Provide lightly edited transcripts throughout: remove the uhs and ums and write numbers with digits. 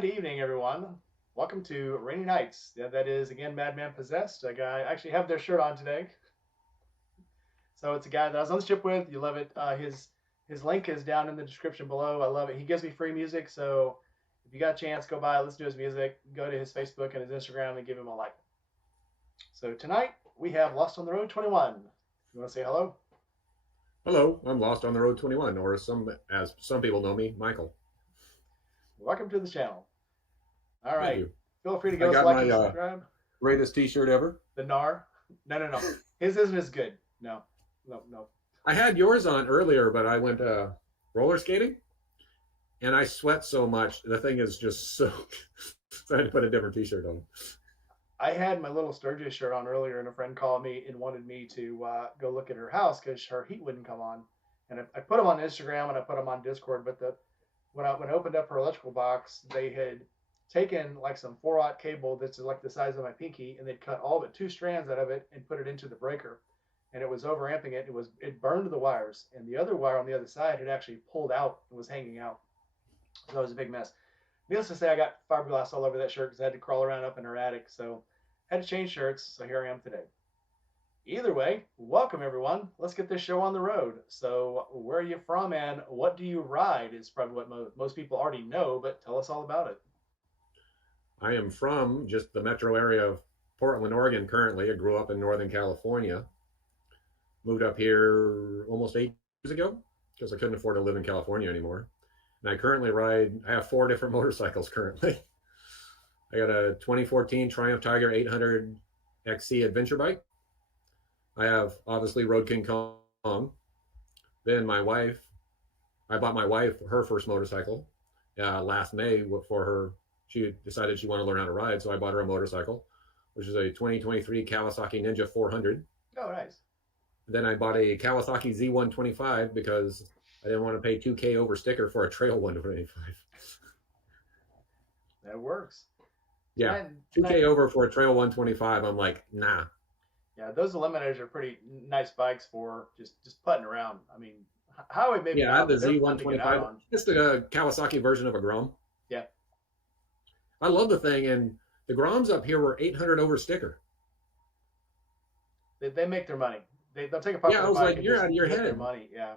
Good evening, everyone. Welcome to Rainy Nights. Yeah, that is again Madman Possessed. A guy actually have their shirt on today. So it's a guy that I was on the ship with. You love it. His link is down in the description below. I love it. He gives me free music, so if you got a chance, go by, listen to his music, go to his Facebook and his Instagram and give him a like. So tonight we have Lost on the Road 21. You want to say hello? Hello, I'm Lost on the Road 21, or as some people know me, Michael. Welcome to the channel. All Thank right. you. Feel free to I go got like my and subscribe. greatest T-shirt ever. The NAR. No. His isn't as good. No. I had yours on earlier, but I went roller skating, and I sweat so much. The thing is just soaked. So I had to put a different T-shirt on. I had my little Sturgis shirt on earlier, and a friend called me and wanted me to go look at her house because her heat wouldn't come on. And I put them on Instagram and I put them on Discord. But when I opened up her electrical box, they had taken like some 4-aught cable that's like the size of my pinky, and they'd cut all but two strands out of it and put it into the breaker. And it was overamping it. It burned the wires, and the other wire on the other side had actually pulled out and was hanging out. So it was a big mess. Needless to say, I got fiberglass all over that shirt because I had to crawl around up in her attic. So I had to change shirts. So here I am today. Either way, welcome everyone. Let's get this show on the road. So where are you from and what do you ride is probably what most people already know, but tell us all about it. I am from just the metro area of Portland, Oregon. Currently, I grew up in Northern California. Moved up here almost 8 years ago because I couldn't afford to live in California anymore. And I currently ride. I have 4 different motorcycles currently. I got a 2014 Triumph Tiger 800 XC adventure bike. I have obviously Road King Kong. Then I bought my wife her first motorcycle last May for her. She decided she wanted to learn how to ride, so I bought her a motorcycle, which is a 2023 Kawasaki Ninja 400. Oh, nice. Then I bought a Kawasaki Z125 because I didn't want to pay 2K over sticker for a Trail 125. That works. Yeah, 2K over for a Trail 125. I'm like, nah. Yeah, those Eliminators are pretty nice bikes for just putting around. I mean, highway maybe Yeah, I not, have the but they're fun to get out Z125. on. Just a Kawasaki version of a Grom. Yeah. I love the thing, and the Groms up here were 800 over sticker. They make their money. They'll take a Yeah, I popular was bike like, and you're just out of your get their head. money. Yeah.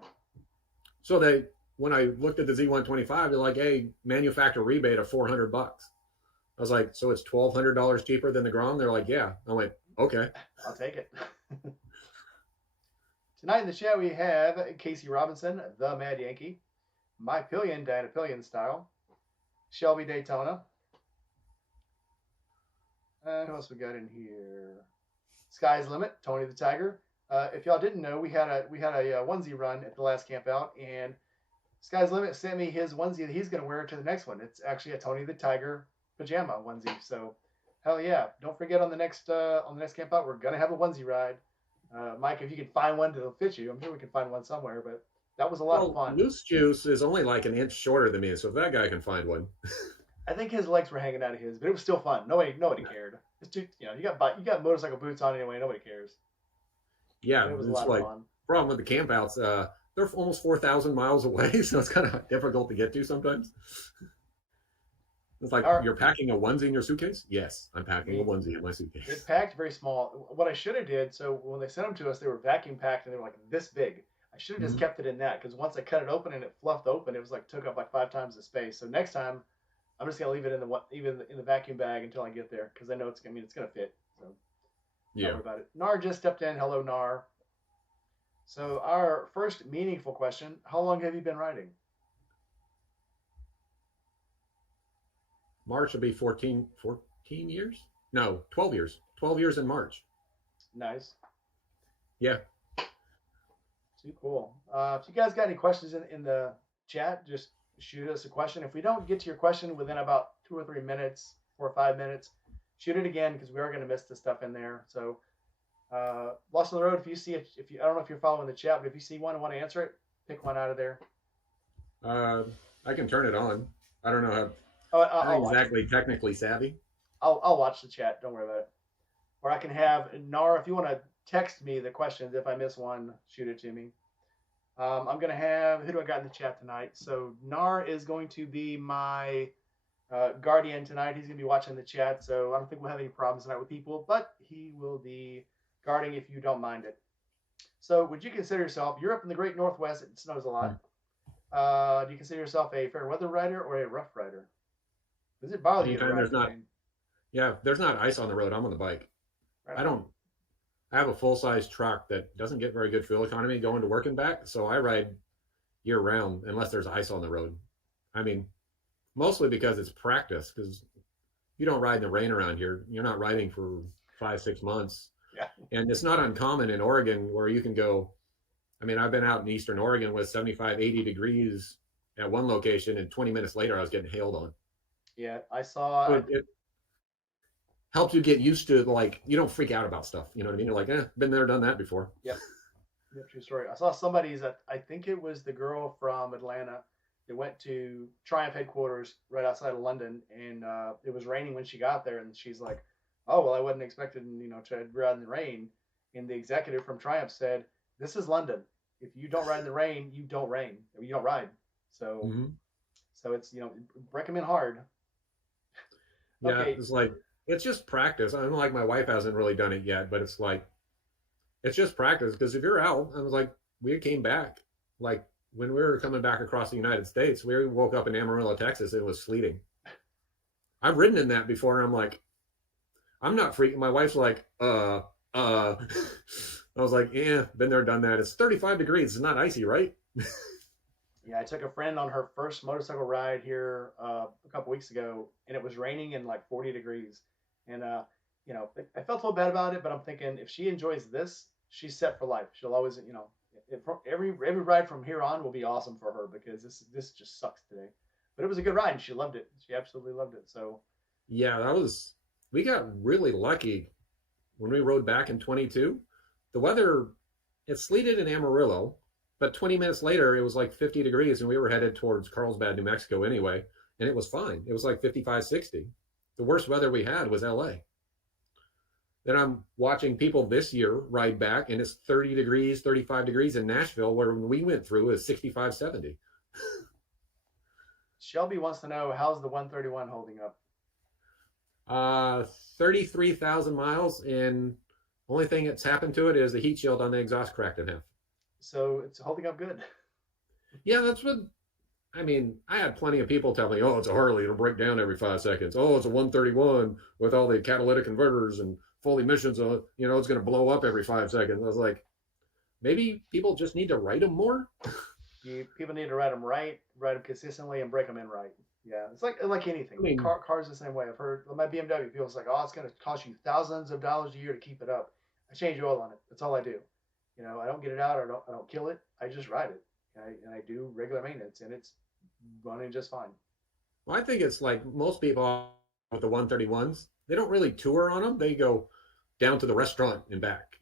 So when I looked at the Z125, they're like, hey, manufacturer rebate of $400. I was like, so it's $1,200 cheaper than the Grom? They're like, yeah. I went, okay. I'll take it. Tonight in the chat we have Casey Robinson, the Mad Yankee, My Pillion, Diana Pillion style, Shelby Daytona. Who else we got in here? Sky's Limit, Tony the Tiger. If y'all didn't know, we had a onesie run at the last camp out, and Sky's Limit sent me his onesie that he's going to wear to the next one. It's actually a Tony the Tiger pajama onesie. So, hell yeah! Don't forget on the next camp out, we're going to have a onesie ride. Mike, if you can find one that'll fit you, I'm sure we can find one somewhere. But that was a lot of Well, fun. Loose Juice is only like an inch shorter than me, so if that guy can find one. I think his legs were hanging out of his, but it was still fun. Nobody cared. It's too, you got motorcycle boots on anyway. Nobody cares. Yeah, It was a it's lot of like fun. problem with the campouts. They're almost 4,000 miles away, so it's kind of difficult to get to sometimes. It's like you're packing a onesie in your suitcase. Yes, I'm packing a onesie in my suitcase. It's packed very small. What I should have did, so when they sent them to us, they were vacuum packed and they were like this big. I should have just kept it in that because once I cut it open and it fluffed open, it was like took up like 5 times the space. So next time, I'm just gonna leave it in the vacuum bag until I get there because I know it's gonna fit. So yeah. Don't worry about it. Nar just stepped in. Hello, Nar. So our first meaningful question: how long have you been riding? March will be 14 years? No, 12 years. 12 years in March. Nice. Yeah. Too cool. If you guys got any questions in the chat, just shoot us a question. If we don't get to your question within about 2 or 3 minutes, 4 or 5 minutes, shoot it again because we are going to miss the stuff in there. So, Lost on the Road, if you see it, I don't know if you're following the chat, but if you see one and want to answer it, pick one out of there. I can turn it on. I don't know how. I'm not exactly technically savvy. I'll watch the chat. Don't worry about it. Or I can have Nar, if you want to text me the questions. If I miss one, shoot it to me. I'm going to have, who do I got in the chat tonight? So Nar is going to be my Guardian tonight. He's going to be watching the chat, so I don't think we'll have any problems tonight with people, but he will be guarding if you don't mind it. So, would you consider yourself, you're up in the great Northwest, it snows a lot. Do you consider yourself a fair weather rider or a rough rider? Does it bother you to Anytime ride in there's the not, rain? yeah, if there's not ice on the road, I'm on the bike. Right I on. don't, I have a full size truck that doesn't get very good fuel economy going to work and back. So I ride year round unless there's ice on the road. I mean, mostly because it's practice. Because you don't ride in the rain around here. You're not riding for 5, 6 months. Yeah. And it's not uncommon in Oregon where you can go. I mean, I've been out in Eastern Oregon with 75, 80 degrees at one location, and 20 minutes later, I was getting hailed on. Yeah, I saw. So it helps you get used to, like, you don't freak out about stuff. You know what I mean? You're like, been there, done that before. Yep. Yep, true story. I saw somebody's that I think it was the girl from Atlanta that went to Triumph headquarters right outside of London, and it was raining when she got there, and she's like, "Oh well, I wasn't expecting to ride in the rain." And the executive from Triumph said, "This is London. If you don't ride in the rain, you don't rain. You don't ride. So Mm-hmm. so it's recommend hard." Yeah, Okay, it's like it's just practice. I'm like my wife hasn't really done it yet, but it's like it's just practice because if you're out, I was like we came back like when we were coming back across the United States, we woke up in Amarillo, Texas, and it was sleeting. I've ridden in that before, and I'm like, I'm not freaking. My wife's like, I was like, yeah, been there, done that. It's 35 degrees. It's not icy, right? yeah, I took a friend on her first motorcycle ride here a couple weeks ago, and it was raining and like 40 degrees. And I felt a little bad about it, but I'm thinking if she enjoys this, she's set for life. She'll always, every ride from here on will be awesome for her because this just sucks today. But it was a good ride, and she loved it. She absolutely loved it. So Yeah, that was. We got really lucky when we rode back in 22. The weather, it sleeted in Amarillo, but 20 minutes later, it was like 50 degrees, and we were headed towards Carlsbad, New Mexico anyway, and it was fine. It was like 55, 60. The worst weather we had was LA. Then I'm watching people this year ride back, and it's 30 degrees, 35 degrees in Nashville, where when we went through is 65, 70. Shelby wants to know how's the 131 holding up. Uh, 33,000 miles, and only thing that's happened to it is the heat shield on the exhaust cracked in half. So it's holding up good. Yeah, that's what I mean. I had plenty of people tell me, "Oh, it's a Harley; it'll break down every 5 seconds." Oh, it's a 131 with all the catalytic converters and full emissions. It's going to blow up every 5 seconds. I was like, maybe people just need to write them more. People need to ride them consistently, and break them in right. Yeah, it's like anything. I mean, Cars the same way. I've heard my BMW. People's like, oh, it's going to cost you thousands of dollars a year to keep it up. I change oil on it. That's all I do. I don't get it out or I don't kill it. I just ride it, and I do regular maintenance, and it's running just fine. well, I think it's like most people with the 131s. They don't really tour on them. They go down to the restaurant and back.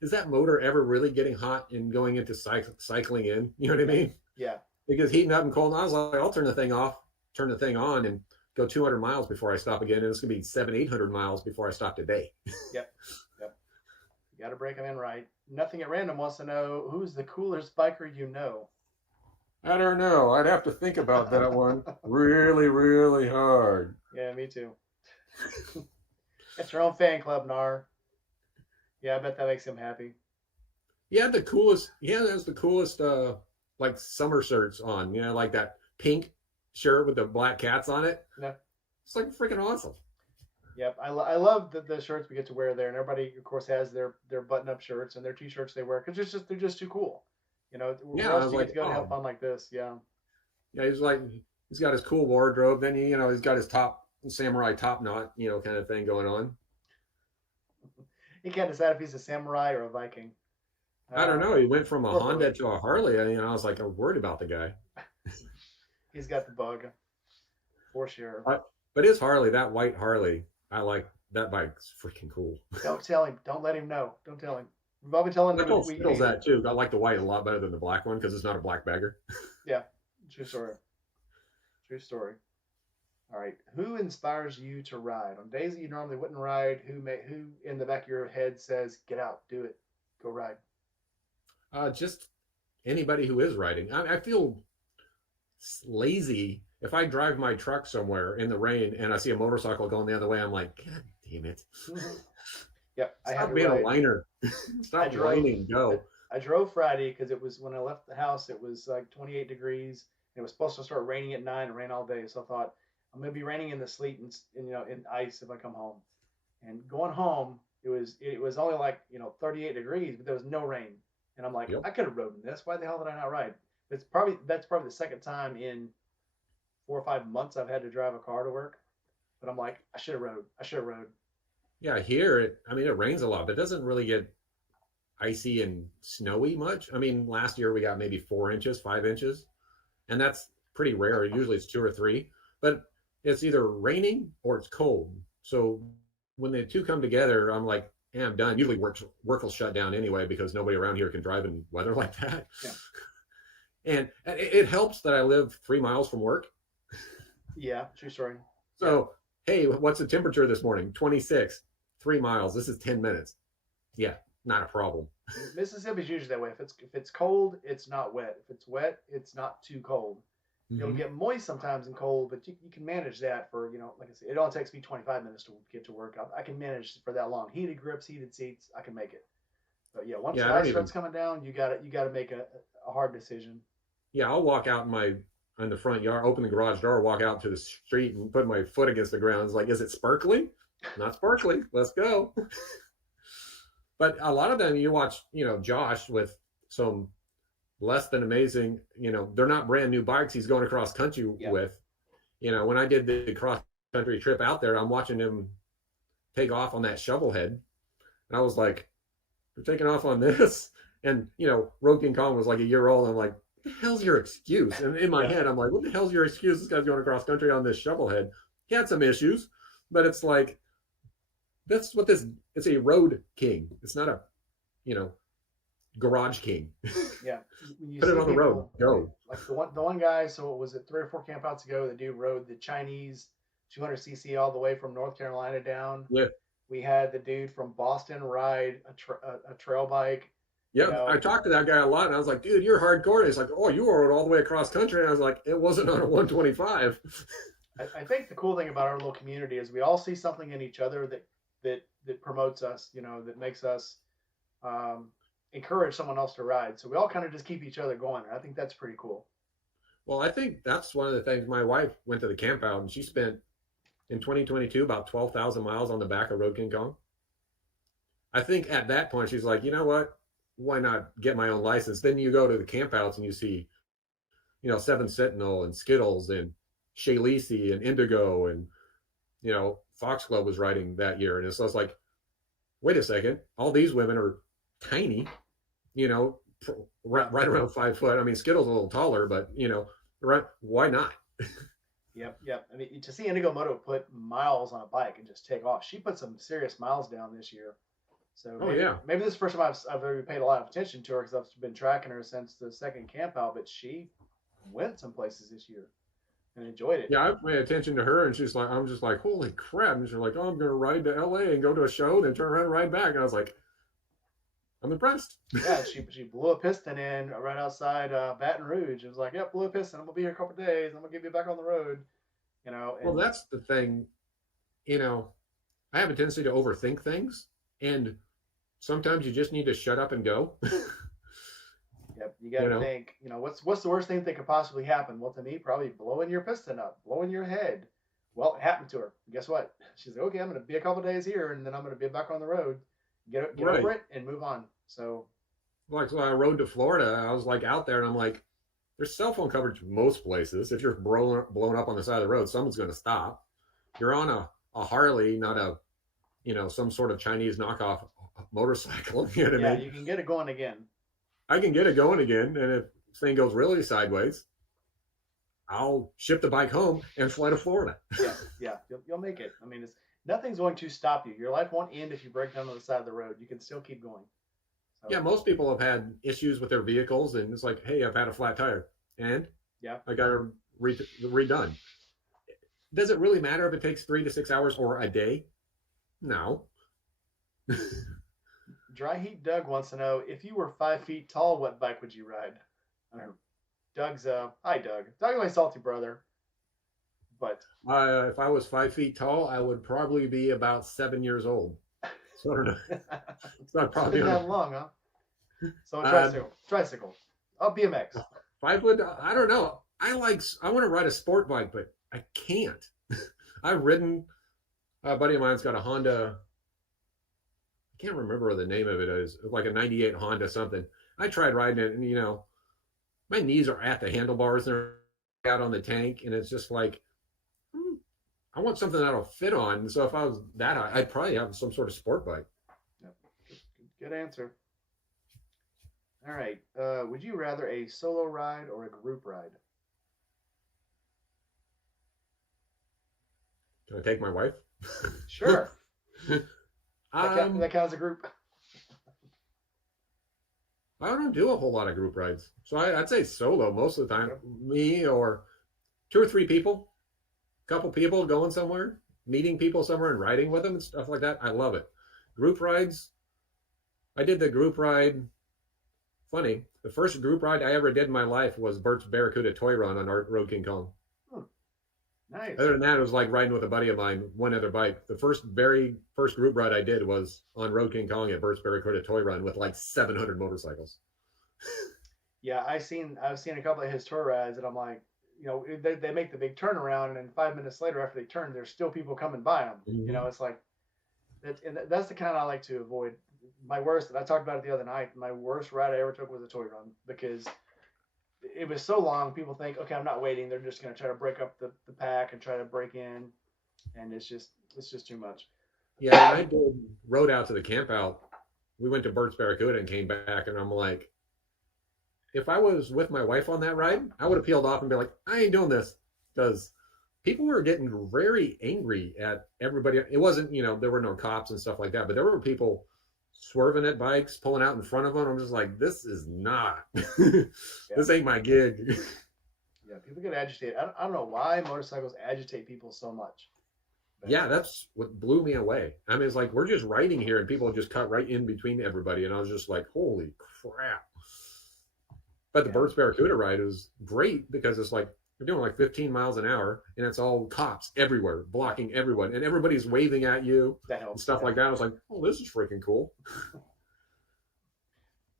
Is that motor ever really getting hot and going into cycling in? You know what I Yeah, mean? yeah, Because heating up and cold, I was like, I'll turn the thing off, turn the thing on, and go 200 miles before I stop again. And it's gonna be 700, 800 miles before I stop today. yep, yep. You got to break them in right. Nothing at random wants to know who's the coolest biker you know. I don't know. I'd have to think about that one really, really hard. Yeah, me too. It's your own fan club, Nar. Yeah, I bet that makes him happy. Yeah, the coolest. Yeah, that's the coolest. Like summer shirts on. Like that pink shirt with the black cats on it. No. It's like freaking awesome. Yep, I love the shirts we get to wear there, and everybody, of course, has their button up shirts and their t-shirts they wear because they're just too cool. Where Yeah, I else was do you get to like, go to have oh, fun like this? Yeah, yeah. He's got his cool wardrobe. Then he's got his top samurai top knot, kind of thing going on. he can't decide if he's a samurai or a Viking. I don't Uh, know. He went from a poor Honda boy, to a Harley, and I was like, I'm worried about the guy. he's got the bug for sure. But his Harley, that white Harley, I like that bike's freaking cool. Don't tell him. Don't let him know. Don't tell him. We've all been telling I him told we Skittles hate it. that too. I like the white a lot better than the black one because it's not a black bagger. Yeah, true story. True story. All right. Who inspires you to ride on days that you normally wouldn't ride? Who in the back of your head says, "Get out, do it, go ride"? Just anybody who is riding. I feel lazy if I drive my truck somewhere in the rain and I see a motorcycle going the other way, I'm like, God damn it. Mhm. Yep, I had Stop to being a ride. whiner. I Stop drove. whining. I, Go. I drove Friday because it was when I left the house. It was like 28 degrees. And it was supposed to start raining at 9 and rain all day. So I thought I'm gonna be raining in the sleet and in ice if I come home. And going home, it was only like 38 degrees, but there was no rain. And I'm like, Yep. I could have ridden this. Why the hell did I not ride? That's probably the second time in 4 or 5 months I've had to drive a car to work. But I'm like, I should have rode. I should have rode. Yeah, here I mean it rains a lot, but it doesn't really get icy and snowy much. I mean, last year we got maybe 4 inches, 5 inches, and that's pretty rare. Usually it's two or three, but it's either raining or it's cold. So when the two come together, I'm like, yeah, I'm done. Usually work will shut down anyway because nobody around here can drive in weather like that. Yeah. And it helps that I live 3 miles from work. Yeah. True story. Yep. So, hey, what's the temperature this morning? 26, 3 miles. This is 10 minutes. Yeah, not a problem. Mississippi's usually that way. If it's cold, it's not wet. If it's wet, it's not too cold. It'll Mm-hmm. get moist sometimes and cold, but you can manage that for like I said, it only takes me 25 minutes to get to work. I can manage for that long. Heated grips, heated seats, I can make it. But yeah, once Yeah, the I don't ice starts even. coming down, you got to make a hard decision. Yeah, I'll walk out in the front yard, open the garage door, walk out to the street, and put my foot against the ground. It's like, is it sparkly? Not sparkly. Let's go. But a lot of them, you watch, Josh with some less than amazing. They're not brand new bikes. He's going across country Yeah. with. When I did the cross country trip out there, I'm watching him take off on that shovel head, and I was like, "You're taking off on this?" And Road King Kong was like a year old. I'm like, "What the hell's your excuse?" And in my Yeah. head, I'm like, "What the hell's your excuse? This guy's going across country on this shovel head." He had some issues, but it's like that's what this. It's a road king. It's not a you know garage king. Yeah. When you Put it see on the road. people Go. like the one guy, so what was it, 3 or 4 campouts ago, the dude rode the Chinese 200cc all the way from North Carolina down. Yeah. We had the dude from Boston ride a trail bike. You Yeah, I know, talked to that guy a lot, and I was like, "Dude, you're hardcore." And he's like, "Oh, you rode all the way across country." And I was like, "It wasn't on a 125." I think the cool thing about our little community is we all see something in each other that promotes us. That makes us um, encourage someone else to ride. So we all kind of just keep each other going. I think that's pretty cool. Well, I think that's one of the things. My wife went to the camp out, and she spent in 2022 about 12,000 miles on the back of Road King Kong. I think at that point she's like, you know what? Why not get my own license? Then you go to the campouts and you see, Seven Sentinel and Skittles and Shay Lisi and Indigo and Foxglove was riding that year, and it's just like, wait a second, all these women are tiny, you know, Yeah. right around 5 foot. I mean, Skittles a little taller, but right? Why not? Yep. Yep. I mean, to see Indigo Moto put miles on a bike and just take off, she put some serious miles down this year. So Oh maybe yeah, maybe this is the first time I've really paid a lot of attention to her because I've been tracking her since the second camp out. But she went some places this year and enjoyed it. yeah. I pay attention to her, and she's like, I'm just like, holy crap! And she's like, oh, I'm gonna ride to L.A. and go to a show, then turn around and ride back. And I was like, I'm impressed. Yeah, she blew a piston in right outside Baton Rouge. It was like, yep, blew a piston. I'm gonna be here a couple of days. I'm gonna get you back on the road. Well, And that's the thing. You know, I have a tendency to overthink things, and sometimes you just need to shut up and go. yep, you got you to know, think. What's the worst thing that could possibly happen? Well, to me, probably blowing your piston up, blowing your head. Well, it happened to her. Guess what? She's like, okay, I'm gonna be a couple of days here, and then I'm gonna be back on the road. Get over right? it and move on. So Like so I rode to Florida. I was like out there, and I'm like, there's cell phone coverage most places. If you're blown up on the side of the road, someone's going to stop. You're on a Harley, not a some sort of Chinese knockoff motorcycle. You know what I yeah, mean? you can get it going again. I can get it going again, and if thing goes really sideways, I'll ship the bike home and fly to Florida. Yeah, yeah, you'll make it. I mean, nothing's going to stop you. Your life won't end if you break down on the side of the road. You can still keep going. Yeah, So most people have had issues with their vehicles, and it's like, hey, I've had a flat tire, and yeah, I got it redone. Does it really matter if it takes 3 to 6 hours or a day? No. Dry Heat Doug wants to know if you were 5 feet tall, what bike would you ride? I don't know. Doug's hi Doug. Doug's my salty brother. But If I was 5 feet tall, I would probably be about 7 years old. So I don't know. So I'd it's probably been be that on long, huh? So a a tricycle, a BMX. 5 foot. I don't know. I want to ride a sport bike, but I can't. I've ridden. A buddy of mine's got a Honda. I can't remember what the name of it is. Like a '98 Honda something. I tried riding it, and my knees are at the handlebars and they're out on the tank, and it's just like I want something that'll fit on. So if I was that high, I'd probably have some sort of sport bike. Yep. Good answer. All right. Would you rather a solo ride or a group ride? Can I take my wife? Sure. um, That counts as a group. I don't do a whole lot of group rides, so I'd say solo most of the time. Yep. Me or two or three people, couple people going somewhere, meeting people somewhere and riding with them and stuff like that. I love it. Group rides. I did the group ride. Funny, the first group ride I ever did in my life was Bert's Barracuda Toy Run on Road King Kong. Hmm, nice. Other than that, it was like riding with a buddy of mine, one other bike. The very first group ride I did was on Road King Kong at Bert's Barracuda Toy Run with like 700 motorcycles. Yeah, I've seen a couple of his tour rides, and I'm like, they make the big turnaround, and then 5 minutes later, after they turn, there's still people coming by them. Mm-hmm. It's like that's the kind I like to avoid. My worst, and I talked about it the other night. My worst ride I ever took was a toy run because it was so long. People think, okay, I'm not waiting. They're just going to try to break up the pack and try to break in, and it's just too much. Yeah, when I did rode out to the camp out, we went to Bert's Barracuda and came back, and I'm like, if I was with my wife on that ride, I would have peeled off and be like, I ain't doing this because people were getting very angry at everybody. It wasn't, there were no cops and stuff like that, but there were people swerving at bikes, pulling out in front of them. I'm just like, this is not, this ain't my gig. Yeah, people get agitated. I don't know why motorcycles agitate people so much. But Yeah, that's what blew me away. I mean, it's like we're just riding here and people just cut right in between everybody. And I was just like, holy crap. But the yeah, Bert's Barracuda ride was great because it's like you're doing like 15 miles an hour and it's all cops everywhere, blocking everyone, and everybody's waving at you that and helps. stuff Yeah. like that. I was like, oh, this is freaking cool.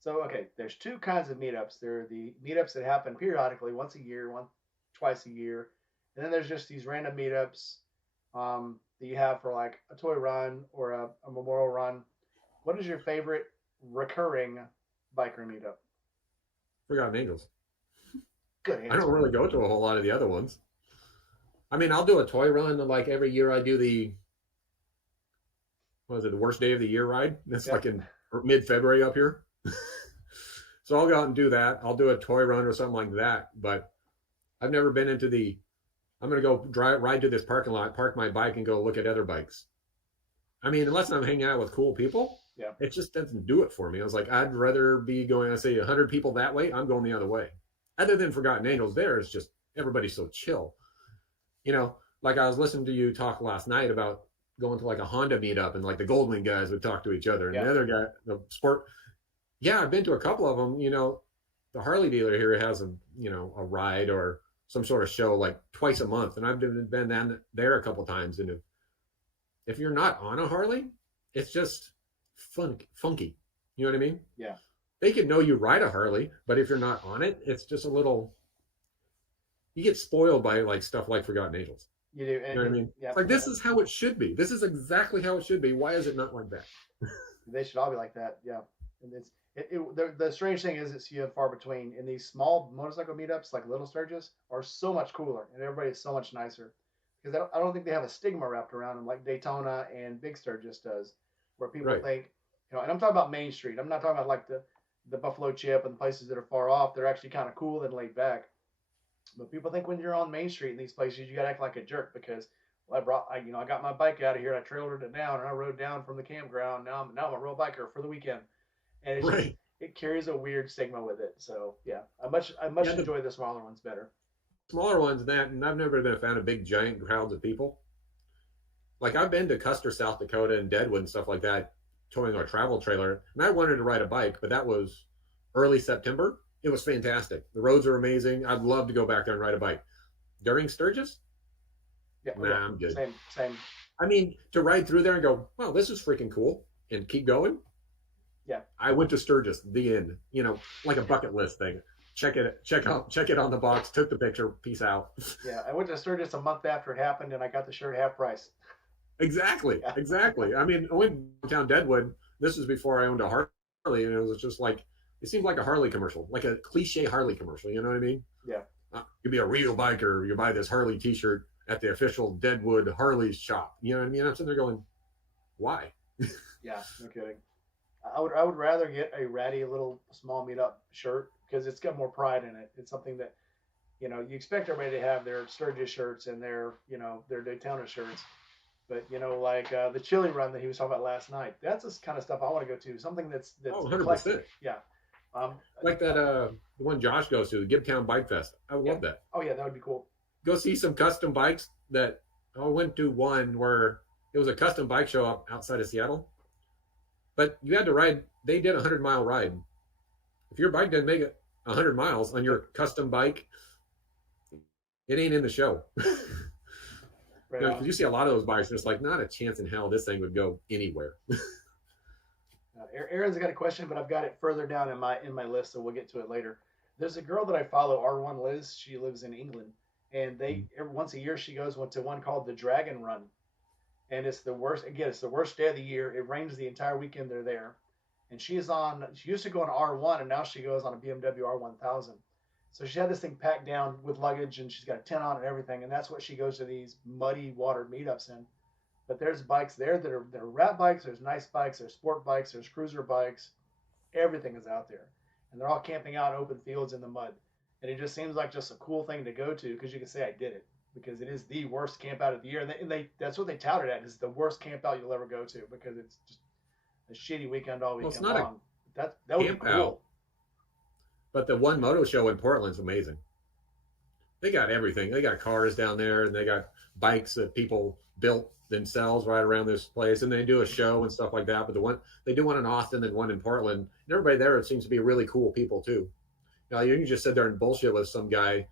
So okay, there's two kinds of meetups. There are the meetups that happen periodically, once a year, twice a year, and then there's just these random meetups that you have for like a toy run or a memorial run. What is your favorite recurring biker meetup? Forgotten Angels. Good I don't answer. really go to a whole lot of the other ones. I mean, I'll do a toy run and like every year I do the worst day of the year ride? It's Yep. like in mid-February up here. So I'll go out and do that. I'll do a toy run or something like that. But I've never been into I'm going to go ride to this parking lot, park my bike and go look at other bikes. I mean, unless I'm hanging out with cool people, Yeah. it just doesn't do it for me. I was like, I'd rather be going, I say 100 people that way. I'm going the other way. Other than Forgotten Angels, there it's just everybody's so chill. Like I was listening to you talk last night about going to like a Honda meetup and like the Goldwing guys would talk to each other and Yeah. the other guy, the sport. Yeah, I've been to a couple of them. The Harley dealer here has a ride or some sort of show like twice a month, and I've been down there a couple times. And if you're not on a Harley, it's just funky. You know what I mean? Yeah. They could know you ride a Harley, but if you're not on it, it's just a little. You get spoiled by like stuff like Forgotten Angels. You do. You know what I mean? Yeah. It's like this is how it should be. This is exactly how it should be. Why is it not like that? They should all be like that. Yeah. And the strange thing is it's few and far between. In these small motorcycle meetups, like Little Sturgis, are so much cooler, and everybody is so much nicer because I don't think they have a stigma wrapped around them like Daytona and Big Sturgis does, where people Right. think, and I'm talking about Main Street. I'm not talking about like the Buffalo Chip and places that are far off. They're actually kind of cool and laid back. But people think when you're on Main Street in these places, you got to act like a jerk because well, I got my bike out of here. I trailed it down and I rode down from the campground. Now I'm a real biker for the weekend, and it's just Right. it carries a weird stigma with it. So yeah, I much Yeah, the enjoy the smaller ones better. smaller ones than that, and I've never been a fan of big giant crowds of people. Like I've been to Custer, South Dakota, and Deadwood and stuff like that, towing our travel trailer, and I wanted to ride a bike, but that was early September. It was fantastic. The roads are amazing. I'd love to go back there and ride a bike. During Sturgis, Yeah, oh yeah, Nah, I'm good. same, same. I mean, to ride through there and go, wow, this is freaking cool, and keep going. Yeah, I went to Sturgis, the end. Like a bucket list thing. Check it on the box. Took the picture. Peace out. yeah. I went to Sturgis a month after it happened, and I got the shirt half price. Exactly, Yeah, exactly. I mean, I went downtown Deadwood. This was before I owned a Harley, and it was just like it seemed like a Harley commercial, like a cliche Harley commercial. You know what I mean? yeah, You be a real biker. You buy this Harley T-shirt at the official Deadwood Harley shop. You know what I mean? I'm sitting there going, why? yeah. No kidding. I would rather get a ratty little small meetup shirt because it's got more pride in it. It's something that you expect everybody to have their Sturgis shirts and their Daytona shirts. But like the chili run that he was talking about last night, that's the kind of stuff I want to go to. Something that's Oh, eclectic. 100%. Yeah. Um, Like that the one Josh goes to, the Gibtown Bike Fest. I would yeah. love that. Oh yeah, that would be cool. Go see some custom bikes that I went to one where it was a custom bike show up outside of Seattle. But you had to ride, they did a 100-mile ride. If your bike didn't make it 100 miles on your custom bike, it ain't in the show. Right Because on. you see a lot of those bikes, and it's like, not a chance in hell this thing would go anywhere. Aaron's got a question, but I've got it further down in my list, so we'll get to it later. There's a girl that I follow, R1 Liz. She lives in England, and they every once a year she goes to one called the Dragon Run, and it's the worst. Again, it's the worst day of the year. It rains the entire weekend they're there, and she's on. She used to go on R1, and now she goes on a BMW R1000. So she had this thing packed down with luggage, and she's got a tent on and everything, and that's what she goes to these muddy water meetups in. But there's bikes there that are rat bikes. There's nice bikes. There's sport bikes. There's cruiser bikes. Everything is out there, and they're all camping out in open fields in the mud. And it just seems like just a cool thing to go to because you can say I did it because it is the worst camp out of the year, and they that's what they touted at is the worst camp out you'll ever go to because it's just a shitty weekend all Well, it's weekend not a long. That would be camp out, cool. but the one moto show in Portland's amazing. They got everything. They got cars down there, and they got bikes that people built themselves right around this place, and they do a show and stuff like that. But they do one in Austin and one in Portland, and everybody there it seems to be really cool people too. You can just sit there and bullshit with some guy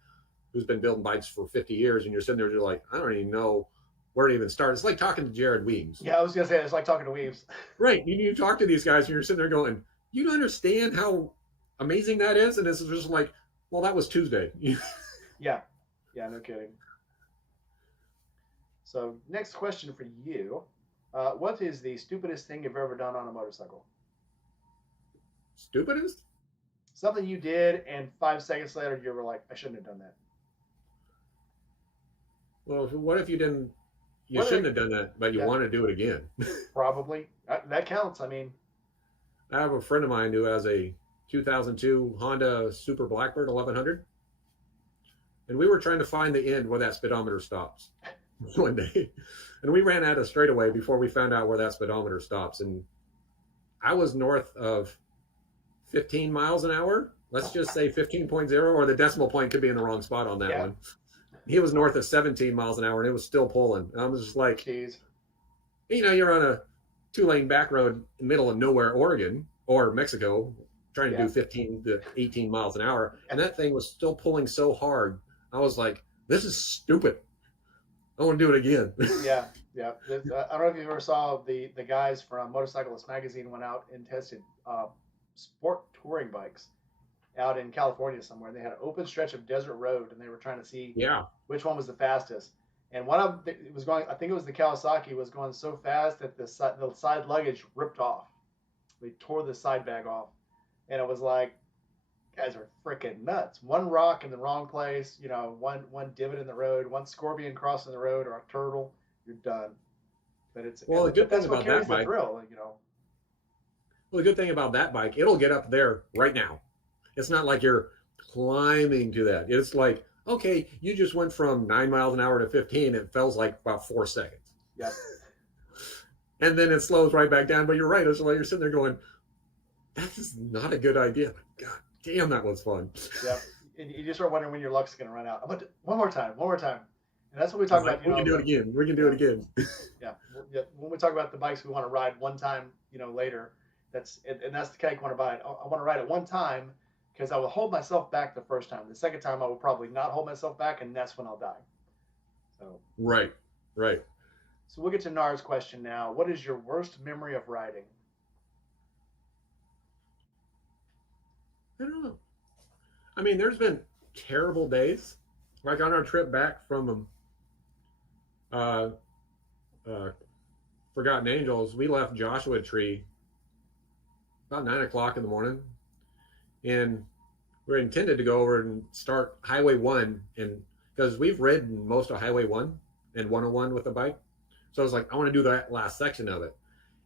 who's been building bikes for 50 years, and you're sitting there, you're like, I don't even know where to even start. It's like talking to Jared Weems. Yeah, I was gonna say it's like talking to Weaves. Right. You talk to these guys, and you're sitting there going, you don't understand how amazing that is, and it's just like, well, that was Tuesday. Yeah, yeah, no kidding. So next question for you: what is the stupidest thing you've ever done on a motorcycle? Stupidest? Something you did, and 5 seconds later you were like, I shouldn't have done that. Well, what if you didn't? You Whether shouldn't have done that, but you yeah, want to do it again. probably that counts. I mean, I have a friend of mine who has a 2002 Honda Super Blackbird 1100, and we were trying to find the end where that speedometer stops one day, and we ran out of straightaway before we found out where that speedometer stops. And I was north of 15 miles an hour. Let's just say 15.0, or the decimal point could be in the wrong spot on that yeah, one. He was north of 17 miles an hour, and it was still pulling. I was just like, jeez, you're on a 2-lane back road in the middle of nowhere, Oregon or Mexico, trying to yeah, do 15 to 18 miles an hour, and that thing was still pulling so hard. I was like, this is stupid. I want to do it again. yeah, yeah. I don't know if you ever saw the guys from Motorcyclist Magazine went out and tested sport touring bikes out in California somewhere. They had an open stretch of desert road, and they were trying to see Yeah. which one was the fastest. And one of them, it was going. I think it was the Kawasaki was going so fast that the side luggage ripped off. They tore the side bag off, and it was like, guys are freaking nuts. One rock in the wrong place, one divot in the road, one scorpion crossing the road, or a turtle, you're done. But Well, the but good thing that's what about carries that the bike, thrill. well, the good thing about that bike, it'll get up there right now. It's not like you're climbing to that. It's like, okay, you just went from 9 miles an hour to 15. It feels like about 4 seconds. Yeah, And then it slows right back down. But you're right. It's like you're sitting there going, that is not a good idea. God damn, that was fun. yeah. And you just start wondering when your luck's going to run out. I'm gonna one more time, one more time. And that's what we talk It's about. like, we can do it again. We can do it again. Yeah, yeah. When we talk about the bikes we want to ride one time, later, that's the cake I want to buy. I want to ride it one time because I will hold myself back the first time. The second time I will probably not hold myself back, and that's when I'll die. So Right. Right. So we'll get to Nara's question now. What is your worst memory of riding? I don't know. I mean, there's been terrible days. Like on our trip back from uh, uh, Forgotten Angels, we left Joshua Tree about 9 o'clock in the morning, and we're intended to go over and start Highway One, and because we've ridden most of Highway One and 101 with the bike, so I was like, I want to do that last section of it,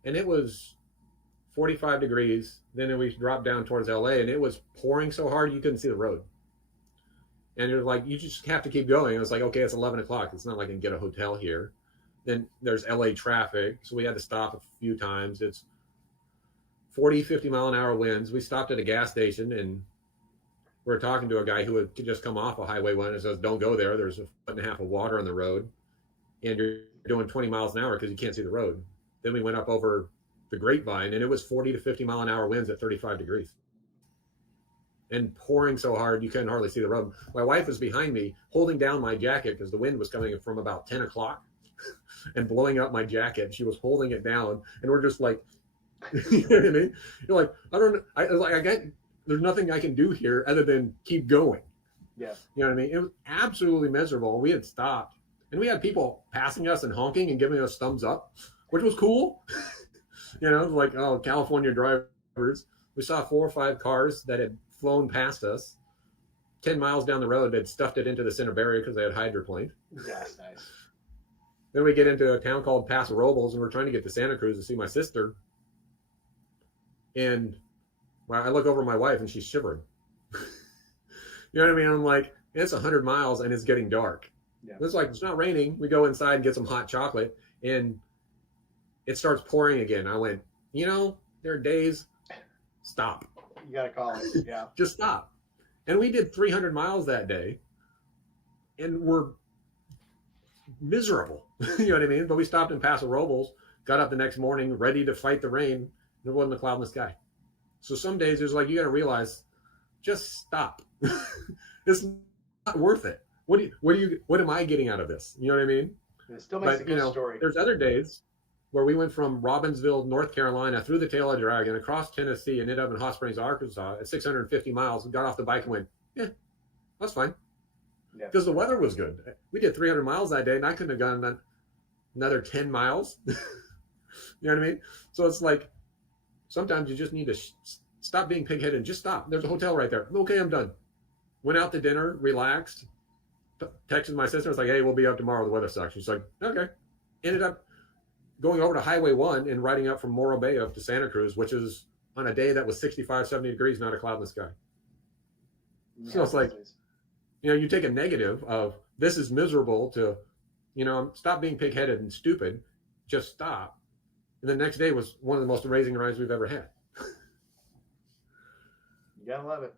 and it was 45 degrees. Then we dropped down towards LA, and it was pouring so hard you couldn't see the road. And you're like, you just have to keep going. And it's like, okay, it's 11 o'clock. It's not like I can get a hotel here. Then there's LA traffic, so we had to stop a few times. It's 40, 50 mile an hour winds. We stopped at a gas station, and we were talking to a guy who had just come off of Highway 1 and says, don't go there. There's a foot and a half of water on the road, and you're doing 20 miles an hour because you can't see the road. Then we went up over the Grapevine, and it was 40 to 50 mile an hour winds at 35 degrees and pouring so hard you couldn't hardly see the road. My wife was behind me holding down my jacket because the wind was coming from about 10 o'clock and blowing up my jacket. She was holding it down, and we're just like, you know what I mean? You're like, I don't know. I got, there's nothing I can do here other than keep going. Yeah. You know what I mean? It was absolutely miserable. We had stopped, and we had people passing us and honking and giving us thumbs up, which was cool. You know, like, oh, California drivers. We saw 4 or 5 cars that had flown past us. 10 miles down the road, they'd stuffed it into the center barrier because they had hydroplaned. Yeah, that's nice. Then we get into a town called Paso Robles, and we're trying to get to Santa Cruz to see my sister. And well, I look over at my wife, and she's shivering. You know what I mean? I'm like, it's 100 miles, and it's getting dark. Yeah. It's like, it's not raining. We go inside and get some hot chocolate, and it starts pouring again. I went, you know, there are days, stop. You got to call it. Yeah. Just stop. And we did 300 miles that day, and we're miserable. You know what I mean? But we stopped in Paso Robles, got up the next morning, ready to fight the rain. And there wasn't a cloud in the sky. So some days there's like, you got to realize, just stop. It's not worth it. What am I getting out of this? You know what I mean? It still makes But, a good story. There's other days where we went from Robbinsville, North Carolina, through the tail of the dragon, across Tennessee, and ended up in Hot Springs, Arkansas at 650 miles, and got off the bike and went, yeah, that's fine. Yeah. Because the weather was good. We did 300 miles that day, and I couldn't have gone another 10 miles. You know what I mean? So it's like, sometimes you just need to stop being pigheaded and just stop. There's a hotel right there. Okay, I'm done. Went out to dinner, relaxed, texted my sister. I was like, hey, we'll be up tomorrow. The weather sucks. She's like, okay. Ended up going over to Highway 1 and riding up from Morro Bay up to Santa Cruz, which is on a day that was 65, 70 degrees, not a cloud in the sky. Yeah, so it's like, you take a negative of this is miserable to, stop being pigheaded and stupid, just stop. And the next day was one of the most amazing rides we've ever had. You gotta love it.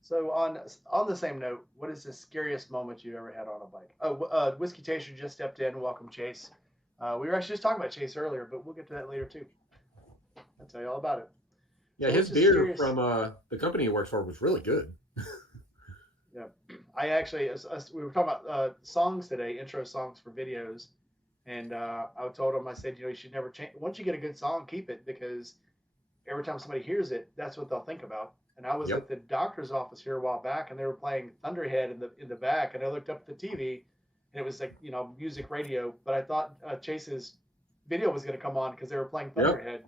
So on the same note, what is the scariest moment you've ever had on a bike? Oh, Whiskey Taster just stepped in. Welcome, Chase. We were actually just talking about Chase earlier, but we'll get to that later too. I'll tell you all about it. Yeah, his beer from the company he works for was really good. Yeah, I actually, we were talking about songs today, intro songs for videos, and I told him, I said, you should never change. Once you get a good song, keep it, because every time somebody hears it, that's what they'll think about. And I was at the doctor's office here a while back, and they were playing Thunderhead in the back, and I looked up at the TV, and it was like music radio. But I thought Chase's video was going to come on because they were playing Thunderhead.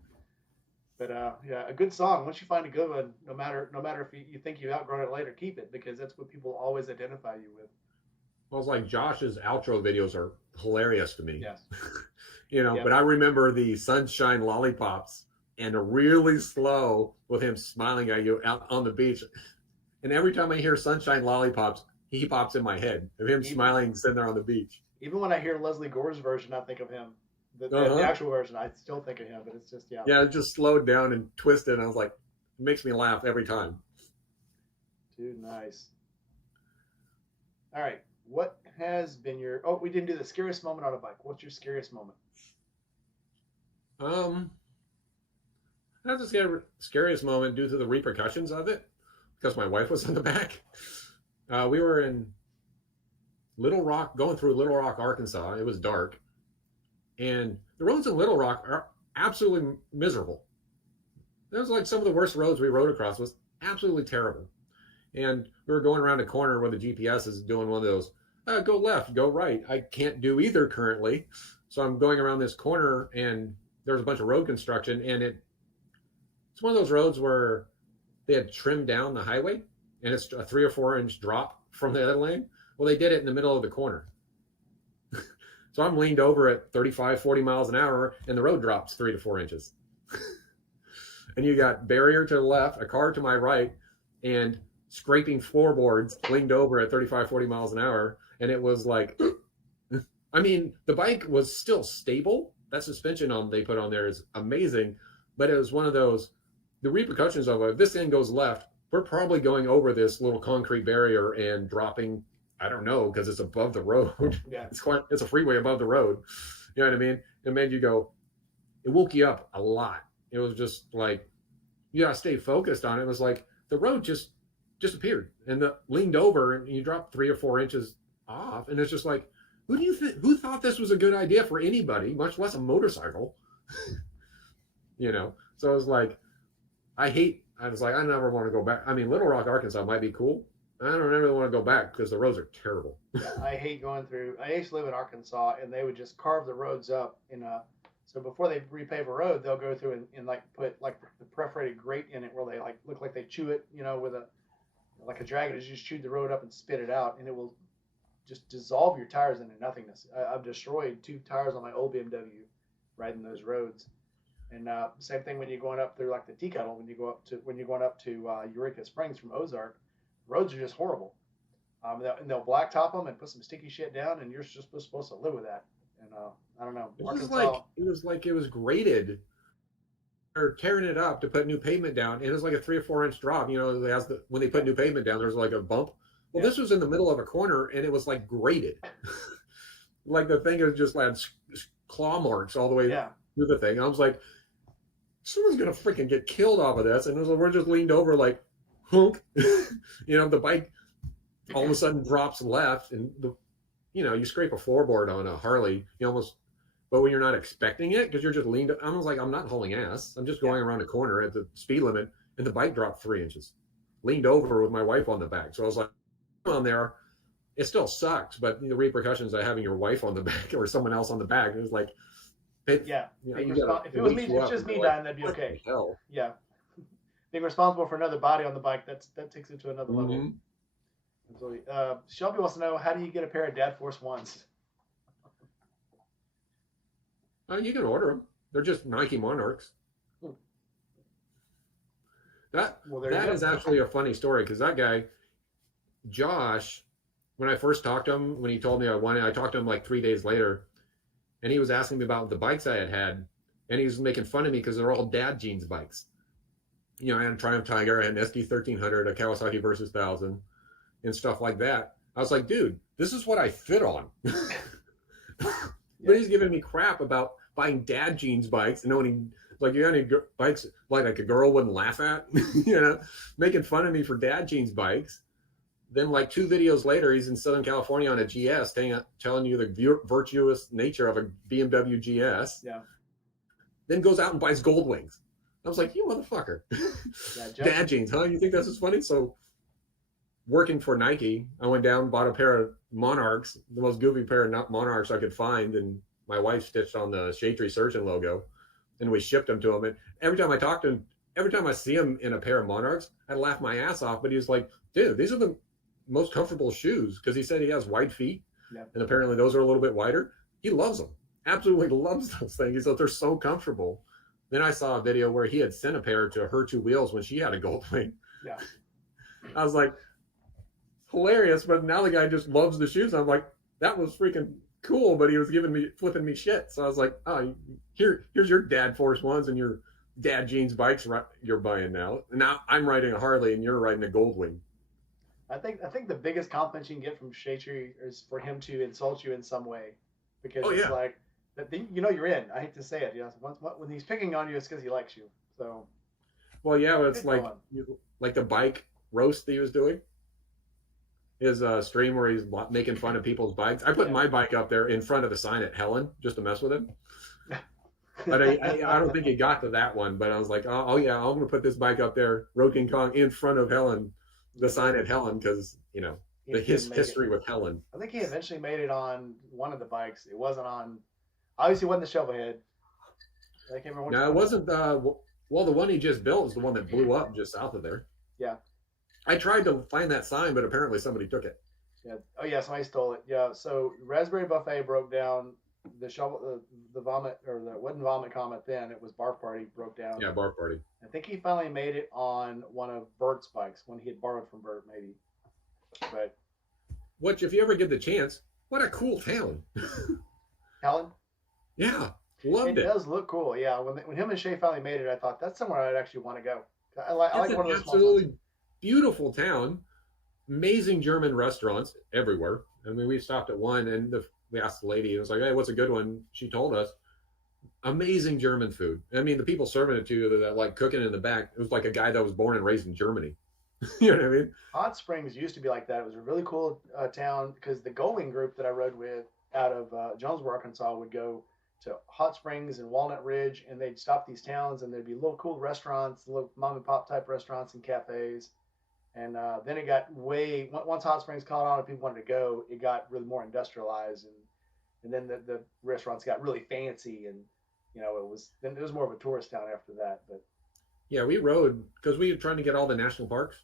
But yeah, a good song. Once you find a good one, no matter if you think you've outgrown it later, keep it, because that's what people always identify you with. Well, it's like Josh's outro videos are hilarious to me. Yes. But I remember the Sunshine Lollipops and a really slow with him smiling at you out on the beach. And every time I hear Sunshine Lollipops, he pops in my head of him smiling sitting there on the beach. Even when I hear Leslie Gore's version, I think of him. The actual version, I still think of him, but it's just, Yeah, it just slowed down and twisted, and I was like, it makes me laugh every time. Dude, nice. All right. What has been your... Oh, we didn't do the scariest moment on a bike. What's your scariest moment? That's the scariest moment due to the repercussions of it, because my wife was on the back. We were in Little Rock, going through Little Rock, Arkansas. It was dark, and the roads in Little Rock are absolutely miserable. That was like some of the worst roads we rode across. It was absolutely terrible. And we were going around a corner where the GPS is doing one of those go left, go right. I can't do either currently, so I'm going around this corner, and there's a bunch of road construction, and it's one of those roads where they had trimmed down the highway, and it's a 3 or 4 inch drop from the other lane. Well, they did it in the middle of the corner. So I'm leaned over at 35, 40 miles an hour, and the road drops 3 to 4 inches. And you got barrier to the left, a car to my right, and scraping floorboards leaned over at 35, 40 miles an hour. And it was like, I mean, the bike was still stable. That suspension they put on there is amazing. But it was one of those, the repercussions of it, if this thing goes left, we're probably going over this little concrete barrier and dropping, I don't know, because it's above the road. Yeah. It's a freeway above the road. You know what I mean? It made you go, it woke you up a lot. It was just like, you gotta stay focused on it. It was like the road just disappeared and leaned over, and you dropped 3 or 4 inches off. And it's just like, who thought this was a good idea for anybody, much less a motorcycle? You know? So it was like, I was like, I never want to go back. I mean, Little Rock, Arkansas might be cool. I don't ever want to go back because the roads are terrible. Yeah, I hate going through. I used to live in Arkansas, and they would just carve the roads up so before they repave a road, they'll go through and like put like the perforated grate in it where they like look like they chew it, with a like a dragon has just chewed the road up and spit it out, and it will just dissolve your tires into nothingness. I've destroyed 2 tires on my old BMW riding those roads. And same thing when you're going up through like the Tea Kettle, when you're going up to Eureka Springs from Ozark, roads are just horrible. They'll blacktop them and put some sticky shit down, and you're just supposed to live with that. And I don't know, Arkansas. It was graded or tearing it up to put new pavement down, and it was like a 3 or 4 inch drop. When they put new pavement down, there's like a bump. Well, yeah. This was in the middle of a corner, and it was like graded. Like the thing was just had claw marks all the way through the thing. And I was like, someone's gonna freaking get killed off of this, and we're just leaned over like, hunk. The bike all of a sudden drops left, and you scrape a floorboard on a Harley, but when you're not expecting it, because you're just leaned, I was like, I'm not hauling ass. I'm just going around a corner at the speed limit, and the bike dropped 3 inches. Leaned over with my wife on the back. So I was like, on there, it still sucks, but the repercussions of having your wife on the back or someone else on the back, it was like, if it was me, it's just me dying, that'd be okay. Yeah. Being responsible for another body on the bike, that takes it to another level. Absolutely. Shelby wants to know, how do you get a pair of Dad Force Ones? You can order them. They're just Nike Monarchs. That is actually a funny story, because that guy, Josh, when I first talked to him, when he told me I talked to him like 3 days later, and he was asking me about the bikes I had, and he was making fun of me because they're all dad jeans bikes. I had a Triumph Tiger, I had an SD 1300, a Kawasaki Versus 1000, and stuff like that. I was like, dude, this is what I fit on. But he's giving me crap about buying dad jeans bikes, and you got any bikes like a girl wouldn't laugh at, making fun of me for dad jeans bikes. Then like 2 videos later, he's in Southern California on a GS, telling you the virtuous nature of a BMW GS. Yeah. Then goes out and buys Gold Wings. I was like, you motherfucker. Dad jeans, huh? You think this is funny? So working for Nike, I went down and bought a pair of Monarchs, the most goofy pair of Monarchs I could find, and my wife stitched on the Shade Tree Surgeon logo, and we shipped them to him. And every time I talk to him, every time I see him in a pair of Monarchs, I laugh my ass off. But he was like, dude, these are the most comfortable shoes, because he said he has wide feet, and apparently those are a little bit wider. He loves them, absolutely loves those things. He said they're so comfortable. Then I saw a video where he had sent a pair to her 2 wheels when she had a Goldwing. Yeah. I was like, hilarious, but now the guy just loves the shoes. I'm like, that was freaking cool, but he was flipping me shit. So I was like, oh, here's your Dad Force Ones and your dad jeans bikes you're buying now. And now I'm riding a Harley and you're riding a Goldwing. I think the biggest compliment you can get from Shade Tree is for him to insult you in some way, because it's like that you're in. I hate to say it, when he's picking on you, it's because he likes you. So. Well, yeah, it's like the bike roast that he was doing. his stream where he's making fun of people's bikes. I put Yeah. my bike up there in front of the sign at Helen just to mess with him. But I don't think he got to that one. But I was like, oh yeah, I'm gonna put this bike up there, Road King Kong, in front of Helen, the Yeah, sign at Helen, because he the didn't his make it. history with Helen. I think he eventually made it on one of the bikes. It wasn't on. Obviously, it wasn't the Shovelhead. I can't remember which Now it one. wasn't well, the one he just built is the one that blew up just south of there. Yeah, I tried to find that sign, but apparently somebody took it. yeah. Oh yeah, somebody stole it. Yeah. So Raspberry Buffet broke down. The shovel, the vomit or the wasn't vomit comet then. It was Barf Party broke down. Yeah, bar party. I think he finally made it on one of Bert's bikes, one he had borrowed from Bert, maybe. But Which, if you ever get the chance, what a cool town. Helen, Yeah, loved it it. does look cool. Yeah, when him and Shay finally made it, I thought that's somewhere I'd actually want to go. I It's like an one of those small towns. absolutely beautiful town. Amazing German restaurants everywhere. I mean, we stopped at one, and we asked the lady, and it was like, "Hey, what's a good one?" She told us. Amazing German food. I mean, the people serving it to you that like cooking in the back, it was like a guy that was born and raised in Germany. You know what I mean? Hot Springs used to be like that. It was a really cool town because the Goldwing group that I rode with out of Jonesboro, Arkansas, would go to Hot Springs and Walnut Ridge, and they'd stop these towns, and there'd be little cool restaurants, little mom and pop type restaurants and cafes. And then it got way once Hot Springs caught on and people wanted to go, it got really more industrialized, and then the restaurants got really fancy, and it was more of a tourist town after that. But Yeah, we rode because we were trying to get all the national parks,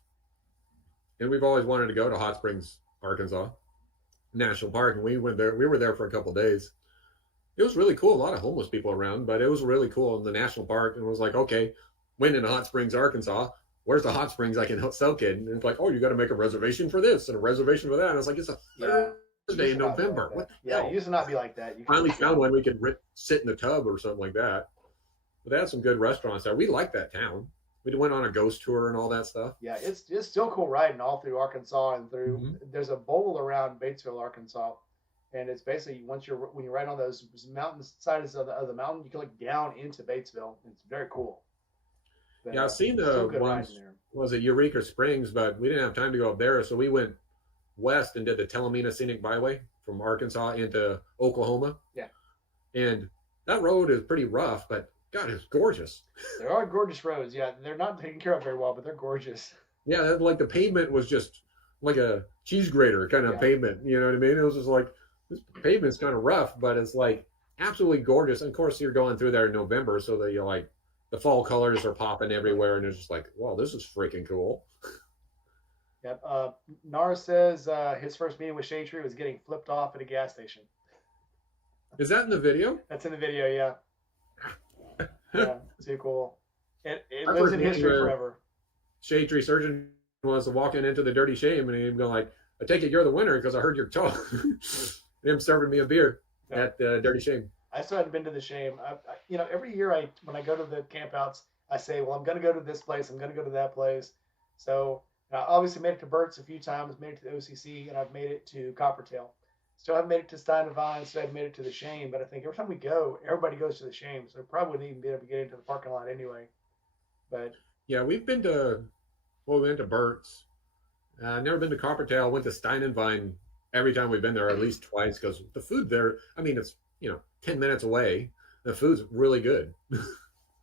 and we've always wanted to go to Hot Springs, Arkansas National Park, and we went there. We were there for a couple of days. It was really cool. A lot of homeless people around, but it was really cool in the national park. And it was like, okay, went into Hot Springs, Arkansas. Where's the hot springs I can sell kid? And it's like, oh, you got to make a reservation for this and a reservation for that. And I was like, it's a yeah, it Thursday used in to not be November. like that. What the Yeah, it hell? used to not be like that. You could Finally just found go. one we could sit in the tub or something like that. But they had some good restaurants there. We liked that town. We went on a ghost tour and all that stuff. Yeah, it's still cool riding all through Arkansas and through. Mm-hmm. There's a bowl around Batesville, Arkansas, and it's basically when you're riding on those mountain sides of the mountain, you can look down into Batesville. It's very cool. But Yeah, I've seen still the good riding ones, there. was it Eureka Springs, but we didn't have time to go up there. So we went west and did the Telemina Scenic Byway from Arkansas into Oklahoma. Yeah, And that road is pretty rough, but God, it's gorgeous. there are gorgeous roads. Yeah, they're not taken care of very well, but they're gorgeous. Yeah, like the pavement was just like a cheese grater kind of Yeah, pavement. You know what I mean? It was just like this pavement's kind of rough, but it's like absolutely gorgeous. And of course, you're going through there in November, so that you're like the fall colors are popping everywhere, and it's just like, wow, this is freaking cool. yeah. Nara says his first meeting with Shade Tree was getting flipped off at a gas station. Is that in the video? That's in the video. Yeah, yeah, too cool. It Our lives first in meeting history with forever. Shade Tree Surgeon was walking into the Dirty Shame, and he'd go like, "I take it you're the winner because I heard your talk." Him serving me a beer Yeah. at Dirty Shame. I still hadn't been to the Shame. Every year when I go to the campouts, I say, well, I'm going to go to this place. I'm going to go to that place. So I obviously made it to Burt's a few times, made it to the OCC, and I've made it to Coppertail. Still haven't made it to Stein and Vine, still haven't made it to the Shame. But I think every time we go, everybody goes to the Shame. So I probably wouldn't even be able to get into the parking lot anyway. But Yeah, we've been to we went to Burt's. Never been to Coppertail. Went to Stein and Vine every time we've been there at least twice because the food there. I mean, it's 10 minutes away. The food's really good.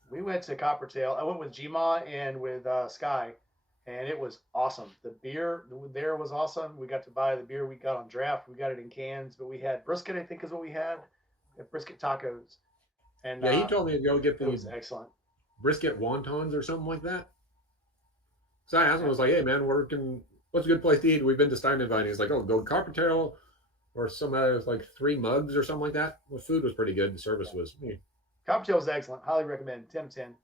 we went to Coppertail. I went with Gma and with Sky, and it was awesome. The beer there was awesome. We got to buy the beer we got on draft. We got it in cans, but we had brisket, I think is what we had. Brisket tacos. And Yeah, he told me to go get it was these excellent. brisket wontons or something like that. So I asked him, I was like, "Hey man, what's a good place to eat? We've been to Stein and Vine." He's like, "Oh, go to Coppertail or some other like Three Mugs or something like that." The food was pretty good. The service Yeah. was. Coppertail was excellent. Highly recommend. 10 of 10.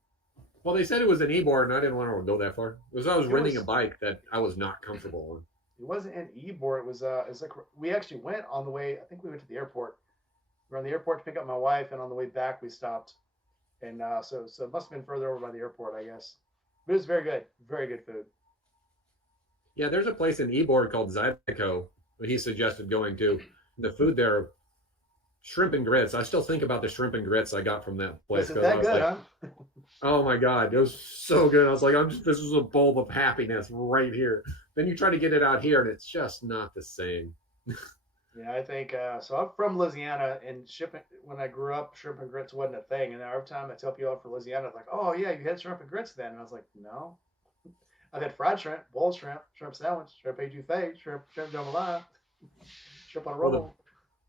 Well, they said it was an e-board, and I didn't want to go that far because I was It renting was a bike that I was not comfortable on. it wasn't an Ebor. It was like we actually went on the way. I think we went to the airport. We were on the airport to pick up my wife, and on the way back we stopped. And so it must have been further over by the airport, I guess. But it was very good food. Yeah, there's a place in Ybor called Zydeco that he suggested going to. The food there, shrimp and grits. I still think about the shrimp and grits I got from that place Was it because I that was good, like, huh? oh my God, it was so good. I was like, this is a bowl of happiness right here. Then you try to get it out here, and it's just not the same. Yeah, I think so. I'm from Louisiana, and shipping when I grew up, shrimp and grits wasn't a thing. And now every time I tell people I'm from Louisiana, it's like, "Oh yeah, you had shrimp and grits then?" And I was like, "No, I've had fried shrimp, boiled shrimp, shrimp sandwich, shrimp etouffee, shrimp jambalaya, shrimp on a Well, roll."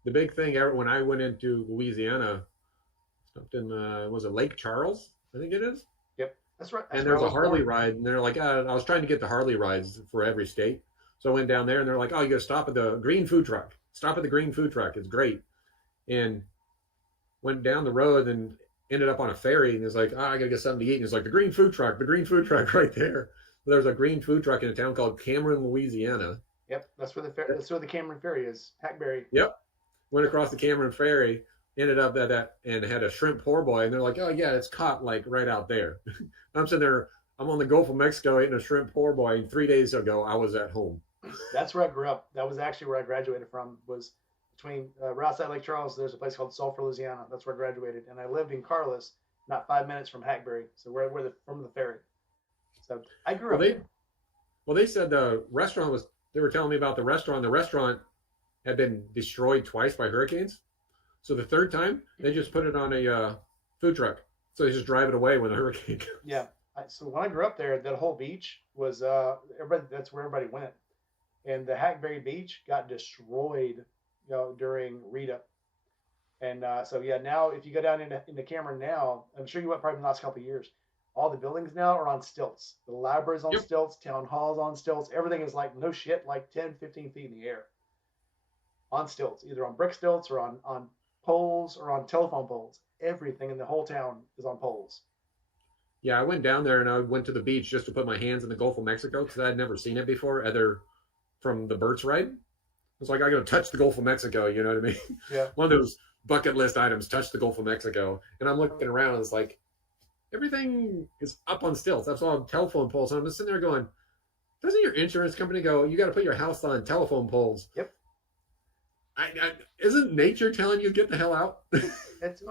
the big thing ever when I went into Louisiana, stopped in was it Lake Charles? I think it is. Yep, that's right. And That's where I there's a was Harley born. ride, and they're like, I was trying to get the Harley rides for every state, so I went down there, and they're like, oh, you got to stop at the green food truck. Stop at the green food truck. It's great. And went down the road and ended up on a ferry, and it's like, oh, I gotta get something to eat. And it's like the green food truck right there. There's a green food truck in a town called Cameron, Louisiana. Yep, that's where the Cameron Ferry is. Hackberry. Yep. Went across the Cameron Ferry, ended up at that, and had a shrimp poor boy. And they're like, oh, yeah, it's caught like right out there. I'm sitting there, I'm on the Gulf of Mexico eating a shrimp poor boy. And 3 days ago, I was at home. That's where I grew up. That was actually where I graduated from. Was between right outside Lake Charles. There's a place called Sulphur, Louisiana. That's where I graduated, and I lived in Carlos, not 5 minutes from Hackberry. So we're from the ferry. So I grew Well, up they there. well they said the restaurant was. They were telling me about the restaurant. The restaurant had been destroyed twice by hurricanes. So the third time, they just put it on a food truck. So they just drive it away when the hurricane comes. Yeah. So when I grew up there, that whole beach was everybody. That's where everybody went, and the Hackberry Beach got destroyed, during Rita. And so yeah, now if you go down into Cameron now, I'm sure you went probably in the last couple of years. All the buildings now are on stilts. The library's on Yep. stilts, town hall's on stilts. Everything is like no shit, like 10, 15 feet in the air on stilts, either on brick stilts or on poles or on telephone poles. Everything in the whole town is on poles. Yeah, I went down there and I went to the beach just to put my hands in the Gulf of Mexico because I had never seen it before, other from the Birch ride. It's like I got to touch the Gulf of Mexico. You know what I mean? Yeah. One of those bucket list items: touch the Gulf of Mexico. And I'm looking around and it's like everything is up on stilts. That's all telephone poles. And I'm just sitting there going, doesn't your insurance company go, you got to put your house on telephone poles? Yep. Isn't nature telling you to get the hell out? It's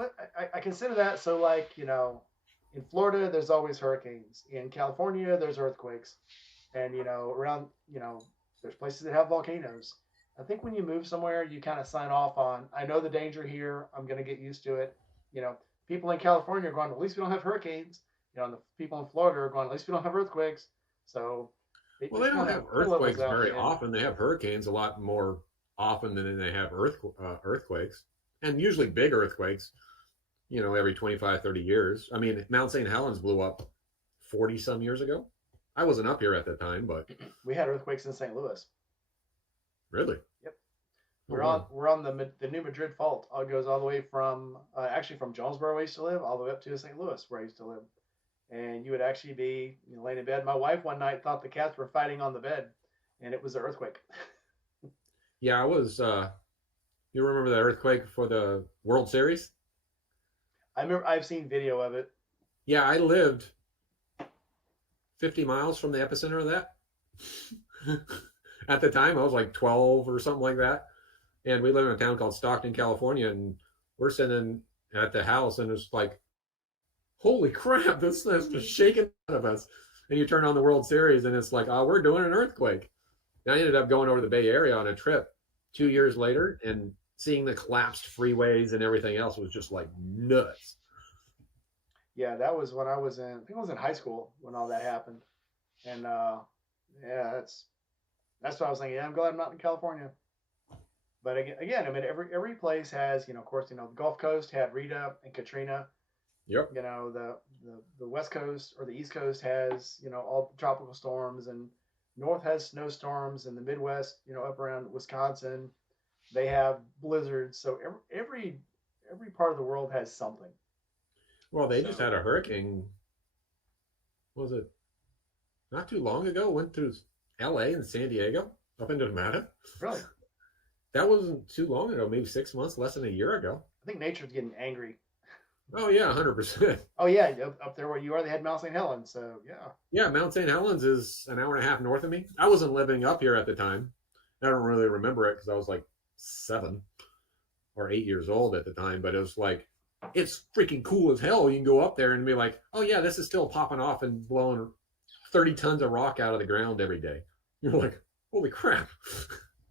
I consider that. So like in Florida, there's always hurricanes. In California, there's earthquakes, and around there's places that have volcanoes. I think when you move somewhere, you kind of sign off on. I know the danger here. I'm going to get used to it. You know, people in California are going. At least we don't have hurricanes. And the people in Florida are going. At least we don't have earthquakes. So it Well, they just don't kind of have levels earthquakes out in very the end. often. They have hurricanes a lot more often than they have earthquakes, and usually big earthquakes. Every 25, 30 years. I mean, Mount St. Helens blew up 40 some years ago. I wasn't up here at the time, but We had earthquakes in St. Louis. really, Yep. oh We're on wow. we're on the New Madrid fault. It goes all the way from actually from Jonesboro where I used to live all the way up to St. Louis where I used to live. And you would actually be laying in bed. My wife one night thought the cats were fighting on the bed, and it was an earthquake. Yeah, I was. You remember the earthquake for the World Series? I remember I've seen video of it. Yeah, I lived 50 miles from the epicenter of that. At the time, I was like 12 or something like that. And we live in a town called Stockton, California. And we're sitting at the house, and it's like, holy crap, this is just shaking out of us. And you turn on the World Series, and it's like, oh, we're doing an earthquake. And I ended up going over to the Bay Area on a trip 2 years later, and seeing the collapsed freeways and everything else was just like nuts. Yeah, that was when I think I was in high school when all that happened. And yeah, that's what I was thinking. Yeah, I'm glad I'm not in California. But again, I mean, every place has, of course, the Gulf Coast had Rita and Katrina. Yep. The West Coast or the East Coast has, all the tropical storms, and North has snowstorms, and the Midwest, up around Wisconsin, they have blizzards. So every part of the world has something. Well, they just So had a hurricane. Was it not too long ago? Went through LA and San Diego up into Nevada. really, That wasn't too long ago, maybe 6 months, less than a year ago. I think nature's getting angry. Oh, yeah, 100%. Oh yeah, up there where you are, they had Mount St. Helens. So yeah, Yeah, Mount St. Helens is an hour and a half north of me. I wasn't living up here at the time. I don't really remember it because I was like 7 or 8 years old at the time, but it was like, it's freaking cool as hell. You can go up there and be like, oh, yeah, this is still popping off and blowing 30 tons of rock out of the ground every day. You're like, holy crap.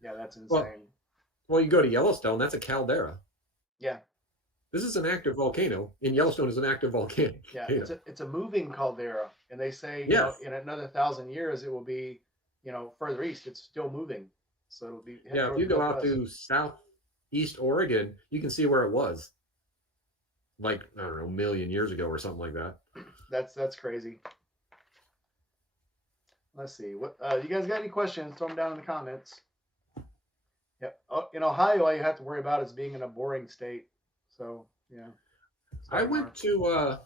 Yeah, that's Well, insane. well, you go to Yellowstone, that's a caldera. Yeah, This is an active volcano, and Yellowstone is an active volcano. yeah, it's a moving caldera, and they say Yes. in another 1,000 years it will be further east. It's still moving, so it'll be head Yeah, if towards you the go out northwest. to southeast Oregon, you can see where it was, like, I don't know, a million years ago or something like that. That's crazy. Let's see what you guys got any questions? Throw them down in the comments. Yep. Oh, in Ohio, all you have to worry about is being in a boring state. So yeah, I sorry, Nar. went to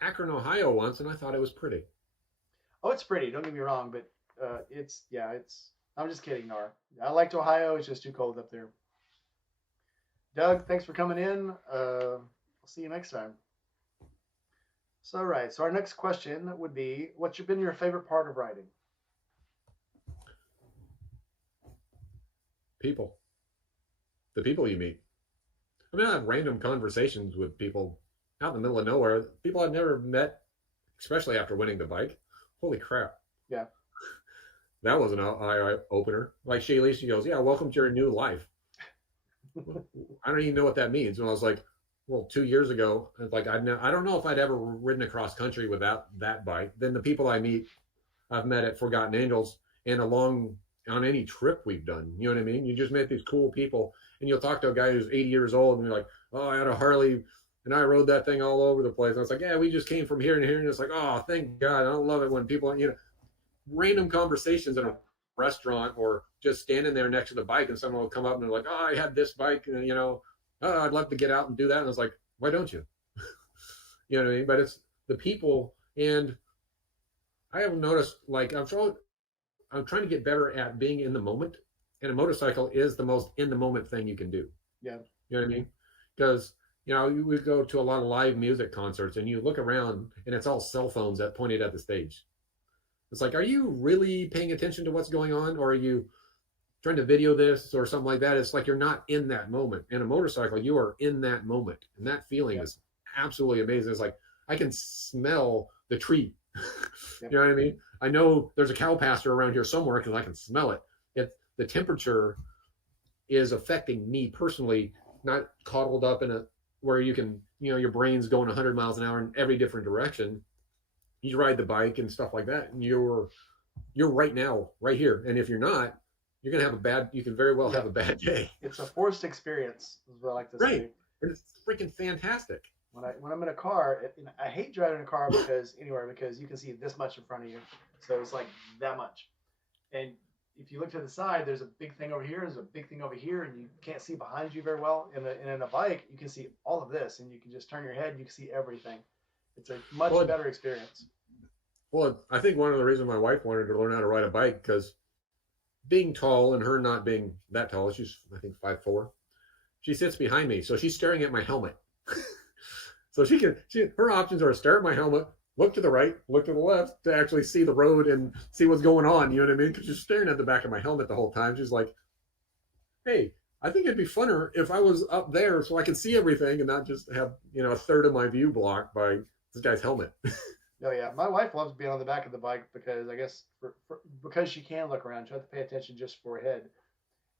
Akron, Ohio once, and I thought it was pretty. Oh, it's pretty. Don't get me wrong, but it's yeah, it's. I'm just kidding, Nar. I liked Ohio. It's just too cold up there. Doug, thanks for coming in. I'll see you next time. So, all right. So, our next question would be what's been your favorite part of writing? People, the people you meet. I mean, I have random conversations with people out in the middle of nowhere, people I've never met, especially after winning the bike. Holy crap. Yeah. That was an eye opener. Like she goes, "Yeah, welcome to your new life." I don't even know what that means. And I was like, "Well, 2 years ago, it's like I don't know if I'd ever ridden across country without that bike." Then the people I've met at Forgotten Angels and along on any trip we've done. You know what I mean? You just met these cool people, and you'll talk to a guy who's 80 years old, and you're like, "Oh, I had a Harley, and I rode that thing all over the place." And I was like, "Yeah, we just came from here and here," and it's like, "Oh, thank God!" I love it when people, random conversations in Yeah. a restaurant or just standing there next to the bike, and someone will come up and they're like, "Oh, I had this bike, and oh, I'd love to get out and do that." And I was like, "Why don't you?" You know what I mean? But it's the people, and I have noticed like I'm trying to get better at being in the moment, and a motorcycle is the most in the moment thing you can do. Yeah. You know what I mean? Because you would go to a lot of live music concerts, and you look around, and it's all cell phones that pointed at the stage. It's like, are you really paying attention to what's going on, or are you trying to video this or something like that? It's like you're not in that moment. In a motorcycle, you are in that moment, and that feeling Yeah. is absolutely amazing. It's like I can smell the tree. Yeah. You know what I mean? I know there's a cow pasture around here somewhere because I can smell it. The temperature is affecting me personally, not coddled up in a where you can, your brain's going 100 miles an hour in every different direction. You ride the bike and stuff like that, and you're right now, right here. And if you're not, you're gonna have a bad. You can very well Yeah. have a bad day. It's a forced experience, is what I like to Right, say. and it's freaking fantastic. When I'm in a car, I hate driving in a car because you can see this much in front of you, so it's like that much. And if you look to the side, there's a big thing over here, there's a big thing over here, and you can't see behind you very well. In a bike, you can see all of this, and you can just turn your head, and you can see everything. It's a much Well, better experience. I think one of the reasons my wife wanted to learn how to ride a bike because being tall and her not being that tall, she's I think 5'4". She sits behind me, so she's staring at my helmet. So her options are to stare at my helmet, look to the right, look to the left to actually see the road and see what's going on. You know what I mean? Because she's staring at the back of my helmet the whole time. She's like, "Hey, I think it'd be funner if I was up there so I could see everything and not just have a third of my view blocked by this guy's helmet." Oh yeah, my wife loves being on the back of the bike because I guess because she can look around, she has to pay attention just for her head.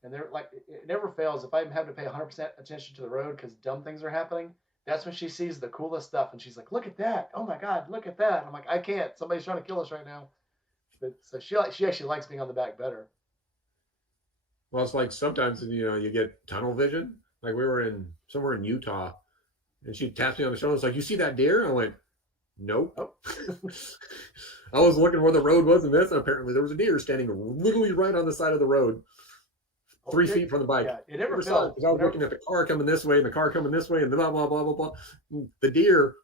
And they're like, it never fails. If I'm having to pay 100% attention to the road because dumb things are happening, that's when she sees the coolest stuff, and she's like, "Look at that! Oh my God, look at that!" And I'm like, "I can't. Somebody's trying to kill us right now." But so she actually likes being on the back better. Well, it's like sometimes you get tunnel vision. Like we were in somewhere in Utah, and she tapped me on the shoulder. It's like, "You see that deer?" I went, "Nope." Oh, I was looking where the road was and this, and apparently there was a deer standing literally right on the side of the road, oh 3 feet from the bike. yeah, it I never never saw it fails. because I was looking at the car coming this way and the car coming this way and blah blah blah blah blah. The deer,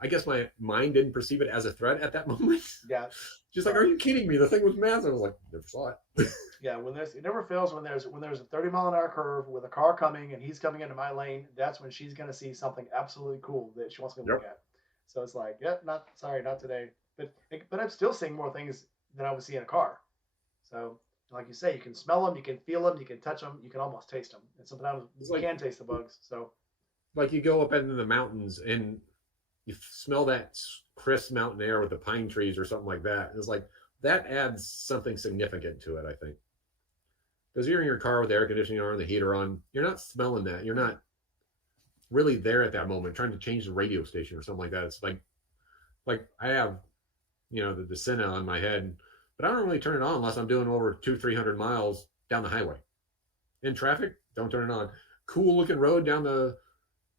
I guess my mind didn't perceive it as a threat at that moment. Yeah, She's like, "Are you kidding me? The thing was massive." I was like, "Never saw it." yeah. It never fails when there's a 30-mile-an-hour curve with a car coming and he's coming into my lane. That's when she's gonna see something absolutely cool that she wants to look Yep. at. So it's like, yep, not sorry, not today. But I'm still seeing more things than I would see in a car. So like you say, you can smell them, you can feel them, you can touch them, you can almost taste them, and sometimes It's you like can taste the bugs. So you go up into the mountains and you smell that crisp mountain air with the pine trees or something like that. It's like, that adds something significant to it, I think. Because you're in your car with the air conditioning on, the heater on, you're not smelling that. You're not really there at that moment trying to change the radio station or something like that. It's like I have, the Senna on my head, but I don't really turn it on unless I'm doing over 200-300 miles down the highway. In traffic, don't turn it on. Cool looking road down the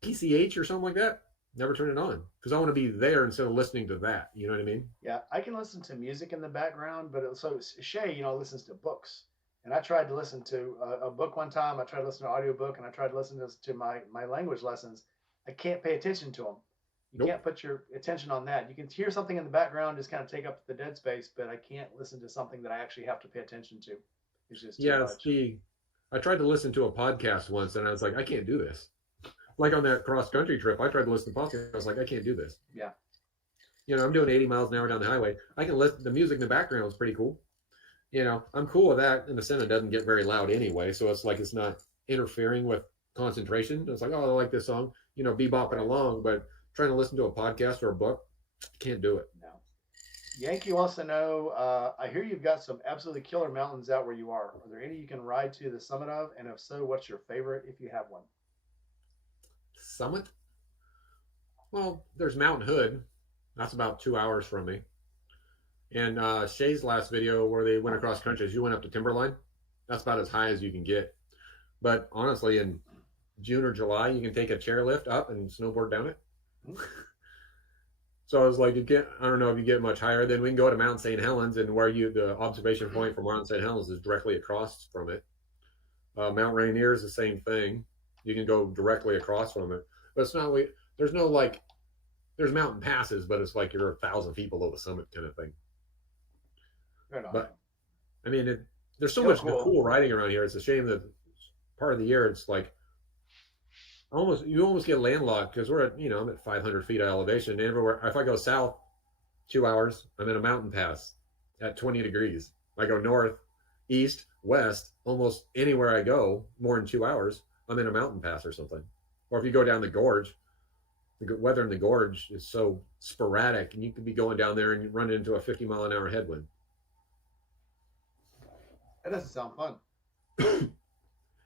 PCH or something like that, never turn it on because I want to be there instead of listening to that. You know what I mean? Yeah, I can listen to music in the background, but so Shay, listens to books. And I tried to listen to a book one time. I tried to listen to an audiobook, and I tried to listen to my language lessons. I can't pay attention to them. You Nope. can't put your attention on that. You can hear something in the background, just kind of take up the dead space, but I can't listen to something that I actually have to pay attention to. It's just too Yeah, much. I tried to listen to a podcast once and I was like, I can't do this. Like on that cross country trip, I tried to listen to podcast. I was like, I can't do this. Yeah. I'm doing 80 miles an hour down the highway. I can listen. The music in the background is pretty cool. I'm cool with that. And the Senate doesn't get very loud anyway. So it's like it's not interfering with concentration. It's like, oh, I like this song, bebopping Right. along. But trying to listen to a podcast or a book, can't do it. No. Yankee wants to know. I hear you've got some absolutely killer mountains out where you are. Are there any you can ride to the summit of? And if so, what's your favorite if you have one? Summit? Well, there's Mount Hood. That's about 2 hours from me. And Shay's last video where they went across country, you went up to Timberline. That's about as high as you can get. But honestly, in June or July, you can take a chairlift up and snowboard down it. So I was like, I don't know if you get much higher. Then we can go to Mount St. Helens, and the observation point from Mount St. Helens is directly across from it. Mount Rainier is the same thing. You can go directly across from it, but it's not. There's no there's mountain passes, but it's like you're 1,000 feet below the summit kind of thing. Right on. But I mean, there's so Still much cool. cool riding around here. It's a shame that part of the year it's like you almost get landlocked because we're at I'm at 500 feet of elevation. And everywhere if I go south 2 hours, I'm in a mountain pass at 20 degrees. If I go north, east, west, almost anywhere I go more than 2 hours, I'm in a mountain pass or something. Or if you go down the gorge, the weather in the gorge is so sporadic, and you could be going down there and you run into a 50-mile-an-hour headwind. That doesn't sound fun.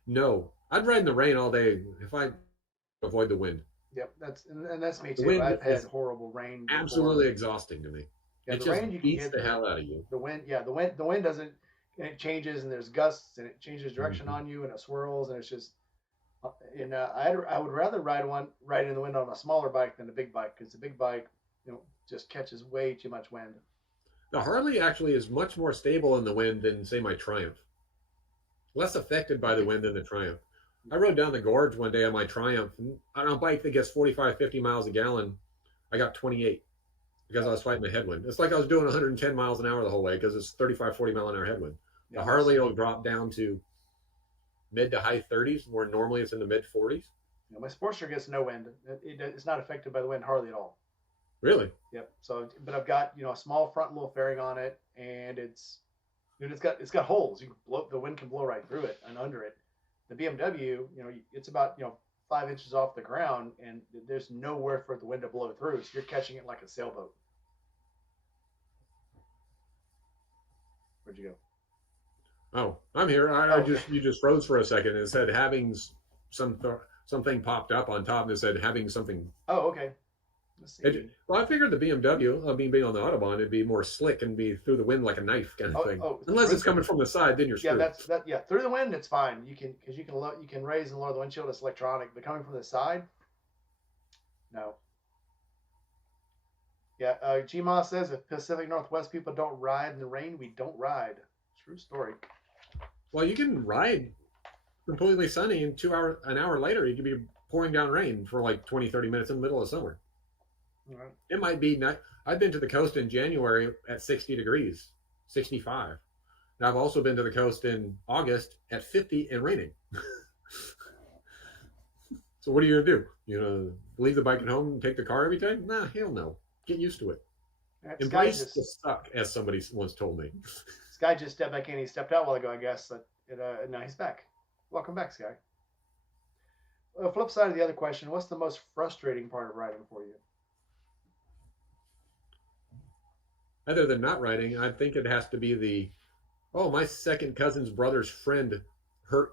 No, I'd ride in the rain all day if I avoid the wind. Yep, that's me The too. wind I've had is horrible rain before. absolutely exhausting to me. Yeah, It the just rain you can beats get the hell out of you. the wind. Yeah, the wind doesn't. And it changes, and there's gusts, and it changes direction Mm-hmm. on you, and it swirls, and it's just. And I would rather ride in the wind on a smaller bike than a big bike because the big bike, just catches way too much wind. The Harley actually is much more stable in the wind than, say, my Triumph. Less affected by the wind than the Triumph. I rode down the gorge one day on my Triumph, and on a bike that gets 45, 50 miles a gallon, I got 28 because I was fighting the headwind. It's like I was doing 110 miles an hour the whole way because it's 35, 40 mile an hour headwind. Yeah, The Harley will drop down to mid to high 30s, where normally it's in the mid 40s. my Sportster gets no wind. It's not affected by the wind hardly at all. Really? Yep. So, but I've got a small front little fairing on it, and it's got holes. The wind can blow right through it and under it. The BMW, it's about 5 inches off the ground, and there's nowhere for the wind to blow through. So you're catching it like a sailboat. Where'd you go? Oh, I'm here. You just froze for a second. It said having something popped up on top, and it said having something. Oh, okay. Let's see. Well, I figured the BMW, being on the Autobahn, it'd be more slick and be through the wind like a knife kind of thing. Unless it's coming from the side, then you're screwed. Yeah, through the wind, it's fine. You can raise and lower the windshield. It's electronic, but coming from the side, no. Yeah, GMA says if Pacific Northwest people don't ride in the rain, we don't ride. True story. Well, you can ride completely sunny, and an hour later, you could be pouring down rain for like 20, 30 minutes in the middle of summer. Right. It might be not. I've been to the coast in January at 60 degrees, 65. And I've also been to the coast in August at 50 and raining. So what are you going to do? Leave the bike at home and take the car every time? Nah, hell no. Get used to it. Embrace the suck, as somebody once told me. Sky just stepped back in. He stepped out a while ago, I guess. Now he's back. Welcome back, Sky. Flip side of the other question, what's the most frustrating part of riding for you? other than not riding, I think it has to be the, oh, my second cousin's brother's friend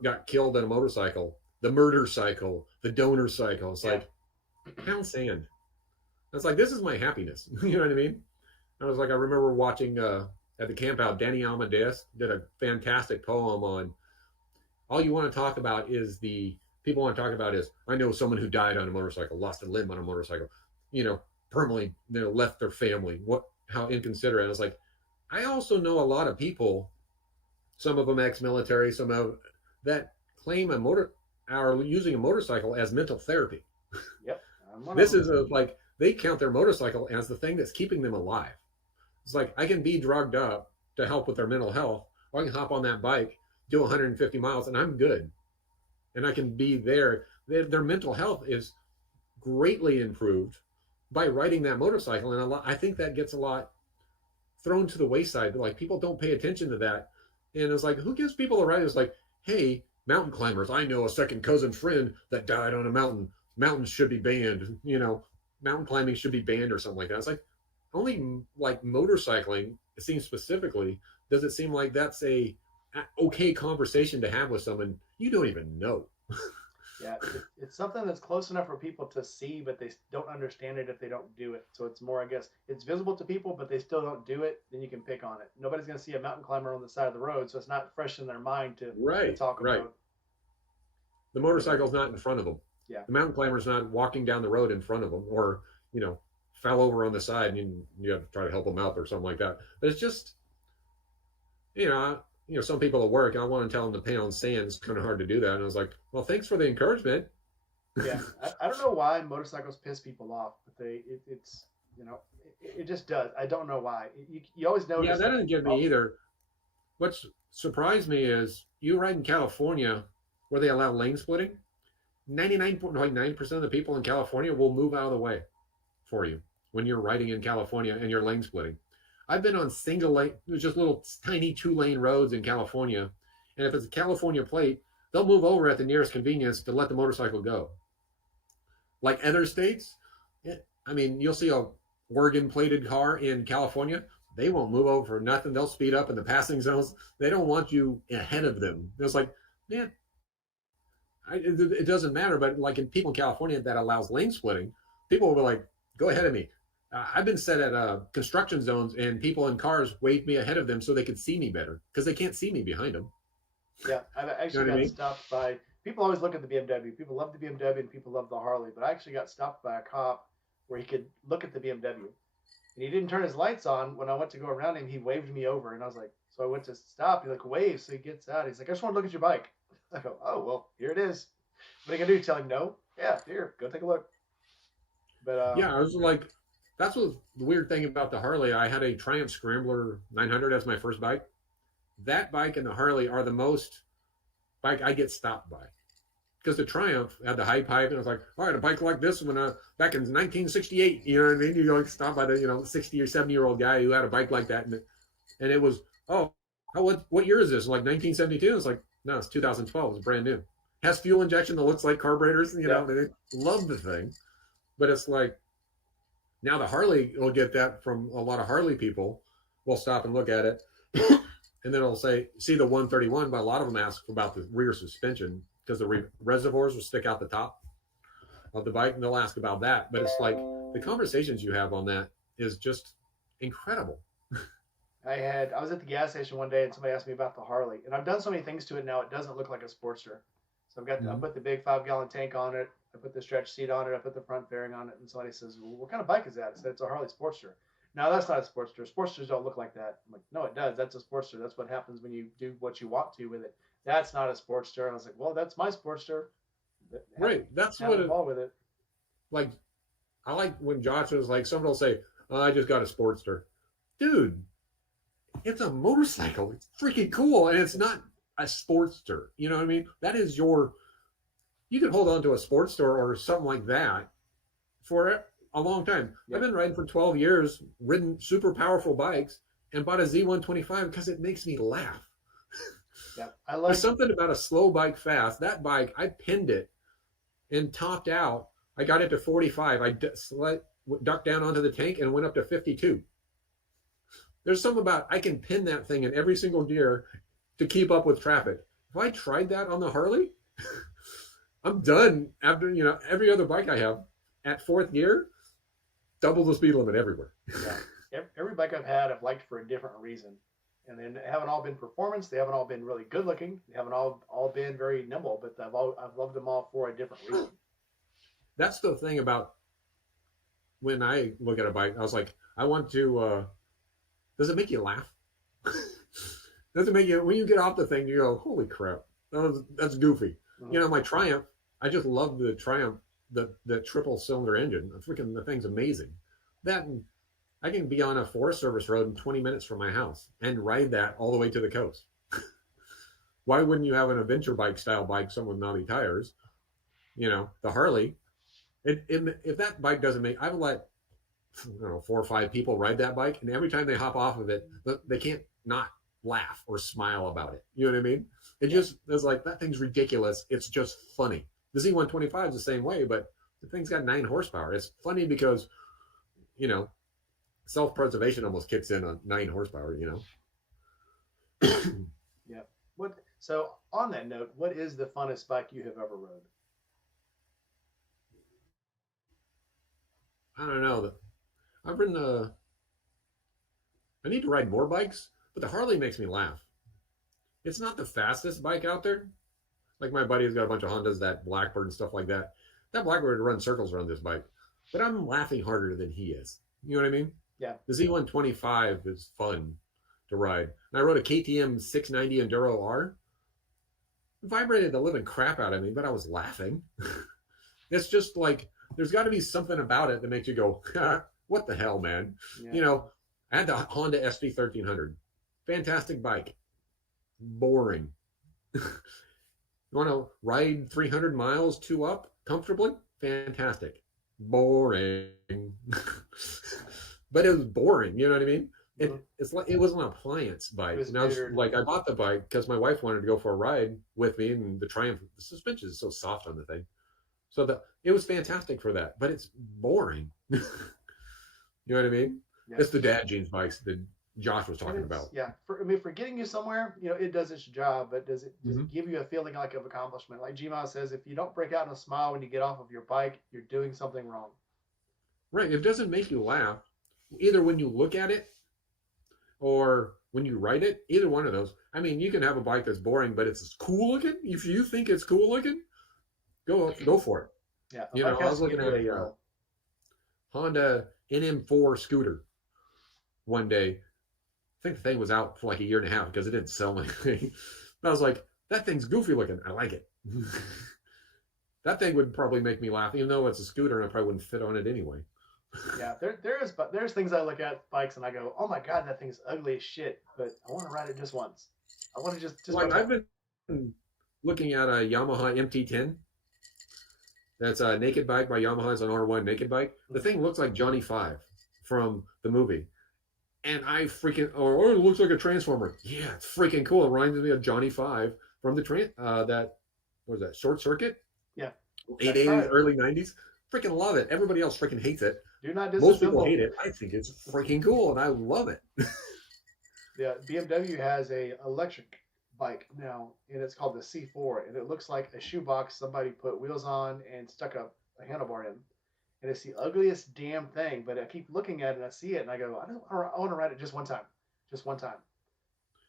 got killed on a motorcycle, the murder cycle, the donor cycle. It's Yeah. like pound sand. It's like this is my happiness. You know what I mean? I was like, I remember watching at the camp out, Danny Amadeus did a fantastic poem on all you want to talk about is the people want to talk about is I know someone who died on a motorcycle, lost a limb on a motorcycle, you know, permanently, left their family. What how inconsiderate. I was like, I also know a lot of people, some of them ex-military, some of that claim a motor are using a motorcycle as mental therapy. Yep. I'm one of This them. is like they count their motorcycle as the thing that's keeping them alive. It's like I can be drugged up to help with their mental health, or I can hop on that bike, do 150 miles, and I'm good. And I can be there. Their mental health is greatly improved by riding that motorcycle, and I think that gets a lot thrown to the wayside. Like people don't pay attention to that, and it's like who gives people a ride? It's like, hey, mountain climbers, I know a second cousin friend that died on a mountain. Mountains should be banned. Mountain climbing should be banned or something like that. It's like only like motorcycling. It seems specifically. Does it seem like that's a okay conversation to have with someone you don't even know? Yeah, it's something that's close enough for people to see, but they don't understand it if they don't do it. So it's more, I guess, it's visible to people, but they still don't do it. Then you can pick on it. Nobody's going to see a mountain climber on the side of the road, so it's not fresh in their mind to Right, talk right. about. The But motorcycle's not in front of them. yeah, The mountain climber's not walking down the road in front of them, or you know, fell over on the side, and you have to try to help them out or something like that. But it's just some people at work, I want to tell them to pound sand. It's kind of hard to do that. And I was like, well, thanks for the encouragement. yeah. I don't know why motorcycles piss people off, but it's it just does. I don't know why. You always Yeah, notice that like didn't get me oh either. What's surprised me is you ride in California where they allow lane splitting. 99.9% of the people in California will move out of the way for you when you're riding in California and you're lane splitting. I've been on single lane, just little tiny 2-lane roads in California. And if it's a California plate, they'll move over at the nearest convenience to let the motorcycle go. Like other states, I mean, you'll see a Oregon plated car in California. They won't move over for nothing. They'll speed up in the passing zones. They don't want you ahead of them. It's like, man, it doesn't matter. But like in people in California that allows lane splitting, people will be like, go ahead of me. I've been set at construction zones and people in cars waved me ahead of them so they could see me better because they can't see me behind them. yeah, I You actually know what I got mean? stopped by people always look at the BMW. People love the BMW and people love the Harley, but I actually got stopped by a cop where he could look at the BMW. And he didn't turn his lights on. When I went to go around him, he waved me over, and I was like, so I went to stop. He like waves, so he gets out. He's like, I just want to look at your bike. I go, oh well, here it is. What are you gonna do? Tell him no? Yeah, here, go take a look. But Yeah, I was like, that's what the weird thing about the Harley. I had a Triumph Scrambler 900 as my first bike. That bike and the Harley are the most bike I get stopped by because the Triumph had the high pipe, and I was like, all right, a bike like this when back in 1968, you know what I mean? You like stop by the 60 or 70-year-old guy who had a bike like that, and it was what year is this? Like 1972? It's like no, it's 2012. It's brand new. Has fuel injection that looks like carburetors. yeah, They love the thing, but it's like now the Harley will get that from a lot of Harley people. Will stop and look at it, and then it'll say, see the 131, but a lot of them ask about the rear suspension because the reservoirs will stick out the top of the bike, and they'll ask about that. But it's like the conversations you have on that is just incredible. I was at the gas station one day and somebody asked me about the Harley, and I've done so many things to it now. It doesn't look like a Sportster. So I Mm-hmm. put the big 5 gallon tank on it. I put the stretch seat on it. I put the front fairing on it. And somebody says, well, what kind of bike is that? I said, it's a Harley Sportster. No, that's not a Sportster. Sportsters don't look like that. I'm like, no, it does. That's a Sportster. That's what happens when you do what you want to with it. That's not a Sportster. And I was like, well, that's my Sportster. Have, Right. That's have what a it ball with it. like. I like when Josh was like, someone will say, oh, I just got a Sportster. Dude, it's a motorcycle. It's freaking cool. And it's not a Sportster. You know what I mean? That is you can hold on to a Sportster or something like that for a long time. I've Yep. been riding for 12 years, ridden super powerful bikes, and bought a Z125 because it makes me laugh. Yep. I There's like, something about a slow bike fast. That bike, I pinned it and topped out. I got it to 45. I ducked down onto the tank and went up to 52. There's something about I can pin that thing in every single gear to keep up with traffic. If I tried that on the Harley, I'm done after, every other bike I have at fourth gear, double the speed limit everywhere. Yeah. Every bike I've had, I've liked for a different reason. And then they haven't all been performance. They haven't all been really good looking. They haven't all been very nimble, but I've loved them all for a different reason. That's the thing about when I look at a bike, I was like, I want to, does it make you laugh? Does it make you, when you get off the thing, you go, holy crap, that's goofy. Mm-hmm. My Triumph, I just love the Triumph, the triple cylinder engine. The thing's amazing. That I can be on a Forest Service road in 20 minutes from my house and ride that all the way to the coast. Why wouldn't you have an adventure bike style bike, some with knobby tires? The Harley. If that bike doesn't make, I've let, I don't know, 4 or 5 people ride that bike, and every time they hop off of it, they can't not laugh or smile about it. You know what I mean? It's like, that thing's ridiculous. It's just funny. The Z125 is the same way, but the thing's got 9 horsepower. It's funny because, you know, self-preservation almost kicks in on 9 horsepower, Yeah. So on that note, what is the funnest bike you have ever rode? I don't know. I've ridden I need to ride more bikes, but the Harley makes me laugh. It's not the fastest bike out there. Like my buddy's got a bunch of Hondas, that Blackbird and stuff like that. That Blackbird runs circles around this bike, but I'm laughing harder than he is. You know what I mean? Yeah. The Z125 is fun to ride. And I rode a KTM 690 Enduro R. It vibrated the living crap out of me, but I was laughing. It's just like, there's got to be something about it that makes you go, what the hell, man? Yeah. I had the Honda SD 1300. Fantastic bike. Boring. You want to ride 300 miles, 2 up comfortably? Fantastic. Boring. But it was boring. You know what I mean? It's like, it wasn't an appliance bike. And I was like, I bought the bike because my wife wanted to go for a ride with me, and the Triumph, the suspension is so soft on the thing. So it was fantastic for that, but it's boring. You know what I mean? Yeah. It's the dad jeans bikes that Josh was talking about. Yeah. For getting you somewhere, it does its job, but does it give you a feeling like of accomplishment? Like Gma says, if you don't break out in a smile when you get off of your bike, you're doing something wrong. Right. It doesn't make you laugh, either when you look at it or when you ride it. Either one of those. I mean, you can have a bike that's boring, but it's cool looking. If you think it's cool looking, go for it. Yeah. I was looking at a Honda NM4 scooter one day. I think the thing was out for like a year and a half because it didn't sell anything. I was like, that thing's goofy looking. I like it. That thing would probably make me laugh, even though it's a scooter and I probably wouldn't fit on it anyway. Yeah, there's things I look at bikes and I go, oh my god, that thing's ugly as shit, but I want to ride it just once. I want to just like, I've been looking at a Yamaha MT10. That's a naked bike by Yamaha. It's an R1 naked bike. The thing looks like Johnny Five from the movie. And I freaking, it looks like a Transformer. Yeah, it's freaking cool. It reminds me of Johnny Five from that, what was that, Short Circuit? Yeah. 80s, early 90s. Freaking love it. Everybody else freaking hates it. Do not disassemble. Most people hate it. I think it's freaking cool, and I love it. Yeah, BMW has a electric bike now, and it's called the C4, and it looks like a shoebox somebody put wheels on and stuck a handlebar in. And it's the ugliest damn thing, but I keep looking at it and I see it and I go, I want to ride it just one time. Just one time.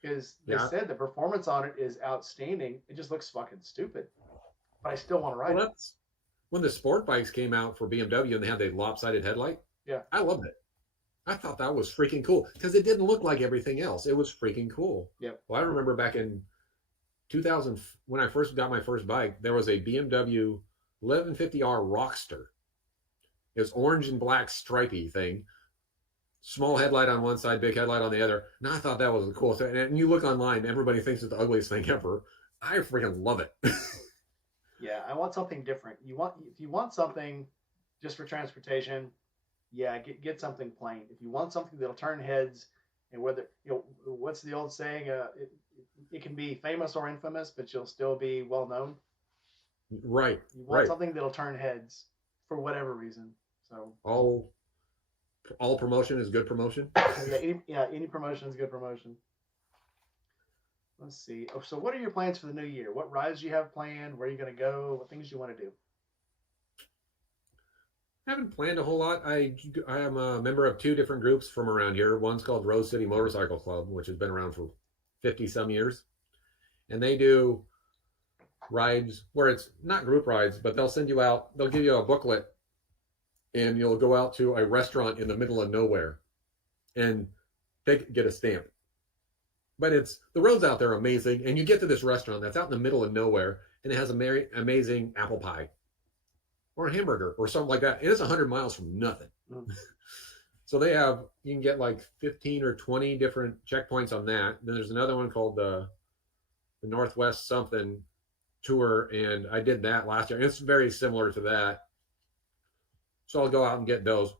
Because they said the performance on it is outstanding. It just looks fucking stupid. But I still want to ride it. That's when the sport bikes came out for BMW and they had the lopsided headlight. Yeah. I loved it. I thought that was freaking cool because it didn't look like everything else. It was freaking cool. Yep. Well, I remember back in 2000, when I first got my first bike, there was a BMW 1150R Rockster. It was orange and black stripy thing. Small headlight on one side, big headlight on the other. And I thought that was the coolest thing. And you look online, everybody thinks it's the ugliest thing ever. I freaking love it. Yeah, I want something different. If you want something just for transportation, yeah, get something plain. If you want something that'll turn heads, and whether what's the old saying? It can be famous or infamous, but you'll still be well known. Right. You want something that'll turn heads for whatever reason. So All promotion is good promotion. Any promotion is good promotion. Let's see. Oh, so what are your plans for the new year? What rides do you have planned? Where are you going to go? What things do you want to do? I haven't planned a whole lot. I am a member of two different groups from around here. One's called Rose City Motorcycle Club, which has been around for 50 some years, and they do rides where it's not group rides, but they'll send you out. They'll give you a booklet, and you'll go out to a restaurant in the middle of nowhere and get a stamp. But it's the roads out there are amazing, and you get to this restaurant that's out in the middle of nowhere, and it has amazing apple pie or a hamburger or something like that. It is 100 miles from nothing. Mm. So you can get like 15 or 20 different checkpoints on that. Then there's another one called the Northwest something tour, and I did that last year. It's very similar to that. So I'll go out and get those.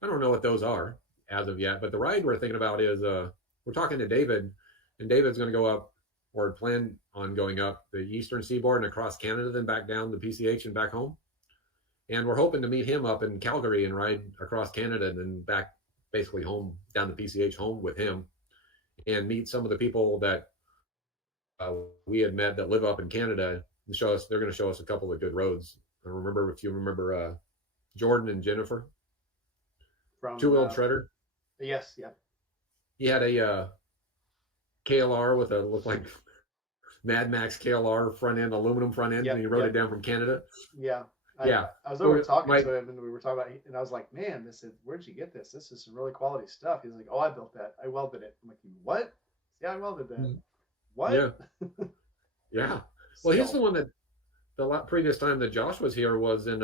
I don't know what those are as of yet, but the ride we're thinking about is we're talking to David, and David's going to go up or plan on going up the eastern seaboard and across Canada, then back down the PCH and back home. And we're hoping to meet him up in Calgary and ride across Canada and then back basically home, down the PCH home with him, and meet some of the people that we had met that live up in Canada and show us. They're going to show us a couple of good roads. I remember if you remember Jordan and Jennifer, From two-wheeled shredder. Yes, yeah, He had a KLR with a looked like Mad Max KLR front end, aluminum front end, and he rode it down from Canada. yeah. Yeah, I was over talking to him, and we were talking about, and I was like, "Man, this is where'd you get this? This is some really quality stuff." He's like, "Oh, I built that. I welded it." I'm like, "What?" Yeah, I welded that. What? Yeah, yeah. Well, he's the one that the previous time that Josh was here was in.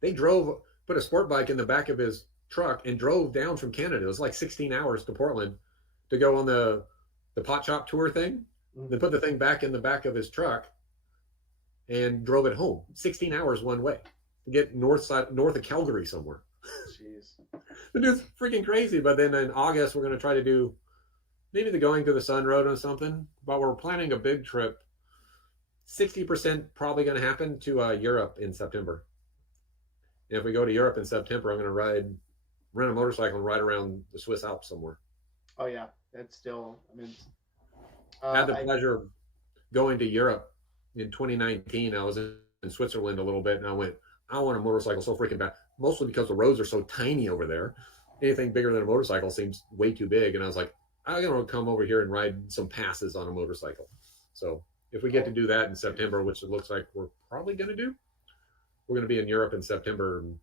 They put a sport bike in the back of his truck and drove down from Canada. It was like 16 hours to Portland to go on the pot shop tour thing. Mm-hmm. They put the thing back in the back of his truck and drove it home. 16 hours one way to get north of Calgary somewhere. Jeez. The dude's freaking crazy. But then in August, we're going to try to do maybe the Going to the Sun Road or something. But we're planning a big trip. 60% probably going to happen to Europe in September. And if we go to Europe in September, I'm going to rent a motorcycle and ride around the Swiss Alps somewhere. Oh, yeah. That's still, I mean, I had the pleasure of going to Europe in 2019. I was in Switzerland a little bit, and I went, I want a motorcycle so freaking bad. Mostly because the roads are so tiny over there. Anything bigger than a motorcycle seems way too big. And I was like, I'm going to come over here and ride some passes on a motorcycle. So if we get to do that in September, which it looks like we're probably going to do, we're going to be in Europe in September and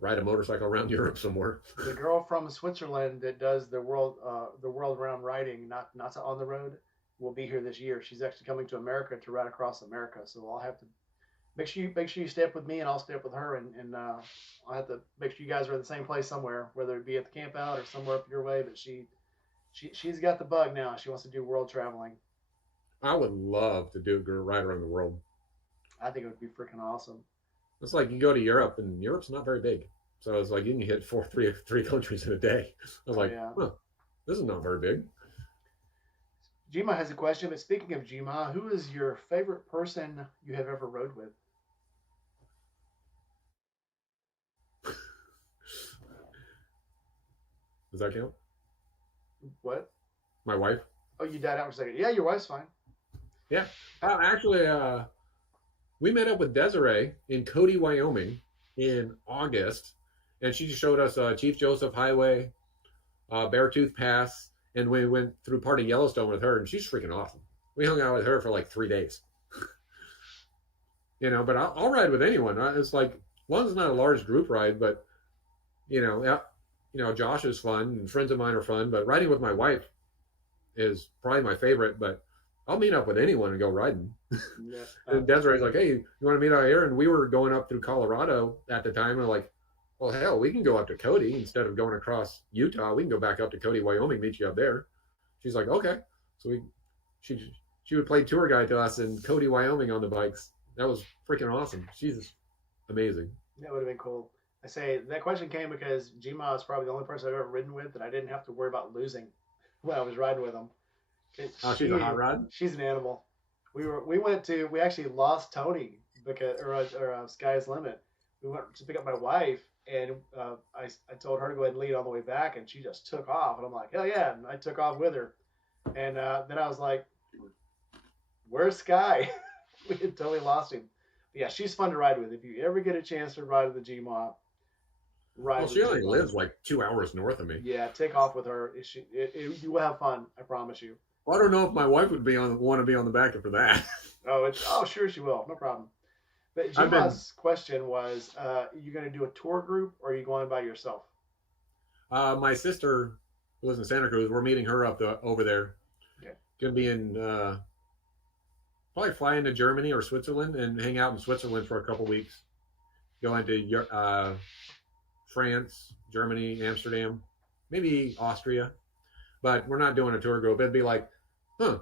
ride a motorcycle around Europe somewhere. The girl from Switzerland that does the world round riding, not on the road, will be here this year. She's actually coming to America to ride across America. So I'll have to make sure you stay up with me, and I'll stay up with her, and I'll have to make sure you guys are at the same place somewhere, whether it be at the camp out or somewhere up your way. But she's got the bug now. She wants to do world traveling. I would love to do a ride around the world. I think it would be freaking awesome. It's like you go to Europe, and Europe's not very big. So it's like you can hit three countries in a day. I was like, this is not very big. Gma has a question, but speaking of Gma, who is your favorite person you have ever rode with? Does that count? What? My wife. Oh, you died out for a second. Yeah, your wife's fine. Yeah. Actually, we met up with Desiree in Cody, Wyoming in August, and she showed us Chief Joseph Highway, Beartooth Pass, and we went through part of Yellowstone with her, and she's freaking awesome. We hung out with her for like 3 days. But I'll ride with anyone. It's like, as long as it's not a large group ride, but, Josh is fun, and friends of mine are fun, but riding with my wife is probably my favorite, but I'll meet up with anyone and go riding. Yeah. And Desiree's like, hey, you want to meet out here? And we were going up through Colorado at the time, and I'm like, well, hell, we can go up to Cody instead of going across Utah. We can go back up to Cody, Wyoming, meet you up there. She's like, okay. So she would play tour guide to us in Cody, Wyoming on the bikes. That was freaking awesome. She's amazing. That would have been cool. I say that question came because Gma is probably the only person I've ever ridden with that I didn't have to worry about losing when I was riding with him. She's a hot rod. She's an animal. We actually lost Tony because or Sky's Limit. we went to pick up my wife, and I told her to go ahead and lead all the way back, and she just took off, and I'm like, hell yeah, and I took off with her, and then I was like, where's Sky? We had totally lost him. But yeah, she's fun to ride with. If you ever get a chance to ride with the GMOP, Well, ride with she the only GMOP. lives like 2 hours north of me. Yeah, take off with her. You will have fun. I promise you. Well, I don't know if my wife would be on want to be on the back for that. Oh sure she will. No problem. But I've been Jima's question was, you going to do a tour group or are you going by yourself? my sister who lives in Santa Cruz. We're meeting her over there. Okay. Gonna be in probably fly into Germany or Switzerland and hang out in Switzerland for a couple weeks. Go into France, Germany, Amsterdam, maybe Austria. But we're not doing a tour group. It'd be like, huh,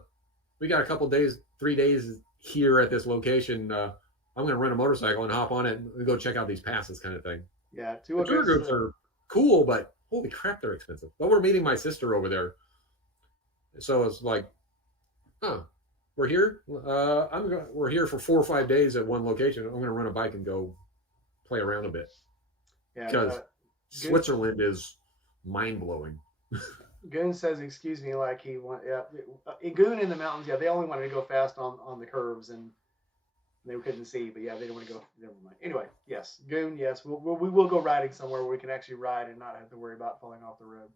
we got a couple days, 3 days here at this location. I'm going to rent a motorcycle and hop on it and go check out these passes, kind of thing. Yeah, The two tour good. groups are cool, but holy crap, they're expensive. But we're meeting my sister over there, so it's like, huh, we're here. We're here for 4 or 5 days at one location. I'm going to rent a bike and go play around a bit Yeah, because Goon, Switzerland is mind blowing. Goon says, excuse me, like he want. Yeah, Goon in the mountains. Yeah, they only wanted to go fast on the curves and they couldn't see. But yeah, they didn't want to go. Never mind. Anyway, yes, Goon. Yes, we will go riding somewhere where we can actually ride and not have to worry about falling off the road.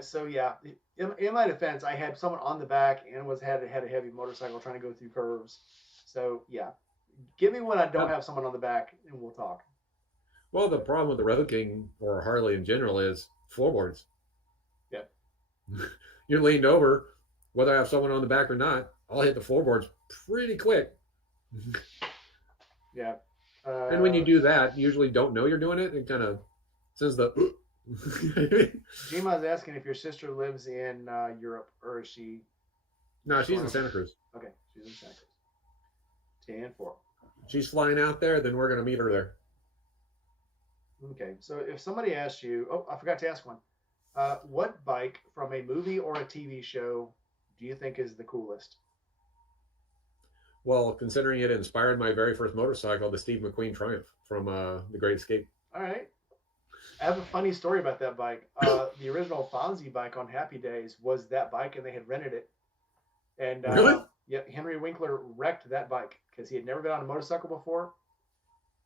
So yeah, in my defense, I had someone on the back and had a heavy motorcycle trying to go through curves. So yeah, give me when I don't Uh, have someone on the back and we'll talk. well, the problem with the Rev King or Harley in general is floorboards. Yeah, You're leaned over, whether I have someone on the back or not, I'll hit the floorboards pretty quick. yeah. And when you do that, you usually don't know you're doing it. It kind of sends the. Jima's asking if your sister lives in Europe or is she No, just she's going in over? Santa Cruz. Okay, she's in Santa Cruz. 10-4. She's flying out there, then we're going to meet her there. Okay, so if somebody asks you, oh, I forgot to ask one. What bike from a movie or a TV show do you think is the coolest? Well, considering it inspired my very first motorcycle, the Steve McQueen Triumph from The Great Escape. All right. I have a funny story about that bike. The original Fonzie bike on Happy Days was that bike, and they had rented it. And Really? yeah, Henry Winkler wrecked that bike because he had never been on a motorcycle before.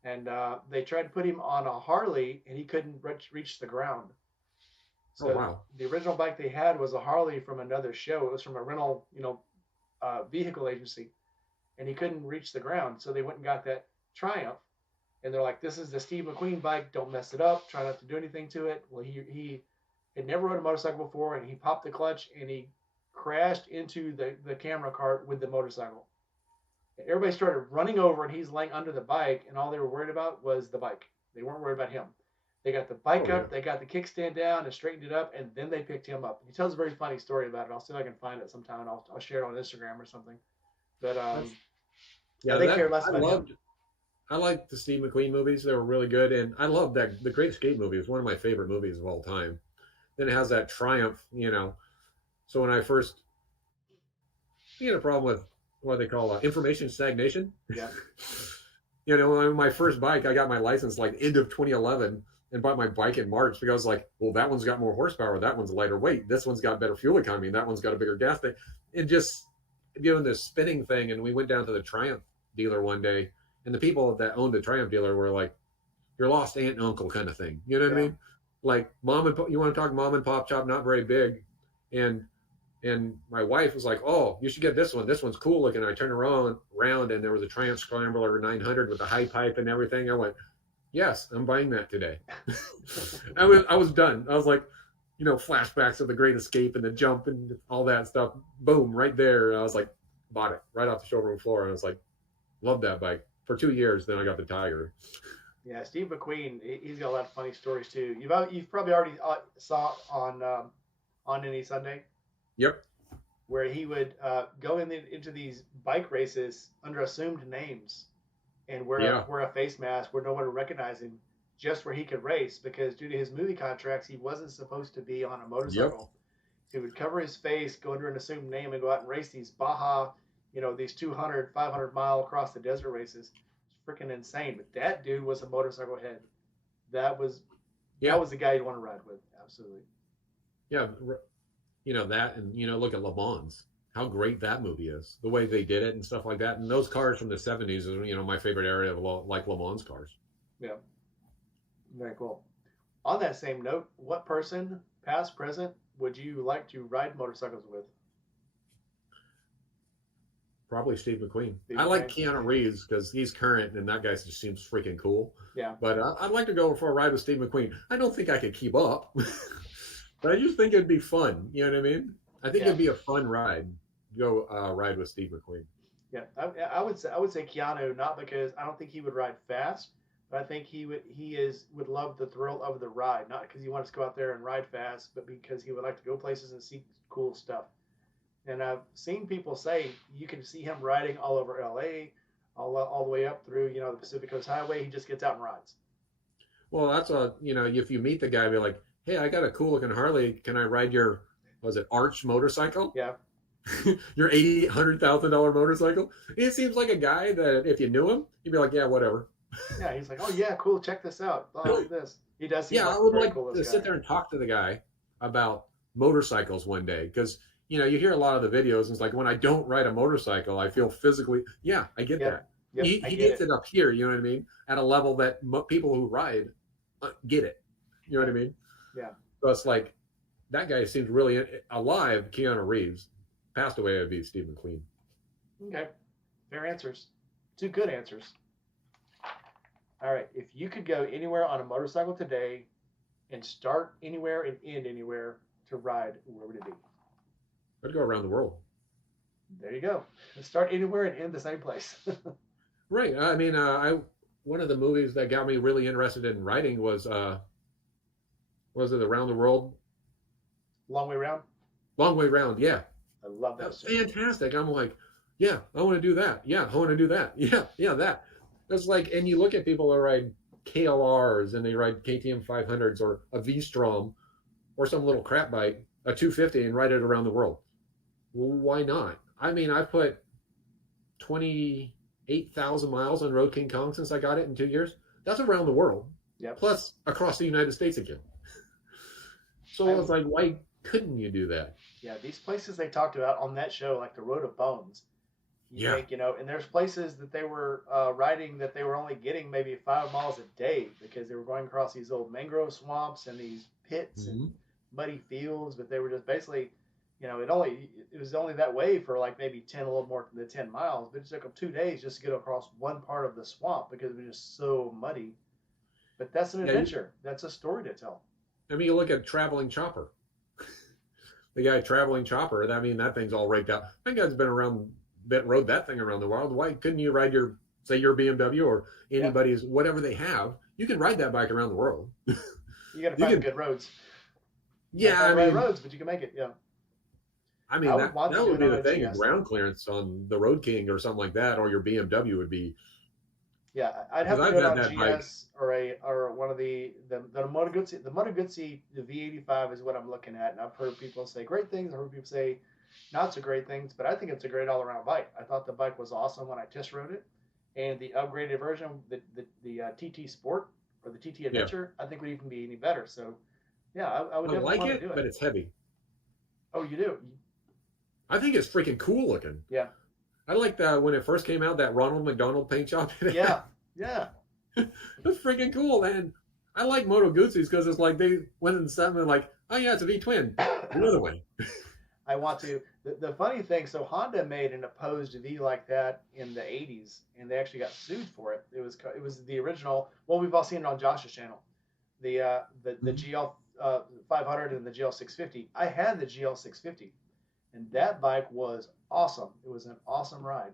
And they tried to put him on a Harley, and he couldn't reach the ground. Oh, So wow. the original bike they had was a Harley from another show. It was from a rental, vehicle agency, and he couldn't reach the ground. So they went and got that Triumph, and they're like, "This is the Steve McQueen bike. Don't mess it up. Try not to do anything to it." Well, he had never rode a motorcycle before, and he popped the clutch and he crashed into the camera cart with the motorcycle. And everybody started running over, and he's laying under the bike, and all they were worried about was the bike. They weren't worried about him. They got the bike Oh, yeah. up, they got the kickstand down, and straightened it up, and then they picked him up. He tells a very funny story about it. I'll see if I can find it sometime, and I'll share it on Instagram or something. But That's, yeah, yeah, they that care less I about him. loved. I liked the Steve McQueen movies. They were really good. And I love that. The Great Escape movie is one of my favorite movies of all time. Then it has that triumph. So when I first, you had a problem with what they call information stagnation. Yeah, On my first bike, I got my license like end of 2011 and bought my bike in March because I was like, well, that one's got more horsepower. That one's lighter weight. This one's got better fuel economy. And that one's got a bigger gas tank. And just doing this spinning thing. And we went down to the Triumph dealer one day. And the people that owned the Triumph dealer were like, your lost aunt and uncle kind of thing. You know what I yeah, mean? Like you want to talk mom and pop shop, not very big. And and my wife was like, "Oh, you should get this one. This one's cool looking." I turned around, and there was a Triumph Scrambler 900 with the high pipe and everything. I went, "Yes, I'm buying that today." I was done. I was like, flashbacks of the Great Escape and the jump and all that stuff. Boom, right there. And I was like, bought it right off the showroom floor. And I was like, love that bike for 2 years. Then I got the Tiger. yeah. Steve McQueen, he's got a lot of funny stories too. You've probably already saw on Any Sunday Yep. where he would go into these bike races under assumed names and Yeah. wear a face mask where no one would recognize him, just where he could race because due to his movie contracts, he wasn't supposed to be on a Yep. motorcycle. He would cover his face, go under an assumed name, and go out and race these Baja, these 200, 500 mile across the desert races. freaking insane. But that dude was a motorcycle head. That was that Yeah, was the guy you'd want to ride with. Absolutely. yeah. That, and look at Le Mans. How great that movie is. The way they did it and stuff like that. And those cars from the '70s is my favorite area of like Le Mans cars. Yeah. Very cool. On that same note, what person, past, present, would you like to ride motorcycles with? Probably Steve McQueen. Steve I like McQueen? Keanu Reeves because he's current and that guy just seems freaking cool. Yeah. But I'd like to go for a ride with Steve McQueen. I don't think I could keep up, but I just think it'd be fun. You know what I mean? I think Yeah. it'd be a fun ride. Go ride with Steve McQueen. Yeah. I would say Keanu, not because I don't think he would ride fast, but I think he would love the thrill of the ride, not because he wants to go out there and ride fast, but because he would like to go places and see cool stuff. And I've seen people say you can see him riding all over LA, all the way up through the Pacific Coast Highway. He just gets out and rides. Well, that's if you meet the guy, be like, hey, I got a cool looking Harley. Can I ride your, was it Arch motorcycle? Yeah. Your $100,000 motorcycle? It seems like a guy that if you knew him, you'd be like, yeah, whatever. Yeah. He's like, oh yeah, cool. Check this out. Oh, look at this. He does seem Yeah, like I the would very like to coolest sit guy. there and talk to the guy about motorcycles one day because you hear a lot of the videos and it's like when I don't ride a motorcycle, I feel physically. Yeah, I get Yep. that. Yep. I He get gets it. it up here. You know what I mean? At a level that people who ride get it. You know what Yeah. I mean? Yeah. So it's like that guy seems really alive. Keanu Reeves passed away. Would be Steve McQueen. Okay. Fair answers. Two good answers. All right. If you could go anywhere on a motorcycle today and start anywhere and end anywhere to ride, where would it be? I'd go around the world. There you go. Start anywhere and end the same place. Right. I mean, I one of the movies that got me really interested in writing was it Around the World? Long way around. Long Way Round. Yeah, I love that that's show. fantastic. I'm like, yeah, I want to do that. Yeah, I want to do that. Yeah, yeah, that. That's like, and you look at people that ride KLRs and they ride KTM 500s or a V-Strom or some little crap bike, a 250, and ride it around the world. Well, why not? I mean, I've put 28,000 miles on Road King Kong since I got it in 2 years. That's around the world, Yep. plus across the United States again. So I it's like, why couldn't you do that? Yeah, these places they talked about on that show, like the Road of Bones. You Yeah. think, and there's places that they were riding that they were only getting maybe 5 miles a day because they were going across these old mangrove swamps and these pits and Mm-hmm. muddy fields, but they were just basically, it was only that way for like maybe 10, a little more than 10 miles, but it took them 2 days just to get across one part of the swamp because it was just so muddy. But that's an Yeah, adventure. That's a story to tell. I mean, you look at Traveling Chopper. The guy Traveling Chopper. I mean, that thing's all raked out. That guy's been around, rode that thing around the world. Why couldn't you ride your BMW or Yeah, anybody's whatever they have? You can ride that bike around the world. you got to You find can, good roads. You got to yeah. find the right roads, but you can make it. Yeah, I I mean would want to that do would it be on the a thing. GS. Ground clearance on the Road King or something like that, or your BMW would be Yeah, I'd because have to I've do it had on that bike. GS or one of the Moto Guzzi. The Moto Guzzi, the V85 is what I'm looking at, and I've heard people say great things. I've heard people say not so great things, but I think it's a great all around bike. I thought the bike was awesome when I test rode it, and the upgraded version, the TT Sport or the TT Yeah, Adventure, I think would even be any better. So yeah, I would I definitely like want to it, do it. but it's heavy. Oh, you do? I think it's freaking cool looking. Yeah, I like that when it first came out, that Ronald McDonald paint job. yeah, yeah. That's freaking cool, man. I like Moto Guzzi's because it's like they went in something like, oh yeah, it's a V twin. The other way. I want to. The funny thing, so Honda made an opposed V like that in the '80s, and they actually got sued for it. It was the original. Well, we've all seen it on Josh's channel. The Mhm. GL 500 and the GL 650. I had the GL 650, and that bike was awesome. It was an awesome ride,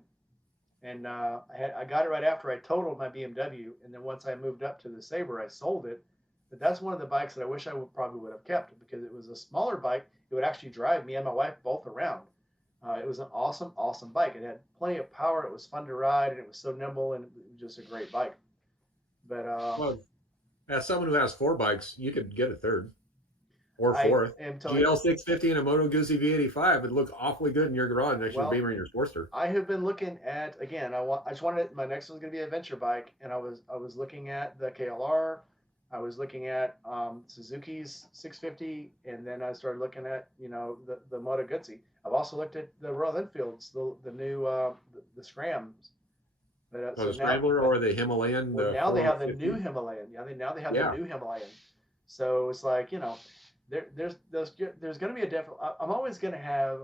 and I got it right after I totaled my BMW, and then once I moved up to the Sabre, I sold it. But that's one of the bikes that I wish probably would have kept because it was a smaller bike. It would actually drive me and my wife both around. It was an awesome, awesome bike. It had plenty of power. It was fun to ride, and it was so nimble, and it was just a great bike. But Well, as someone who has four bikes, you could get a third. or I fourth. am telling GL 650 and a Moto Guzzi V85 would look awfully good in your garage next to your well, Beamer and your Sportster. I have been looking at again. I just wanted my next one's going to be a adventure bike, and I was looking at the KLR. I was looking at Suzuki's 650, and then I started looking at the Moto Guzzi. I've also looked at the Royal Enfields, the new the Scrams. But Oh, so the now, Scrambler but or the Himalayan, well, the now they have the new 450. Himalayan. Yeah, now they have the Yeah. new Himalayan. So it's like there's going to be a different. I'm always going to have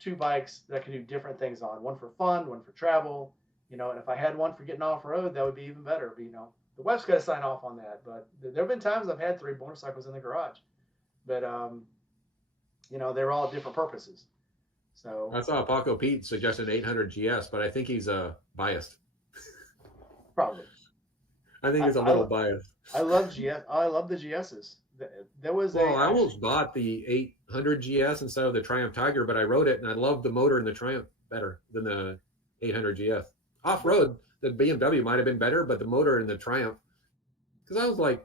two bikes that I can do different things on. One for fun, one for travel. And if I had one for getting off road, that would be even better. But the wife's got to sign off on that. But there have been times I've had three motorcycles in the garage, but they're all different purposes. So I saw Paco Pete suggest an 800 GS, but I think he's biased. probably I think I, he's a I, little biased. I love GS. I love the GSs. There was Well, a I actually almost bought the 800 GS instead of the Triumph Tiger, but I rode it and I loved the motor in the Triumph better than the 800 GS. Off road, the BMW might have been better, but the motor in the Triumph, because I was like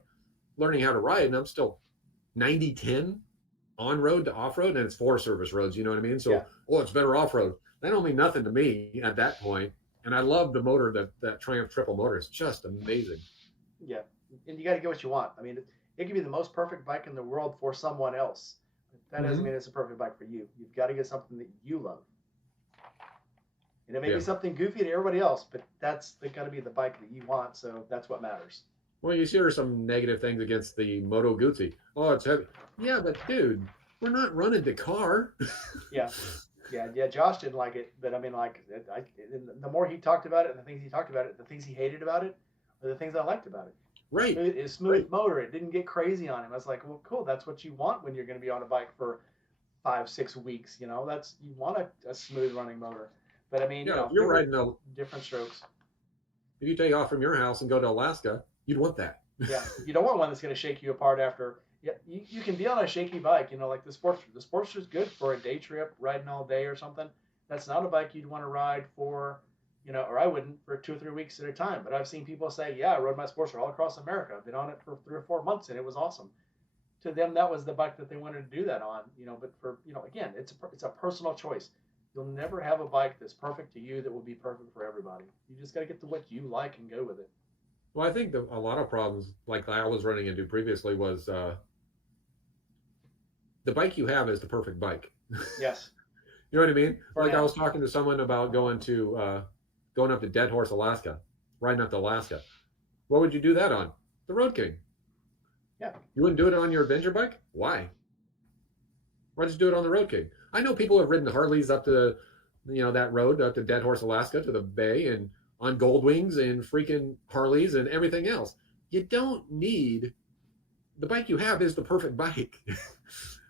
learning how to ride and I'm still 90/10 on road to off road, and it's Forest Service roads, you know what I mean? yeah So, it's better off road. That don't mean nothing to me at that point. And I love the motor, that Triumph triple motor. It's just amazing. yeah, and you got to get what you want. I mean, it can be the most perfect bike in the world for someone else. That doesn't Mm-hmm. mean it's a perfect bike for you. You've got to get something that you love. And it may be Yeah. something goofy to everybody else, but that's got to be the bike that you want. So that's what matters. Well, you hear some negative things against the Moto Guzzi. Oh, it's heavy. Yeah, but dude, we're not running the car. Yeah, yeah. Josh didn't like it, but I mean, like, the more he talked about it, and the things he talked about it, the things he hated about it, are the things I liked about it. Right. Smooth Right. motor. It didn't get crazy on him. I was like, well, cool. That's what you want when you're going to be on a bike for 5, 6 weeks. That's you want a smooth running motor. But I mean, Yeah, if you're different riding a, different strokes. if you take off from your house and go to Alaska, you'd want that. Yeah, you don't want one that's going to shake you apart after. Yeah, you can be on a shaky bike, like the Sportster. The Sportster's good for a day trip, riding all day or something. That's not a bike you'd want to ride for, or I wouldn't for 2 or 3 weeks at a time. But I've seen people say, yeah, I rode my Sportster all across America. I've been on it for 3 or 4 months and it was awesome. To them, that was the bike that they wanted to do that on, But for, again, it's a personal choice. You'll never have a bike that's perfect to you that will be perfect for everybody. You just got to get to what you like and go with it. Well, I think a lot of problems, like I was running into previously, was the bike you have is the perfect bike. Yes. You know what I mean? For Like I now. was talking to someone about going up to Dead Horse, Alaska, riding up to Alaska. What would you do that on? The Road King. Yeah. You wouldn't do it on your adventure bike? Why? Why just do it on the Road King? I know people have ridden the Harleys up to, that road up to Dead Horse, Alaska, to the bay, and on Gold Wings and freaking Harleys and everything else. You don't need the bike you have is the perfect bike.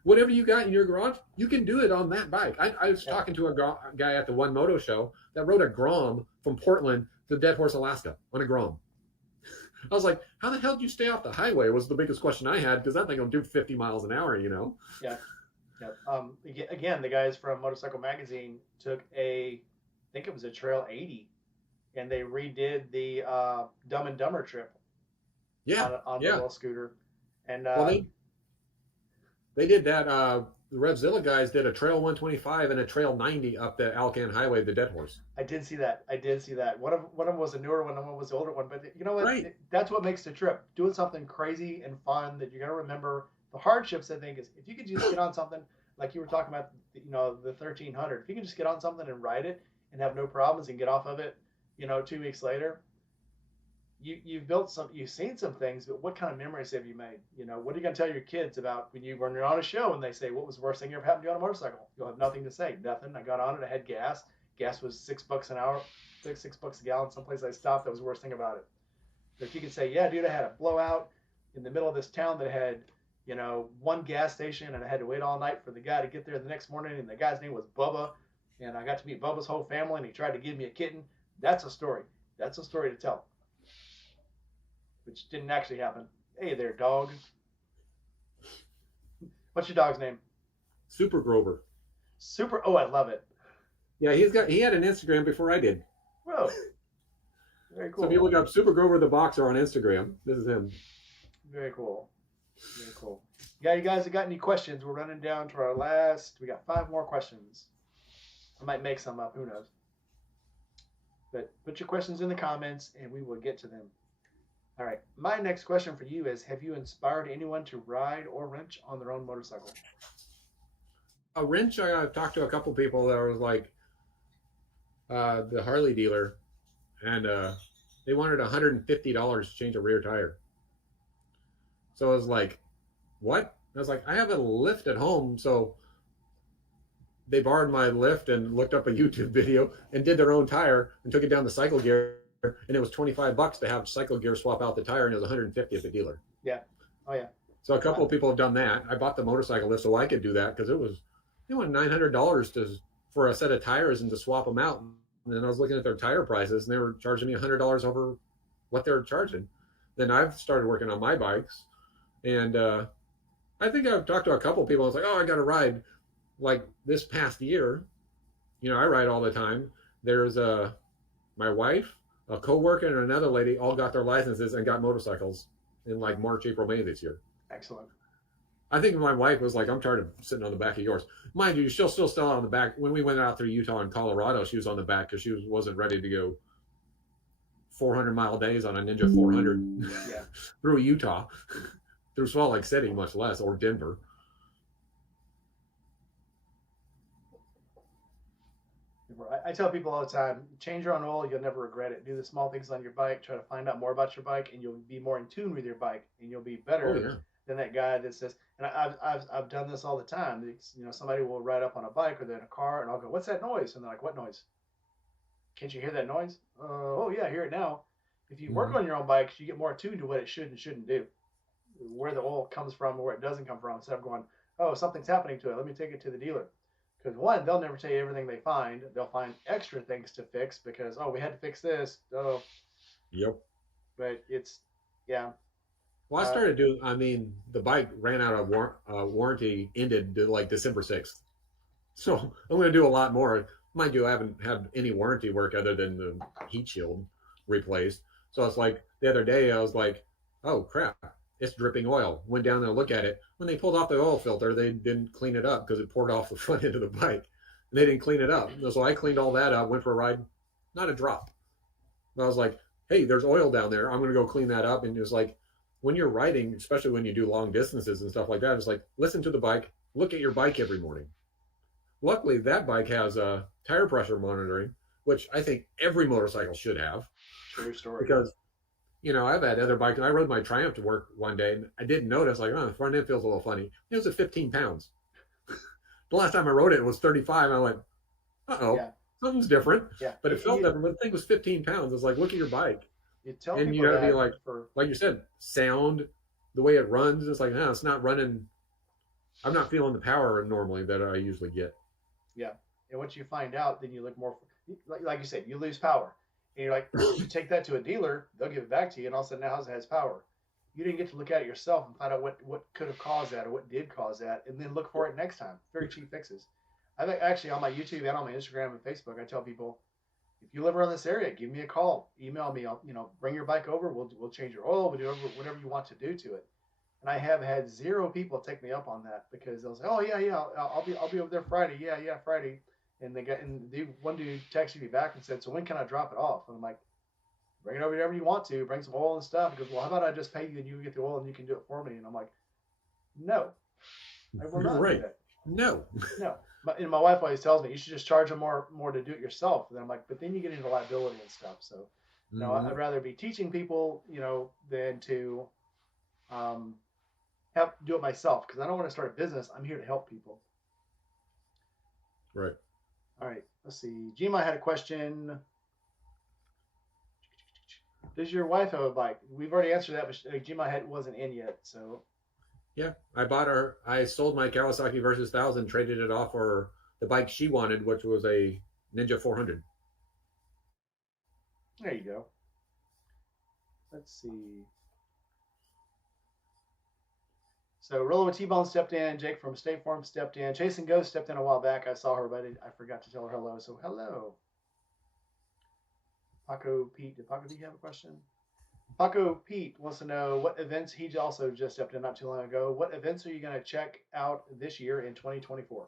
Whatever you got in your garage, you can do it on that bike. I was talking to a guy at the One Moto show that rode a Grom from Portland to Dead Horse, Alaska on a Grom. I was like, how the hell did you stay off the highway was the biggest question I had, because that thing will do 50 miles an hour, Yeah. Yeah. Again, the guys from Motorcycle Magazine took I think it was a Trail 80, and they redid the Dumb and Dumber trip Yeah, on the yeah. little scooter. And Well, they did that. The Revzilla guys did a Trail 125 and a Trail 90 up the Alcan Highway, the Dead Horse. I did see that. One of them was a newer one, and one was the older one. But you know what? Right. That's what makes the trip. Doing something crazy and fun that you're gonna remember. The hardships, I think, is if you could just get on something like you were talking about, the 1300. If you can just get on something and ride it and have no problems and get off of it, 2 weeks later, you've built you've seen some things, but what kind of memories have you made? What are you going to tell your kids about when you're on a show and they say, what was the worst thing ever happened to you on a motorcycle? You'll have nothing to say. Nothing. I got on it. I had gas. Gas was $6 an hour, $6 a gallon. Someplace I stopped, that was the worst thing about it. But if you could say, yeah, dude, I had a blowout in the middle of this town that had, one gas station, and I had to wait all night for the guy to get there the next morning, and the guy's name was Bubba, and I got to meet Bubba's whole family, and he tried to give me a kitten. That's a story. That's a story to tell. Which didn't actually happen. Hey there, dog. What's your dog's name? Super Grover. Super. Oh, I love it. Yeah, he had an Instagram before I did. Whoa. Very cool. So if you look up Super Grover the Boxer on Instagram, this is him. Very cool. Very cool. Yeah, you guys have got any questions? We're running down to our last. We got 5 more questions. I might make some up. Who knows? But put your questions in the comments, and we will get to them. All right. My next question for you is: have you inspired anyone to ride or wrench on their own motorcycle? A wrench, I've talked to a couple people that was like the Harley dealer, and they wanted $150 to change a rear tire. So I was like, what? I was like, I have a lift at home. So they borrowed my lift and looked up a YouTube video and did their own tire and took it down to Cycle Gear. And it was $25 to have Cycle Gear swap out the tire, and it was 150 at the dealer. Yeah. Oh yeah. So a couple of people have done that. I bought the motorcycle lift so I could do that because it was they wanted $900 for a set of tires and to swap them out. And then I was looking at their tire prices, and they were charging me $100 over what they were charging. Then I've started working on my bikes, and I think I've talked to a couple of people. I was like, oh, I got to ride. Like this past year, I ride all the time. There's my wife, a coworker, and another lady all got their licenses and got motorcycles in like March, April, May this year. Excellent. I think my wife was like, I'm tired of sitting on the back of yours. Mind you, she'll still on the back. When we went out through Utah and Colorado, she was on the back because wasn't ready to go 400-mile days on a Ninja 400 Yeah. through Utah, through Salt Lake City, much less, or Denver. I tell people all the time, change your own oil, you'll never regret it. Do the small things on your bike, try to find out more about your bike, and you'll be more in tune with your bike, and you'll be Oh better yeah. than that guy that says, and I've done this all the time. Somebody will ride up on a bike or they're in a car, and I'll go, what's that noise? And they're like, what noise? Can't you hear that noise? Oh yeah, I hear it now. If you work Mm-hmm. on your own bikes, you get more attuned to what it should and shouldn't do, where the oil comes from or where it doesn't come from, instead of going, oh, something's happening to it. Let me take it to the dealer. Because one, they'll never tell you everything they find. They'll find extra things to fix because, oh, we had to fix this. Oh, Yep. but it's, yeah. Well, I Uh, started doing. I mean, the bike ran out of warranty, ended like December 6th. So I'm going to do a lot more. Mind you, I haven't had any warranty work other than the heat shield replaced. So it's like the other day, I was like, oh crap, it's dripping oil. Went down there to look at it. When they pulled off the oil filter, they didn't clean it up because it poured off the front end of the bike. And they didn't clean it up. So I cleaned all that up, went for a ride, not a drop. And I was like, hey, there's oil down there. I'm going to go clean that up. And it was like, when you're riding, especially when you do long distances and stuff like that, it's like, listen to the bike, look at your bike every morning. Luckily, that bike has tire pressure monitoring, which I think every motorcycle should have. True story. Because, I've had other bikes. I rode my Triumph to work one day, and I didn't notice, like, oh, the front end feels a little funny. It was at 15 pounds. The last time I rode it, it was 35. I went, uh-oh, Yeah. something's different. Yeah. But it felt different. But the thing was 15 pounds. It's like, look at your bike. You tell And you people got to be that like you said, sound, the way it runs. It's like, no, it's not running. I'm not feeling the power normally that I usually get. yeah. And once you find out, then you look more, like you said, you lose power. And you're like, you take that to a dealer, they'll give it back to you, and all of a sudden now it has power. You didn't get to look at it yourself and find out what could have caused that or what did cause that, and then look for it next time. Very cheap fixes. I think actually on my YouTube and on my Instagram and Facebook, I tell people, if you live around this area, give me a call, email me. I'll, bring your bike over. We'll change your oil. We'll do whatever you want to do to it. And I have had 0 people take me up on that because they'll say, "Oh yeah, I'll be over there Friday. Yeah, Friday." And one dude texted me back and said, "So when can I drop it off?" And I'm like, "Bring it over whenever you want to. Bring some oil and stuff." He goes, "Well, how about I just pay you and you get the oil and you can do it for me?" And I'm like, "No, I will not Right. do that. No. No." My wife always tells me you should just charge them more to do it yourself. And I'm like, but then you get into liability and stuff. So, I'd rather be teaching people, than to do it myself because I don't want to start a business. I'm here to help people. Right. All right, let's see. Gma had a question. Does your wife have a bike? We've already answered that, but Gma wasn't in yet. So Yeah. I sold my Kawasaki Versus 1000, traded it off for the bike she wanted, which was a Ninja 400. there you go. Let's see. So Rolling with T-Bone stepped in. Jake from State Farm stepped in. Chasing Ghost stepped in a while back. I saw her, but I forgot to tell her hello. So hello. Paco Pete. Did Paco Pete have a question? Paco Pete wants to know what events he also just stepped in not too long ago. What events are you going to check out this year in 2024?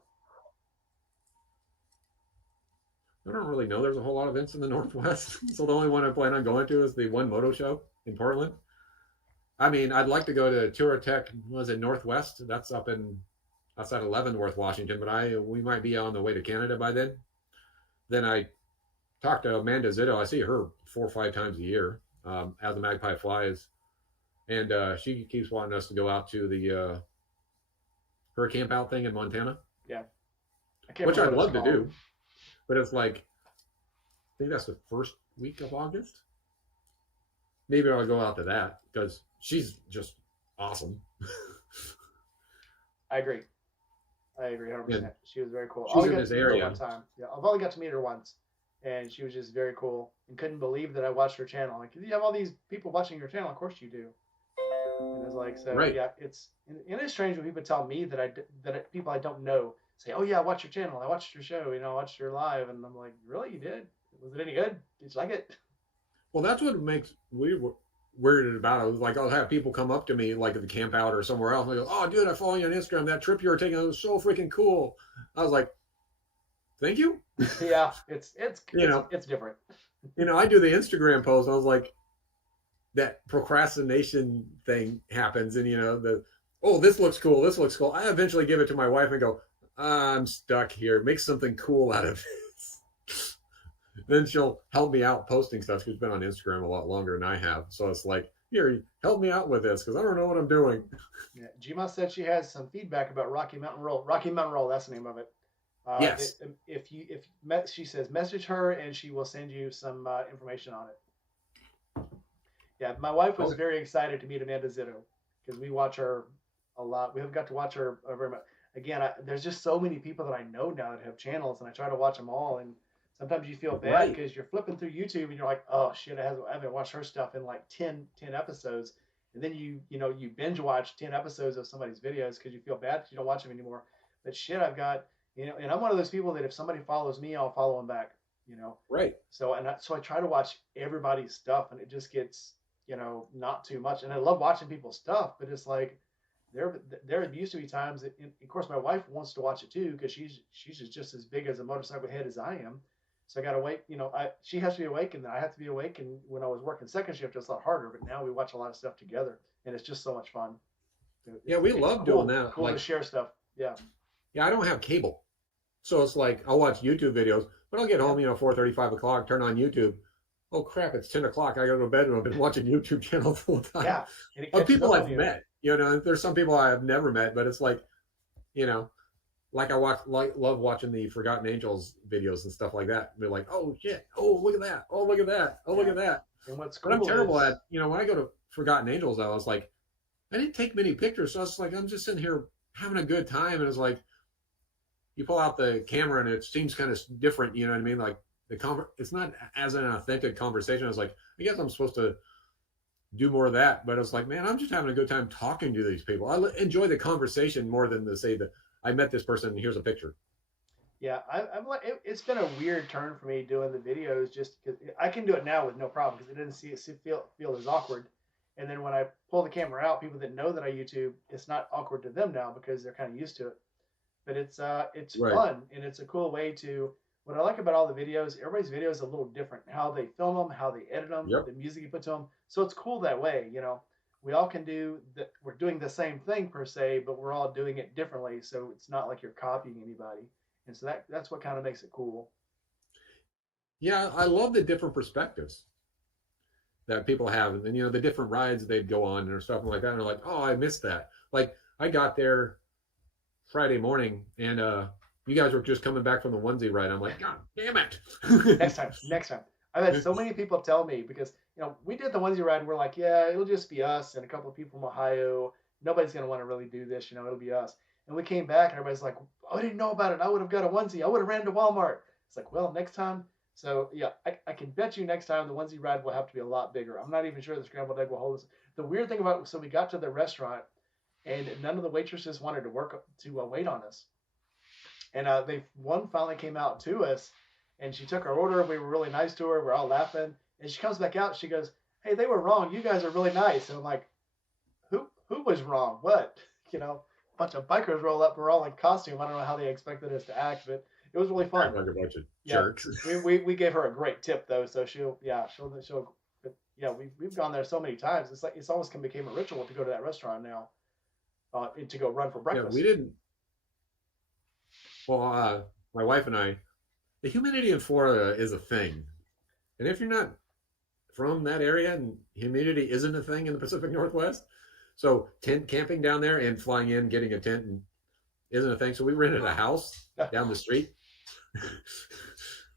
I don't really know. There's a whole lot of events in the Northwest, so the only one I plan on going to is the One Moto Show in Portland. I mean, I'd like to go to Touratech. Was it Northwest? That's up in outside of Leavenworth, Washington. But we might be on the way to Canada by then. Then I talked to Amanda Zitto. I see her 4 or 5 times a year as the Magpie flies, and she keeps wanting us to go out to the her camp out thing in Montana, Yeah, I can't which remember I'd what it's love to called. do. But it's like I think that's the first week of August. Maybe I'll go out to that because she's just awesome. I agree. I agree And 100%. She was very cool. I she's only in got this to meet her area. one time. Yeah, I've only got to meet her once, and she was just very cool. And couldn't believe that I watched her channel. Like, you have all these people watching your channel. Of course you do. And it's like, so Right. yeah, it's strange when people tell me people I don't know say, oh yeah, I watched your channel. I watched your show. I watched your live, and I'm like, really, you did? Was it any good? Did you like it? Well, that's what makes weird about it. Like I'll have people come up to me like at the camp out or somewhere else. And they go, "Oh, dude, I follow you on Instagram. That trip you were taking was so freaking cool." I was like, "Thank you." Yeah, it's it's you it's know, it's different. I do the Instagram post. I was like, that procrastination thing happens, and the oh, this looks cool. This looks cool. I eventually give it to my wife and go, I'm stuck here. Make something cool out of this. Then she'll help me out posting stuff. She's been on Instagram a lot longer than I have. So it's like, here, help me out with this because I don't know what I'm doing. Yeah, Gma said she has some feedback about Rocky Mountain Roll. Rocky Mountain Roll, that's the name of it. Yes. If she says message her and she will send you some information on it. Yeah, my wife was Okay. very excited to meet Amanda Zitto because we watch her a lot. We have got to watch her very much. Again, there's just so many people that I know now that have channels, and I try to watch them all. And sometimes you feel bad Right. because you're flipping through YouTube and you're like, oh shit, I haven't watched her stuff in like 10 episodes. And then you binge watch 10 episodes of somebody's videos because you feel bad because you don't watch them anymore. But shit, I've got, and I'm one of those people that if somebody follows me, I'll follow them back, you know. Right. So I try to watch everybody's stuff, and it just gets not too much. And I love watching people's stuff, but it's like there used to be times that, of course, my wife wants to watch it too because she's just as big as a motorcycle head as I am. So I got to wait. She has to be awake, and then I have to be awake. And when I was working second shift, it's a lot harder. But now we watch a lot of stuff together, and it's just so much fun. Yeah, we It's love doing cool, that. cool to Like, share stuff. Yeah, yeah, I don't have cable. So it's like I'll watch YouTube videos, but I'll get yeah, home, 4:30, 5 o'clock, turn on YouTube. Oh crap, it's 10 o'clock. I go to bed and I've been watching YouTube channels the whole time. yeah. And it Of catches people up on I've you. met. There's some people I have never met, but it's like, you know, like I love watching the Forgotten Angels videos and stuff like that. They're like, oh shit, oh look at that, oh look at that, oh look Yeah. at that. And what's But I'm cool terrible is, at, when I go to Forgotten Angels, I was like, I didn't take many pictures, so I was like, I'm just sitting here having a good time, and it's like you pull out the camera and it seems kind of different. You know what I mean? Like it's not as an authentic conversation. I was like, I guess I'm supposed to do more of that, but I was like, man, I'm just having a good time talking to these people. I enjoy the conversation more than to say that I met this person and here's a picture. yeah, I'm like, it's been a weird turn for me doing the videos just because I can do it now with no problem because it doesn't feel as awkward. And then when I pull the camera out, people that know that I YouTube, it's not awkward to them now because they're kind of used to it. But it's Right. fun and it's a cool way to. What I like about all the videos, everybody's video is a little different. How they film them, how they edit them, Yep. the music you put to them. So it's cool that way. We all can do that. We're doing the same thing per se, but we're all doing it differently. So it's not like you're copying anybody. And so that's what kind of makes it cool. Yeah, I love the different perspectives that people have, and then the different rides they'd go on or stuff like that. And they're like, oh, I missed that. Like I got there Friday morning, and you guys were just coming back from the onesie ride. I'm like, God damn it! Next time. I've had so many people tell me because we did the onesie ride and we're like, yeah, it'll just be us and a couple of people from Ohio. Nobody's gonna want to really do this, it'll be us. And we came back and everybody's like, oh, I didn't know about it. I would have got a onesie. I would have ran to Walmart. It's like, well, next time. So yeah, I can bet you next time the onesie ride will have to be a lot bigger. I'm not even sure the scrambled egg will hold us. The weird thing about so we got to the restaurant and none of the waitresses wanted to wait on us. And one finally came out to us, and she took our order. We were really nice to her. We're all laughing, and she comes back out. She goes, hey, they were wrong. You guys are really nice. And I'm like, who was wrong? What? You know, a bunch of bikers roll up. We're all in costume. I don't know how they expected us to act, but it was really fun. Act like a bunch of Yeah, jerks. we gave her a great tip though, so she'll. But yeah, we've gone there so many times. It's like it's almost became a ritual to go to that restaurant now, to go run for Yeah, we breakfast. didn't. Well, my wife and I, the humidity in Florida is a thing, and if you're not from that area and humidity isn't a thing in the Pacific Northwest, so tent camping down there and flying in, getting a tent and isn't a thing. So we rented a house down the street,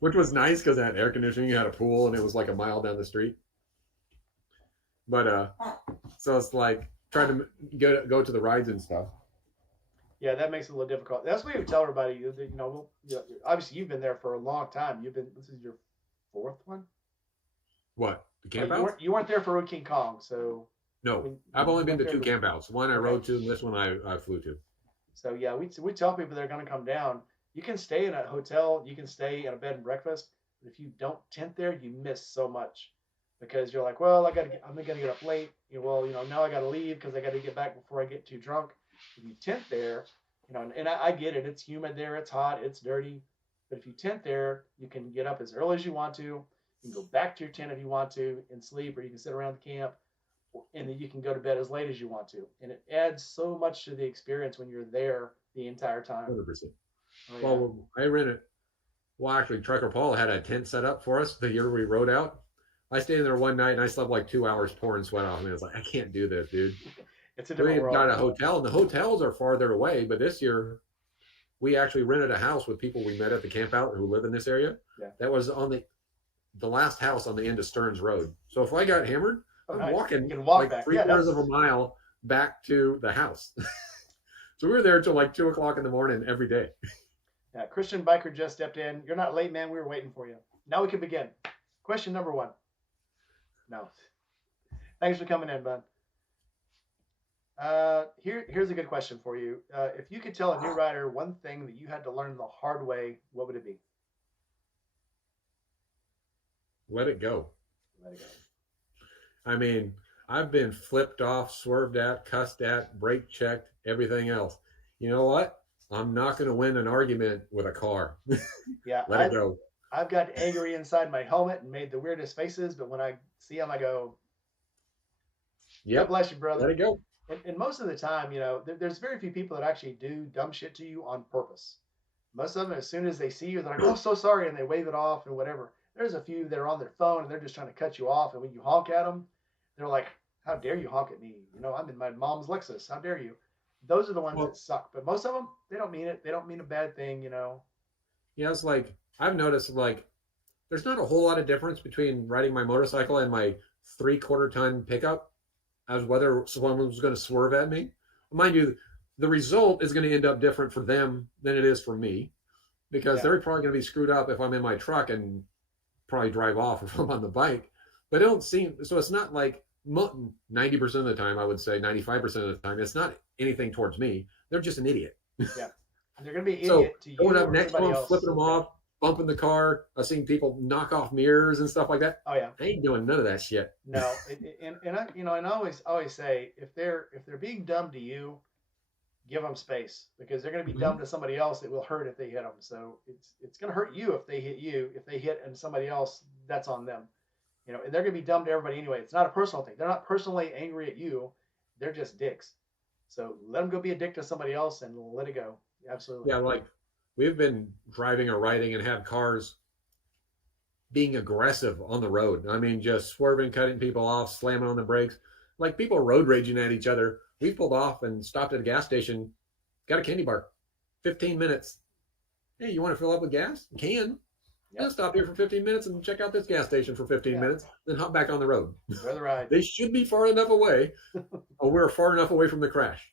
which was nice because it had air conditioning, it had a pool, and it was like a mile down the street. But so it's like trying to go to the rides and stuff. Yeah, that makes it a little difficult. That's why we tell everybody. Obviously you've been there for a long time. This is your fourth one. What, the Oh, camp outs? you weren't there for King Kong, so No, when I've you only been weren't to there two for. camp outs. One I Okay. rode to, and this one I flew to. So yeah, we tell people they're going to come down. You can stay in a hotel, you can stay in a bed and breakfast, but if you don't tent there, you miss so much because you're like, well, I'm going to get up late. Now I got to leave because I got to get back before I get too drunk. If you tent there, and I get it. It's humid there, it's hot, it's dirty, but if you tent there, you can get up as early as you want to. You can go back to your tent if you want to and sleep, or you can sit around the camp and then you can go to bed as late as you want to. And it adds so much to the experience when you're there the entire time. 100%. Oh yeah. Well, I rented. Well, actually, Trucker Paul had a tent set up for us the year we rode out. I stayed in there one night and I slept like 2 hours pouring sweat off me. I was like, I can't do this, dude. It's a We different had world. got a hotel, and the hotels are farther away. But this year, we actually rented a house with people we met at the camp out who live in this area. Yeah. That was on the last house on the end of Stearns Road. So if I got hammered, Oh, I'm nice. walking You can walk like back. three Yeah, quarters that's of a mile back to the house. So we were there till like 2 o'clock in the morning every day. yeah. Christian biker just stepped in. You're not late, man. We were waiting for you. Now we can begin. Question number one. No. Thanks for coming in, bud. Here's a good question for you. If you could tell a new rider one thing that you had to learn the hard way, what would it be? Let it go. Let it go. I mean, I've been flipped off, swerved at, cussed at, brake checked, everything else. You know what? I'm not going to win an argument with a car. Yeah, Let it go. I've got angry inside my helmet and made the weirdest faces, but when I see them, I go, God Yep. bless you, Let brother. it go. And most of the time, there's very few people that actually do dumb shit to you on purpose. Most of them, as soon as they see you, they're like, "Oh, so sorry," and they wave it off and whatever. There's a few that are on their phone and they're just trying to cut you off, and when you honk at them, they're like, "How dare you honk at me? I'm in my mom's Lexus. How dare you?" Those are the ones that Well, suck. But most of them, they don't mean it. They don't mean a bad thing. yeah, it's like I've noticed like there's not a whole lot of difference between riding my motorcycle and my 3/4 ton pickup as whether someone was going to swerve at me. Mind you, the result is going to end up different for them than it is for me because Yeah, they're probably going to be screwed up if I'm in my truck and probably drive off if I'm on the bike. But it don't seem so. It's not like 90% of the time. I would say 95% of the time. It's not anything towards me. They're just an idiot. yeah. And they're gonna be an So idiot to you going up or next to anybody them, else. flipping them Yeah. off, bumping the car. I've seen people knock off mirrors and stuff like that. Oh yeah. I ain't doing none of that shit. No. And I always say if they're being dumb to you, give them space because they're going to be dumb Mm-hmm. to somebody else. It will hurt if they hit them. So it's going to hurt you if they hit you. If they hit and somebody else, that's on them. And they're going to be dumb to everybody anyway. It's not a personal thing. They're not personally angry at you. They're just dicks. So let them go be a dick to somebody else and let it go. Absolutely. Yeah, like we've been driving or riding and have cars being aggressive on the road. I mean, just swerving, cutting people off, slamming on the brakes. Like people road raging at each other. We pulled off and stopped at a gas station, got a candy bar. 15 minutes. Hey, you want to fill up with gas? You can. Yep. Stop here for 15 minutes and check out this gas station for 15 Yeah. minutes, then hop back on the road. Enjoy the ride. They should be far enough away, or we're far enough away from the crash.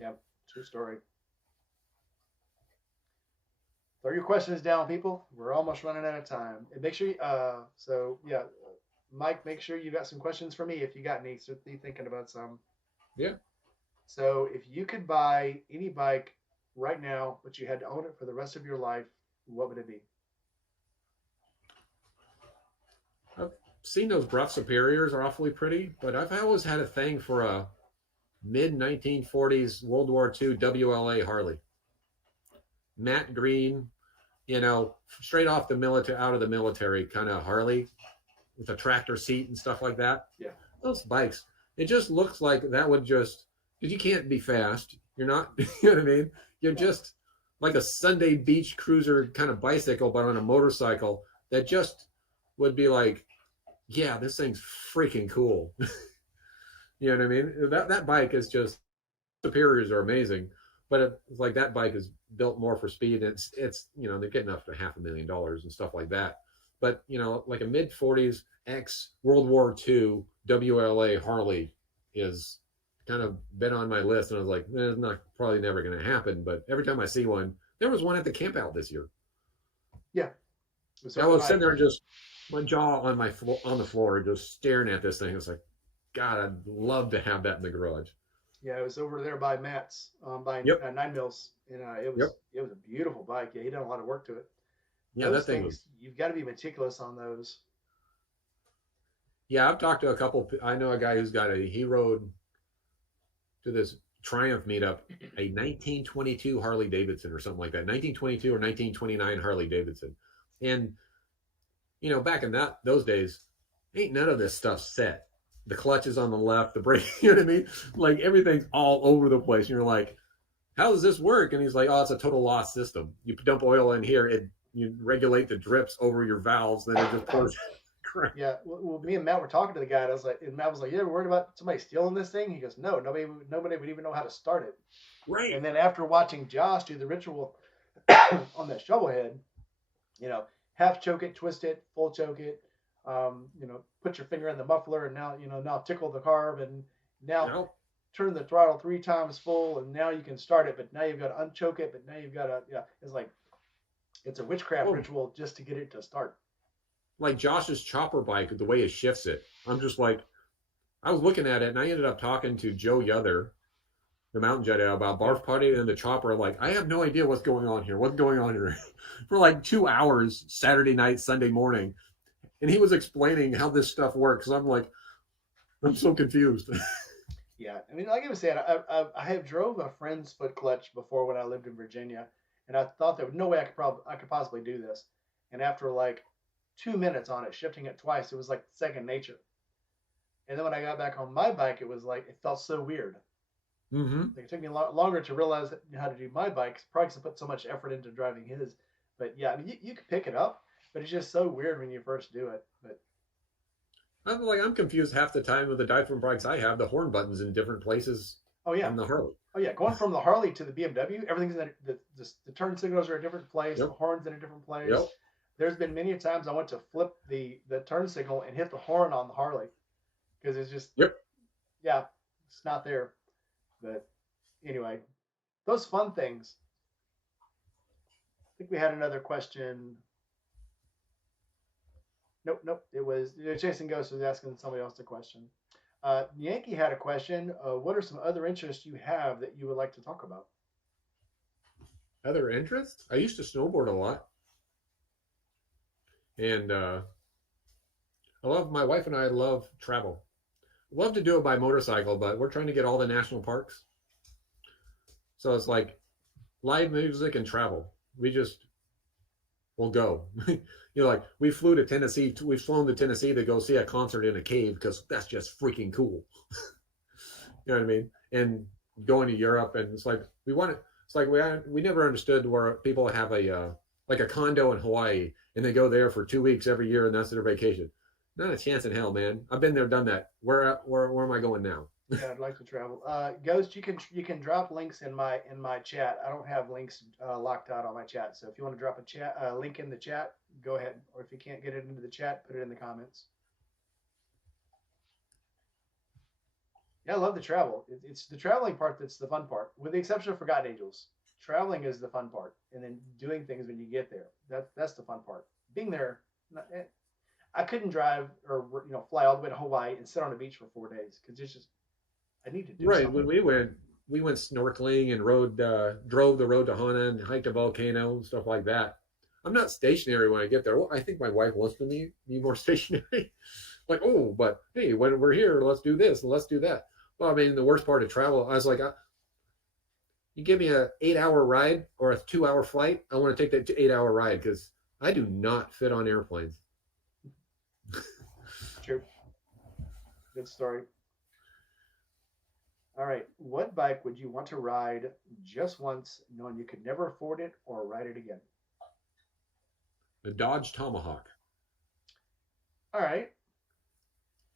Yep. True story. Throw your questions down, people. We're almost running out of time. And make sure Mike, make sure you got some questions for me if you got any. So be thinking about some. Yeah. So if you could buy any bike right now, but you had to own it for the rest of your life, what would it be? seen those Gruff Superiors are awfully pretty, but I've always had a thing for a mid 1940s World War II WLA Harley, matte green, straight off the military, out of the military kind of Harley with a tractor seat and stuff like that. Yeah. Those bikes, it just looks like that would just, because you can't be fast. You're not, you know what I mean? You're just like a Sunday beach cruiser kind of bicycle, but on a motorcycle that just would be like, yeah, this thing's freaking cool. You know what I mean? That bike is just, superiors are amazing, but it's like that bike is built more for speed. And it's they're getting up to $500,000 and stuff like that. But like a mid 40s X World War II WLA Harley is kind of been on my list, and I was like, it's not probably never going to happen. But every time I see one, there was one at the camp out this year. Yeah. I was sitting there just my jaw on the floor, just staring at this thing. It's like, God, I'd love to have that in the garage. Yeah, it was over there by Matt's, by Yep. 9 Mills, and it was a beautiful bike. Yeah, he done a lot of work to it. Yeah, Those that thing things, you've got to be meticulous on those. Yeah, I've talked to a couple. I know a guy who's he rode to this Triumph meetup, a 1922 Harley Davidson or something like that, 1922 or 1929 Harley Davidson. And, back in those days, ain't none of this stuff set. The clutch is on the left, the brake, you know what I mean? Like everything's all over the place. And you're like, how does this work? And he's like, oh, it's a total loss system. You dump oil in here, you regulate the drips over your valves, then it just pours. Yeah, well, me and Matt were talking to the guy, and Matt was like, "You ever worried about somebody stealing this thing?" He goes, "No, nobody would even know how to start it." Right. And then after watching Josh do the ritual on that shovel head, half choke it, twist it, full choke it, put your finger in the muffler, and now tickle the carb, and now turn the throttle 3 times full, and now you can start it. But now you've got to unchoke it. But now you've got to, it's like it's a witchcraft ritual just to get it to start. Like Josh's chopper bike, the way it shifts it, I'm just like, I was looking at it, and I ended up talking to Joe Yother, the mountain jet about barf party and the chopper. Like, I have no idea what's going on here. What's going on here? For like 2 hours, Saturday night, Sunday morning, and he was explaining how this stuff works. I'm like, I'm so confused. Yeah, I mean, like I was saying, I have drove a friend's foot clutch before when I lived in Virginia, and I thought there was no way I could possibly do this. And after like 2 minutes on it, shifting it twice, it was like second nature. And then when I got back on my bike, it was like it felt so weird. Mm-hmm. Like it took me longer to realize how to do my bike, probably because I put so much effort into driving his. But yeah, I mean, you can pick it up, but it's just so weird when you first do it. But I'm confused half the time with the different bikes I have. The horn buttons in different places. Oh yeah, on the Harley. Oh yeah, going from the Harley to the BMW, everything's in the turn signals are a different place. Yep. The horns in a different place. Yep. There's been many times I went to flip the turn signal and hit the horn on the Harley because it's just yeah, it's not there. But anyway, those fun things. I think we had another question. Nope. It was Jason Ghost was asking somebody else a question. Yankee had a question. What are some other interests you have that you would like to talk about? Other interests? I used to snowboard a lot. And my wife and I love travel. Love to do it by motorcycle, but we're trying to get all the national parks. So it's like live music and travel. We'll go. Like we flew to Tennessee. We've flown to Tennessee to go see a concert in a cave because that's just freaking cool. You know what I mean? And going to Europe, and it's like It's like we never understood where people have a condo in Hawaii and they go there for 2 weeks every year and that's their vacation. Not a chance in hell, man. I've been there, done that. Where am I going now? Yeah, I'd like to travel. Ghost, you can drop links in my chat. I don't have links locked out on my chat, so if you want to drop a link in the chat, go ahead. Or if you can't get it into the chat, put it in the comments. Yeah, I love the travel. It's the traveling part that's the fun part, with the exception of Forgotten Angels. Traveling is the fun part, and then doing things when you get there. That's the fun part. Being there, I couldn't drive or fly all the way to Hawaii and sit on a beach for 4 days because it's just I need to do right. something. When we went snorkeling and drove the road to Hana and hiked a volcano and stuff like that. I'm not stationary when I get there. Well, I think my wife wants to be more stationary, like, oh, but hey, when we're here, let's do this and let's do that. Well, I mean, the worst part of travel, I was like, you give me a 8 hour ride or a 2 hour flight, I want to take that 8 hour ride because I do not fit on airplanes. True. Good story. All right. What bike would you want to ride just once, knowing you could never afford it or ride it again? The Dodge Tomahawk. All right.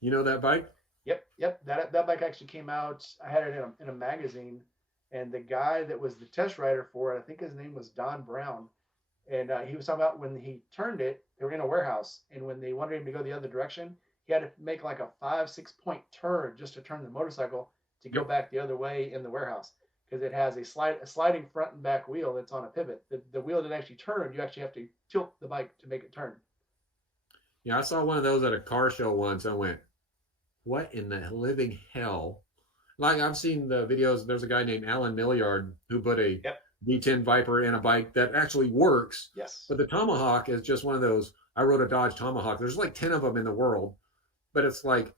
You know that bike? Yep. That bike actually came out. I had it in a magazine, and the guy that was the test rider for it, I think his name was Don Brown, and he was talking about when he turned it. They were in a warehouse, and when they wanted him to go the other direction, he had to make like a 5, 6 point turn just to turn the motorcycle to go Yep. back the other way in the warehouse because it has a sliding front and back wheel that's on a pivot. The wheel didn't actually turn. You actually have to tilt the bike to make it turn. Yeah, I saw one of those at a car show once. I went, what in the living hell? Like I've seen the videos. There's a guy named Alan Milliard who put a Yep. V10 Viper in a bike that actually works. Yes. But the Tomahawk is just one of those. I rode a Dodge Tomahawk. There's like 10 of them in the world, but it's like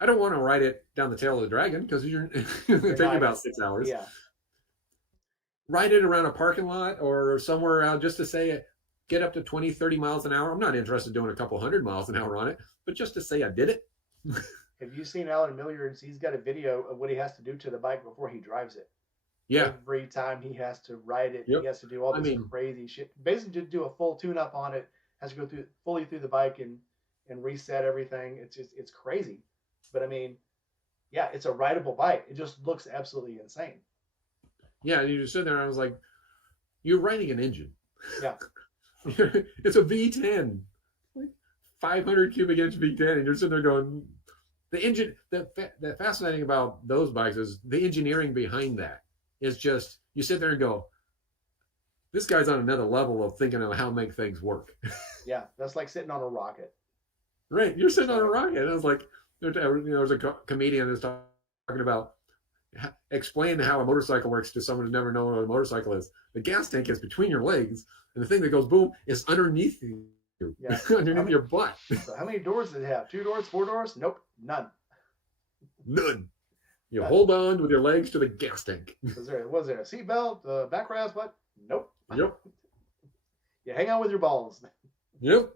I don't want to ride it down the tail of the dragon because you're going to take about 6 hours. Yeah. Ride it around a parking lot or somewhere out just to say get up to 20, 30 miles an hour. I'm not interested in doing a couple 100 miles an hour on it, but just to say I did it. Have you seen Alan Milliard's? He's got a video of what he has to do to the bike before he drives it. Yeah. Every time he has to ride it, Yep. he has to do all I this mean, crazy shit. Basically, to do a full tune-up on it, has to go through fully through the bike and reset everything. It's crazy, but I mean, yeah, it's a rideable bike. It just looks absolutely insane. yeah, you just sit there and I was like, you're riding an engine. Yeah, It's a V10, like 500 cubic inch V10, and you're sitting there going, the engine. The fascinating about those bikes is the engineering behind that is just you sit there and go, this guy's on another level of thinking of how to make things work. yeah, that's like sitting on a rocket. Right, you're It's sitting on a like, rocket. And I was like, there's a comedian that's talking about explain how a motorcycle works to someone who's never known what a motorcycle is. The gas tank is between your legs, and the thing that goes boom is underneath you, yeah. underneath your butt. So how many doors does it have? 2 doors, 4 doors? Nope, none. None. You None. hold on with your legs to the gas tank. Was there a seatbelt? Backrest? What? Nope. Yep. You hang on with your balls. Yep.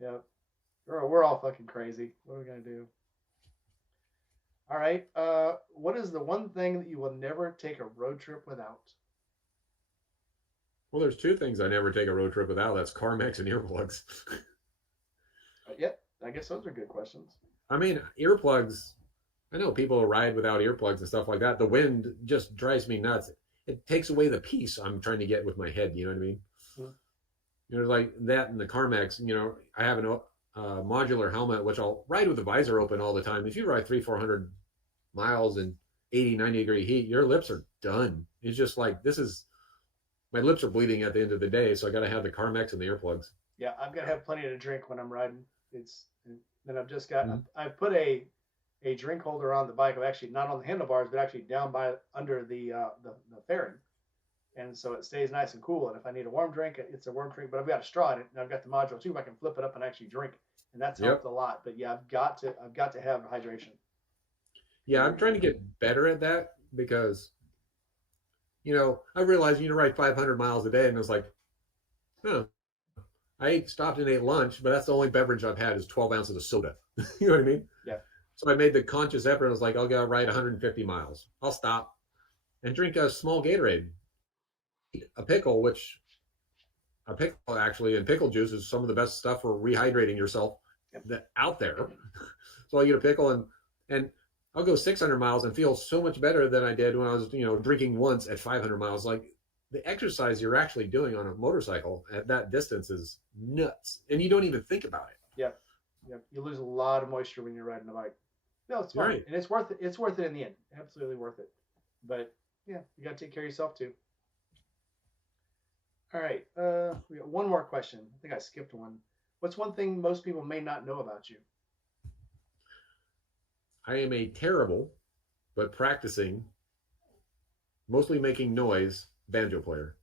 Yep. We're all fucking crazy. What are we gonna do? All right. What is the one thing that you will never take a road trip without? Well, there's two things I never take a road trip without. That's Carmex and earplugs. Yep. I guess those are good questions. I mean, earplugs. I know people ride without earplugs and stuff like that. The wind just drives me nuts. It takes away the peace I'm trying to get with my head. You know what I mean? Hmm. You know, like that and the Carmex. You know, I have a modular helmet which I'll ride with the visor open all the time. If you ride 300-400 miles in 80, 90 degree heat, your lips are done. It's just like this is my lips are bleeding at the end of the day, so I got to have the Carmex and the earplugs. Yeah, I've got to have plenty to drink when I'm riding. It's then I've just got Mm-hmm. I've put a drink holder on the bike. I'm actually not on the handlebars, but actually down by under the fairing, and so it stays nice and cool. And if I need a warm drink, it's a warm drink. But I've got a straw in it, and I've got the module too. I can flip it up and actually drink, and that's helped Yep. a lot. But yeah, I've got to have hydration. Yeah, I'm trying to get better at that because I realized you ride 500 miles a day, and it's like, huh, I stopped and ate lunch, but that's the only beverage I've had is 12 ounces of soda. You know what I mean? Yeah. So I made the conscious effort. I was like, I'll go ride 150 miles. I'll stop and drink a small Gatorade, a pickle, which a pickle actually, and pickle juice is some of the best stuff for rehydrating yourself out there. So I get a pickle and I'll go 600 miles and feel so much better than I did when I was, drinking once at 500 miles. Like the exercise you're actually doing on a motorcycle at that distance is nuts, and you don't even think about it. Yeah, yeah. You lose a lot of moisture when you're riding a bike. No, it's fun, Right. and it's worth it. It's worth it in the end. Absolutely worth it. But yeah, you got to take care of yourself too. All right. We got one more question. I think I skipped one. What's one thing most people may not know about you? I am a terrible, but practicing, mostly making noise banjo player.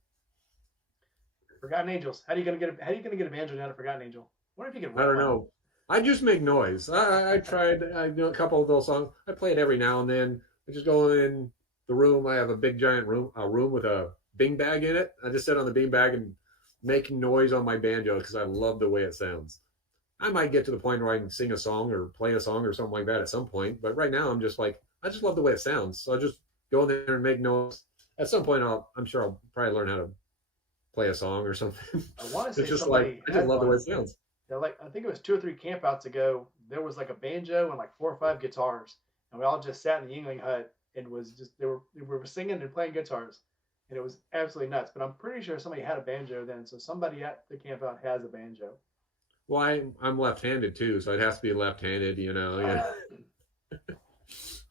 Forgotten Angels. How are you gonna get a banjo down to Forgotten Angel? I wonder if you can I rent don't one. know. I just make noise. I tried. I do a couple of those songs. I play it every now and then. I just go in the room. I have a big giant room, a room with a bean bag in it. I just sit on the bean bag and make noise on my banjo because I love the way it sounds. I might get to the point where I can sing a song or play a song or something like that at some point. But right now, I'm just like, I just love the way it sounds. So I just go in there and make noise. At some point, I'm sure I'll probably learn how to play a song or something. I want to It's say just like somebody I just had love the way one. it sounds. They're like, I think it was 2 or 3 campouts ago. There was like a banjo and like 4 or 5 guitars, and we all just sat in the Yingling hut and was just they were singing and playing guitars, and it was absolutely nuts. But I'm pretty sure somebody had a banjo then, so somebody at the campout has a banjo. Well, I'm left-handed too, so it has to be left-handed. Yeah.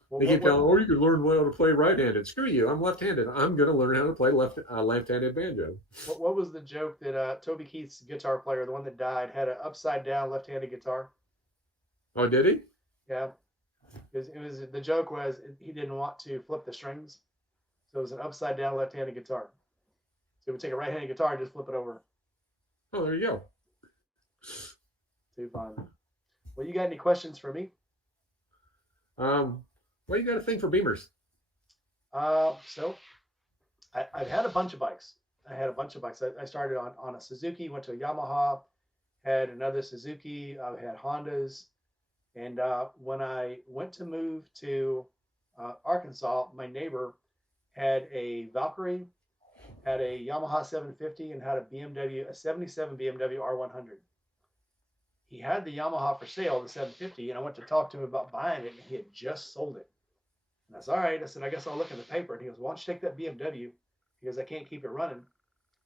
Well, They what keep telling, what "Oh, you can learn how to play right-handed." Screw you! I'm left-handed. I'm gonna learn how to play left-handed banjo. what was the joke that Toby Keith's guitar player, the one that died, had an upside down left-handed guitar? Oh, did he? Yeah, it was the joke was he didn't want to flip the strings, so it was an upside down left-handed guitar. So he would take a right-handed guitar and just flip it over. Oh, there you go. Too fun. Well, you got any questions for me? What you got to think for Beamers? So I've had a bunch of bikes. I had a bunch of bikes. I started on a Suzuki, went to a Yamaha, had another Suzuki, I had Hondas. And when I went to move to Arkansas, my neighbor had a Valkyrie, had a Yamaha 750, and had a 77 BMW R100. He had the Yamaha for sale, the 750, and I went to talk to him about buying it, and he had just sold it. And I said, all right. I said, I guess I'll look in the paper. And he goes, why don't you take that BMW? He goes, I can't keep it running.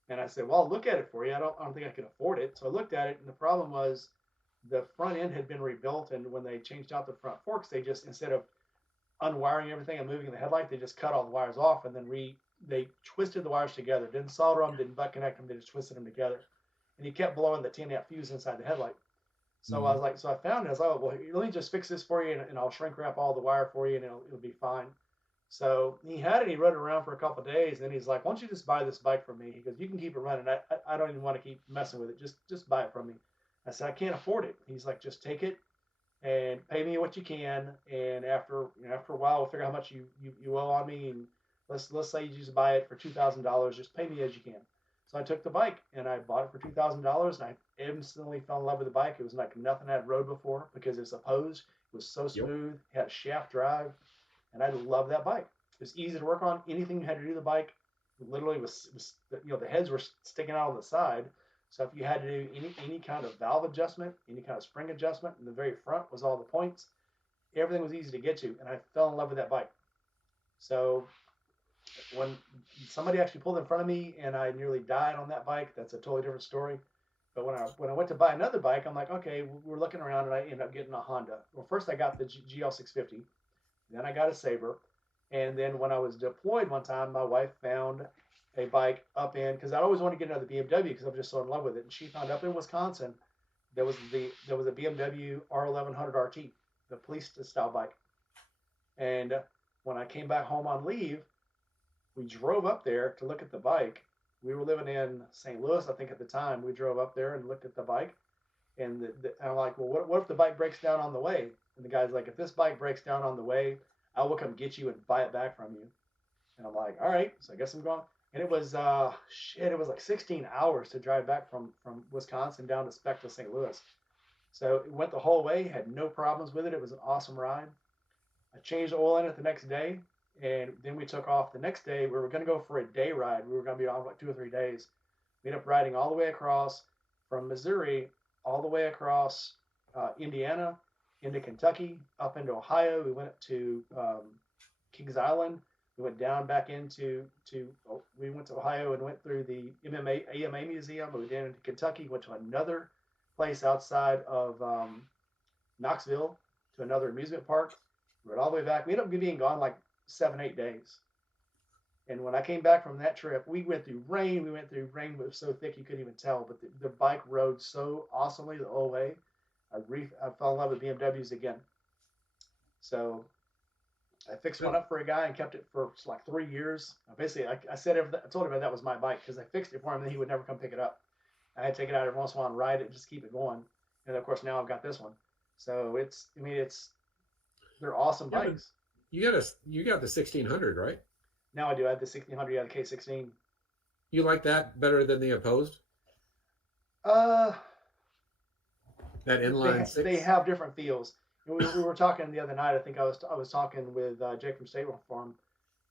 And I said, well, I'll look at it for you. I don't think I can afford it. So I looked at it, and the problem was the front end had been rebuilt. And when they changed out the front forks, they just, instead of unwiring everything and moving the headlight, they just cut all the wires off and then they twisted the wires together. Didn't solder them, didn't butt connect them. They just twisted them together. And he kept blowing the 10-amp fuse inside the headlight. So I Mm-hmm. was like, so I found it. I was like, oh, well, let me just fix this for you, and I'll shrink wrap all the wire for you, and it'll be fine. So he had it. He rode it around for a couple of days. And then he's like, why don't you just buy this bike from me? He goes, you can keep it running. I don't even want to keep messing with it. Just buy it from me. I said, I can't afford it. He's like, just take it and pay me what you can. And after a while, we'll figure out how much you owe on me. And let's say you just buy it for $2,000. Just pay me as you can. So I took the bike and I bought it for $2,000, and I instantly fell in love with the bike. It was like nothing I'd rode before because it's opposed. It was so Yep. smooth. It had a shaft drive, and I love that bike. It was easy to work on. Anything you had to do the bike, literally was the heads were sticking out on the side. So if you had to do any kind of valve adjustment, any kind of spring adjustment, in the very front was all the points. Everything was easy to get to, and I fell in love with that bike. So when somebody actually pulled in front of me and I nearly died on that bike, that's a totally different story. But when I went to buy another bike, I'm like, okay, we're looking around, and I ended up getting a Honda. Well, first I got the GL 650, then I got a Sabre, and then when I was deployed one time, my wife found a bike up in, because I always wanted to get another BMW because I'm just so in love with it. And she found up in Wisconsin there was a BMW R1100 RT, the police style bike. And when I came back home on leave, we drove up there to look at the bike. We were living in St. Louis, I think at the time. We drove up there and looked at the bike, and I'm like, well, what if the bike breaks down on the way? And the guy's like, if this bike breaks down on the way, I will come get you and buy it back from you. And I'm like, all right. So I guess I'm going. And it was it was like 16 hours to drive back from Wisconsin down to Spectra, St. Louis. So it went the whole way, had no problems with it. It was an awesome ride. I changed the oil in it the next day, and then we took off the next day. We were going to go for a day ride. We were going to be on like 2 or 3 days. We ended up riding all the way across from Missouri, all the way across Indiana, into Kentucky, up into Ohio. We went to Kings Island. We went down back we went to Ohio and went through the AMA Museum. We went down into Kentucky, went to another place outside of Knoxville, to another amusement park. We went all the way back. We ended up being gone like 7, 8 days. And when I came back from that trip, we went through rain. We went through rain that was so thick you couldn't even tell. But the bike rode so awesomely the whole way. I fell in love with BMWs again. So I fixed one up for a guy and kept it for like 3 years. Basically, I told him that was my bike because I fixed it for him and he would never come pick it up. I had to take it out every once in a while and ride it and just keep it going. and of course now I've got this one. So it's, I mean, they're awesome Yeah, but bikes. you got the 1600, right? Now I do. I have the 1600, yeah, the K16. You like that better than the opposed? Uh, That inline they six? have different feels. We were talking the other night. I think I was talking with Jake from State Farm.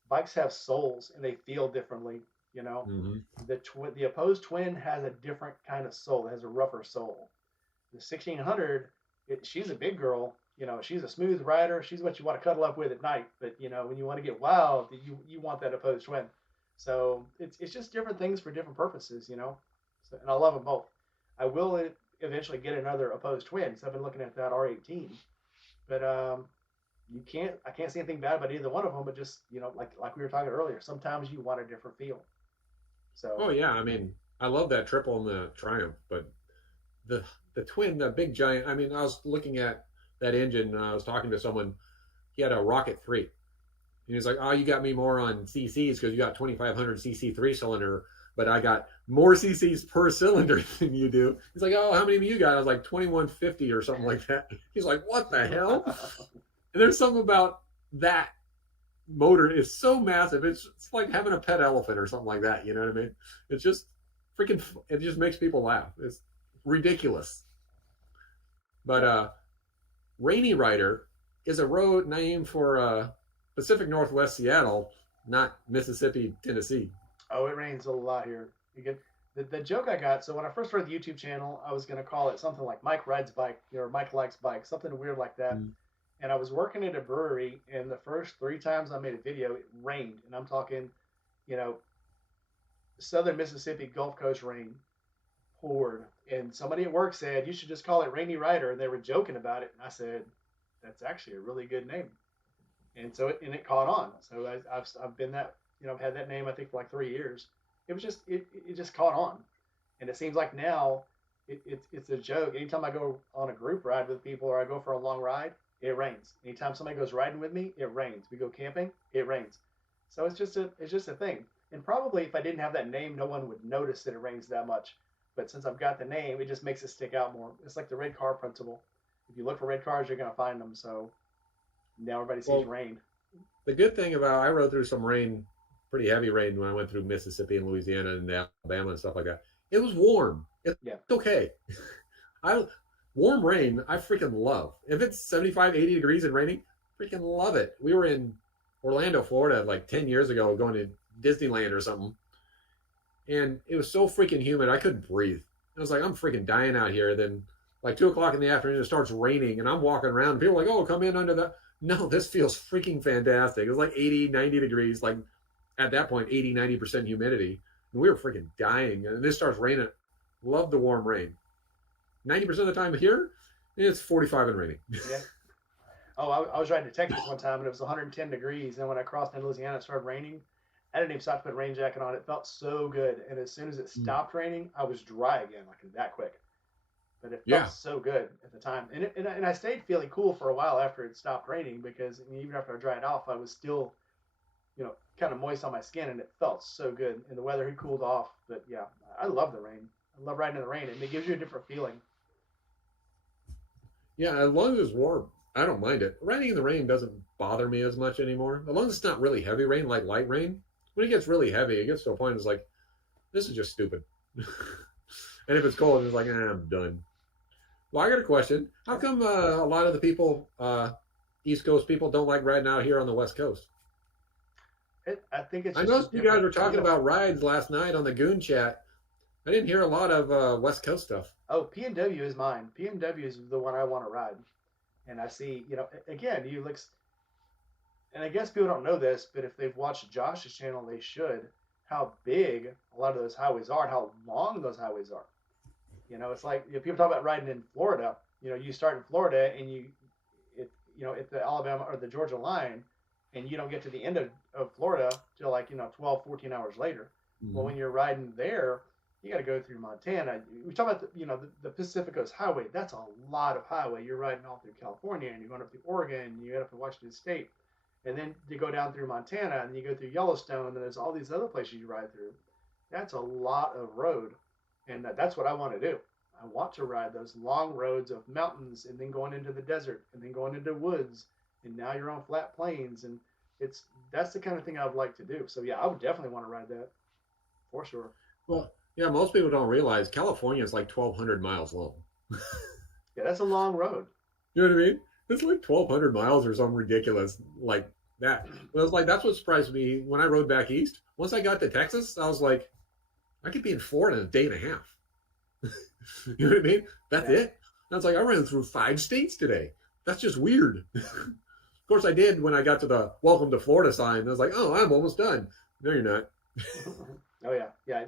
Bikes have souls and they feel differently. You know, Mm-hmm. the opposed twin has a different kind of soul. It has a rougher soul. The 1600, she's a big girl. You know, she's a smooth rider. She's what you want to cuddle up with at night. But you know, when you want to get wild, you want that opposed twin. So it's just different things for different purposes. You know, so, and I love them both. I will eventually get another opposed twin. So I've been looking at that R18, but you can't. I can't see anything bad about either one of them. But just you know, like we were talking earlier, sometimes you want a different feel. So Oh yeah, I mean, I love that triple and the Triumph, but the the twin, the big giant. I mean, I was looking at that engine. I was talking to someone. He had a Rocket 3, and he's like, "Oh, you got me more on CCs because you got 2500 CC 3 cylinder, but I got more CCs per cylinder than you do." He's like, "Oh, how many do you got?" I was like 2150 or something like that. He's like, "What the hell?" And there's something about that motor is so massive. It's like having a pet elephant or something like that. You know what I mean? It's just freaking. It just makes people laugh. It's ridiculous. But Rainy Rider is a road named for Pacific Northwest Seattle, not Mississippi, Tennessee. Oh, it rains a lot here. You get the joke I got. So when I first started the YouTube channel, I was going to call it something like Mike Rides Bike or Mike Likes Bike, something weird like that. Mm. And I was working at a brewery, and the first three times I made a video, it rained, and I'm talking, you know, Southern Mississippi Gulf Coast rain poured. And somebody at work said you should just call it Rainy Rider, and they were joking about it. And I said that's actually a really good name. And so it caught on. So I've been that, you know, I've had that name I think for like 3 years. It was just it just caught on, and it seems like now it's a joke. Anytime I go on a group ride with people or I go for a long ride, it rains. Anytime somebody goes riding with me, it rains. We go camping, it rains. So it's just a thing. And probably if I didn't have that name, no one would notice that it rains that much. But since I've got the name, it just makes it stick out more. It's like the red car principle. If you look for red cars, you're gonna find them. So now everybody sees Well, rain. the good thing about I rode through some rain, pretty heavy rain when I went through Mississippi and Louisiana and Alabama and stuff like that. It was warm. It's Yeah. okay. I warm rain. I freaking love. If it's 75, 80 degrees and raining, freaking love it. We were in Orlando, Florida, like 10 years ago, going to Disneyland or something, and it was so freaking humid I couldn't breathe. I was like, I'm freaking dying out here. Then like 2 o'clock in the afternoon, it starts raining, and I'm walking around. And people are like, oh, come in under the. No, this feels freaking fantastic. It was like 80, 90 degrees, like at that point, 80, 90% humidity. And we were freaking dying. And this starts raining. Love the warm rain. 90% of the time here, it's 45 and raining. Yeah. Oh, I was riding to Texas one time and it was 110 degrees. And when I crossed into Louisiana, it started raining. I didn't even stop to put a rain jacket on. It felt so good. And as soon as it stopped raining, I was dry again, like that quick. But it felt Yeah. so good at the time. And I stayed feeling cool for a while after it stopped raining because I mean, even after I dried off, I was still, you know, kind of moist on my skin and it felt so good. And the weather had cooled off. But yeah, I love the rain. I love riding in the rain. And it gives you a different feeling. Yeah, as long as it's warm, I don't mind it. Riding in the rain doesn't bother me as much anymore. As long as it's not really heavy rain, like light rain. When it gets really heavy, it gets to a point it's like, this is just stupid. And if it's cold, it's like, I'm done. Well, I got a question. How come a lot of the people, East Coast people, don't like riding out here on the West Coast? I think it's I just a noticed you guys different were talking feel. about rides last night on the Goon Chat. I didn't hear a lot of West Coast stuff. Oh, PNW is mine. PNW is the one I want to ride. And I see, you know, again, you look, and I guess people don't know this, but if they've watched Josh's channel, they should. How big a lot of those highways are, and how long those highways are. You know, it's like you know, people talk about riding in Florida. You know, you start in Florida and you know, at the Alabama or the Georgia line, and you don't get to the end of Florida till like you know 12, 14 hours later. Well, Mm-hmm. when you're riding there, you got to go through Montana. We talk about you know the Pacific Coast Highway. That's a lot of highway. You're riding all through California, and you're going up through Oregon, and you get up to Washington State, and then you go down through Montana, and you go through Yellowstone, and there's all these other places you ride through. That's a lot of road, and that's what I want to do. I want to ride those long roads of mountains and then going into the desert and then going into woods and now you're on flat plains and it's that's the kind of thing I would like to do. So yeah, I would definitely want to ride that for sure. Well, yeah, most people don't realize California is like 1,200 miles long. Yeah, that's a long road. You know what I mean? It's like 1,200 miles or something ridiculous like that. But it was like, that's what surprised me when I rode back east. Once I got to Texas, I was like, I could be in Florida in a day and a half. You know what I mean? That's Yeah. it. I was like, I ran through 5 states today. That's just weird. Of course, I did when I got to the welcome to Florida sign. I was like, oh, I'm almost done. No, you're not. Oh yeah, yeah.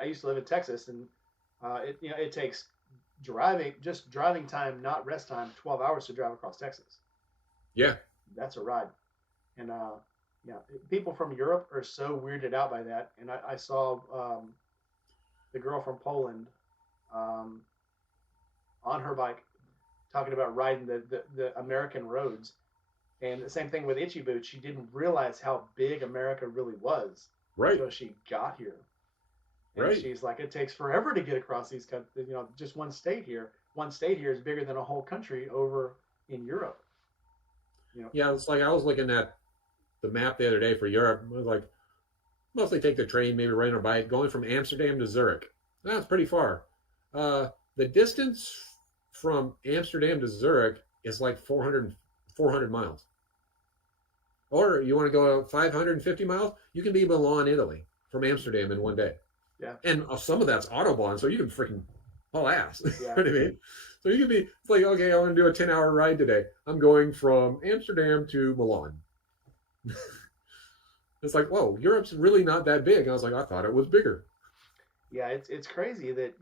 I used to live in Texas, and it it takes just driving time, not rest time, 12 hours to drive across Texas. Yeah, That's a ride, and yeah, people from Europe are so weirded out by that. And I saw the girl from Poland um, on her bike talking about riding the American roads, and the same thing with Itchy Boots. She didn't realize how big America really was right, until she got here. And right. she's like, it takes forever to get across these countries. Just one state here. One state here is bigger than a whole country over in Europe. You know, Yeah, it's like I was looking at the map the other day for Europe. I was like, mostly take the train, maybe ride a bike, going from Amsterdam to Zurich. That's pretty far. The distance from Amsterdam to Zurich is like 400 miles. Or you want to go 550 miles? You can be in Milan, Italy, from Amsterdam in one day. yeah, And some of that's Autobahn, so you can freaking haul ass. You yeah, know what I mean? So you can be, it's like, okay, I want to do a 10-hour ride today. I'm going from Amsterdam to Milan. It's like, whoa, Europe's really not that big. I was like, I thought it was bigger. yeah. It's crazy that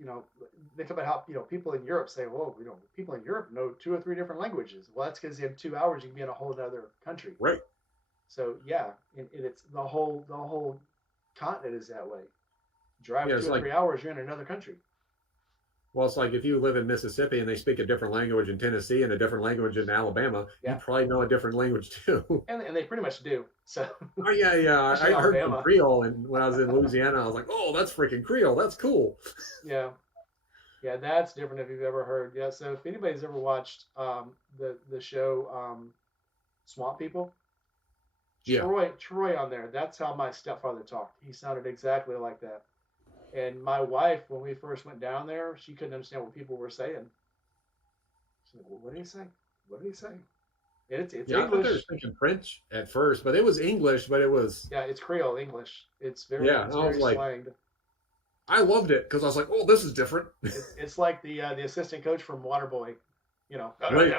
think about how people in Europe say, well, people in Europe know two or three different languages. Well, that's because in 2 hours you can be in a whole other country. Right. So yeah, and it's the whole continent is that way. Drive Yeah, two it's or like, 3 hours, you're in another country. well, it's like if you live in Mississippi and they speak a different language in Tennessee and a different language in Alabama, you Yeah, probably know a different language too. and they pretty much do. So Oh yeah, yeah. I especially heard some Alabama. Creole, and when I was in Louisiana, I was like, "Oh, that's freaking Creole. That's cool." Yeah, yeah, that's different if you've ever heard. Yeah, so if anybody's ever watched the show Swamp People, Yeah, Troy on there, that's how my stepfather talked. He sounded exactly like that. And my wife, when we first went down there, she couldn't understand what people were saying. She's like, well, "What did he say? What did he say?" And it's yeah. I thought they were English. speaking French at first, but it was English. But it was, Yeah, it's Creole English. yeah. It's I was very like, slanged. I loved it because I was like, "Oh, this is different." It's like the assistant coach from Waterboy. Right,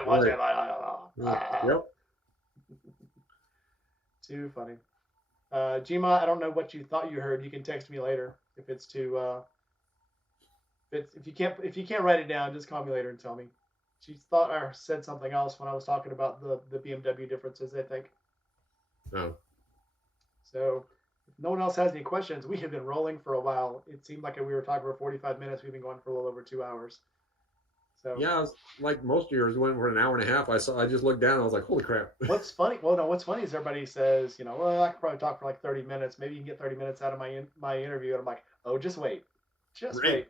right. Yep. Too funny. Gma, I don't know what you thought you heard. You can text me later if it's too. If you can't write it down, just call me later and tell me. She thought I said something else when I was talking about the BMW differences. I think No. so. If no one else has any questions, we have been rolling for a while. It seemed like we were talking for 45 minutes. We've been going for a little over 2 hours. So Yeah, I was, like most of yours went for an hour and a half. I saw. I just looked down. I was like, "Holy crap!" what's funny? Well, no, what's funny is everybody says, well, I could probably talk for like 30 minutes. Maybe you can get 30 minutes out of my interview. And I'm like, oh, just wait, just Right, wait.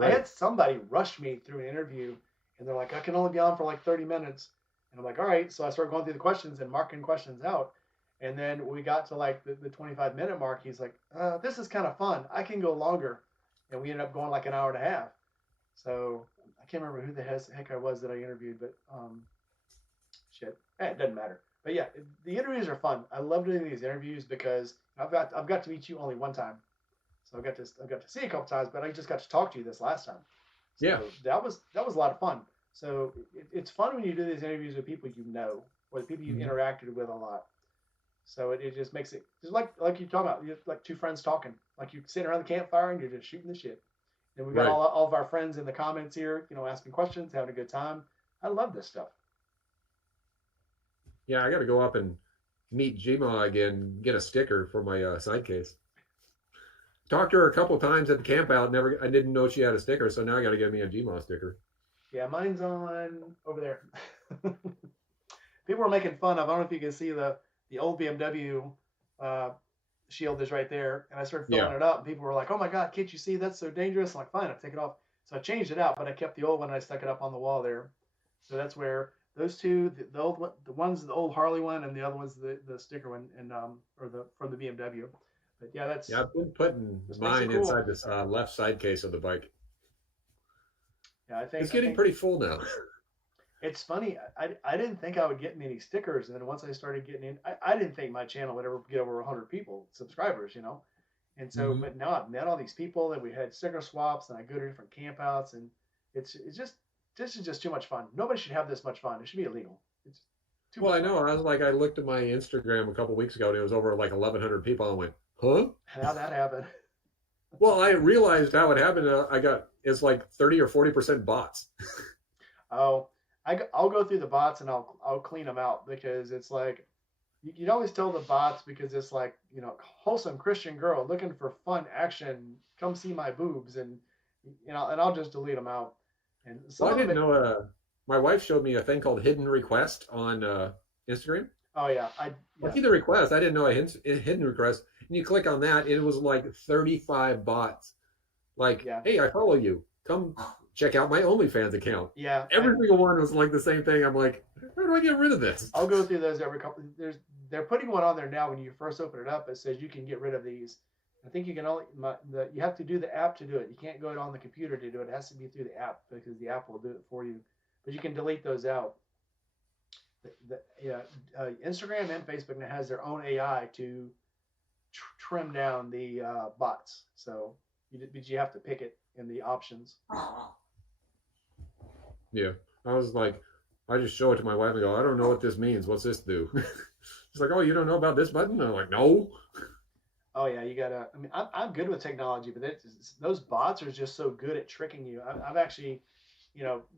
I right. had somebody rush me through an interview, and they're like, I can only be on for like 30 minutes. And I'm like, all right. So I started going through the questions and marking questions out. And then we got to like the 25-minute mark. He's like, this is kind of fun. I can go longer. And we ended up going like an hour and a half. So I can't remember who the heck I was that I interviewed, but shit, it doesn't matter. But yeah, the interviews are fun. I love doing these interviews because I've got to meet you only one time, so I've got to see you a couple times, but I just got to talk to you this last time. Yeah, So that was a lot of fun. So it's fun when you do these interviews with people you know or the people you've mhm, interacted with a lot. So it just makes it just like you talking about, you're like two friends talking, like you sitting around the campfire and you're just shooting the shit. And we've got right. all of our friends in the comments here, asking questions, having a good time. I love this stuff. Yeah, I got to go up and meet Jima again. Get a sticker for my side case. Talked to her a couple times at the camp out. Never, I didn't know she had a sticker, so now I got to get me a Gma sticker. Yeah, mine's on over there. People were making fun of. I don't know if you can see the old BMW uh, shield is right there, and I started filling Yeah, it up. And people were like, "Oh my God, can't you see? That's so dangerous!" I'm like, fine, I'll take it off. So I changed it out, but I kept the old one and I stuck it up on the wall there. So that's where those two, the old one, the one's the old Harley one, and the other one's the sticker one, and or the from the BMW. But yeah, Yeah, I've been putting this makes it mine cool. inside this left side case of the bike. Yeah, It's I getting think pretty full now. it's funny. I didn't think I would get many stickers, and then once I started getting in, I didn't think my channel would ever get over 100 people subscribers, you know. And so, Hmm. but now I've met all these people, and we had sticker swaps, and I go to different campouts, and it's just this is just too much fun. Nobody should have this much fun. It should be illegal. It's too Well, much I fun. know. I was like, I looked at my Instagram a couple weeks ago, and it was over like 1,100 people. I went, huh? How that happened? Well, I realized how it happened. It's like 30 or 40% bots. Oh, I'll go through the bots and I'll clean them out because it's like you'd always tell the bots because it's like wholesome Christian girl looking for fun action. Come see my boobs and I'll just delete them out. And some Well, I of them, didn't know. My wife showed me a thing called hidden request on Instagram. oh yeah, I yeah, see the request. I didn't know a hidden request. And you click on that, and it was like 35 bots. Like, yeah, hey, I follow you. Come check out my OnlyFans account. yeah. Every single one was like the same thing. I'm like, how do I get rid of this? I'll go through those every couple. They're putting one on there now. When you first open it up, it says you can get rid of these. I think you can only you have to do the app to do it. You can't go on the computer to do it. It has to be through the app because the app will do it for you. But you can delete those out. Yeah, Instagram and Facebook now has their own AI to trim down the bots. So you have to pick it in the options. Yeah. I was like, I just show it to my wife and go, I don't know what this means. What's this do? She's like, oh, you don't know about this button? I'm like, no. Oh yeah, you gotta. I mean, I'm good with technology, but those bots are just so good at tricking you. I've actually,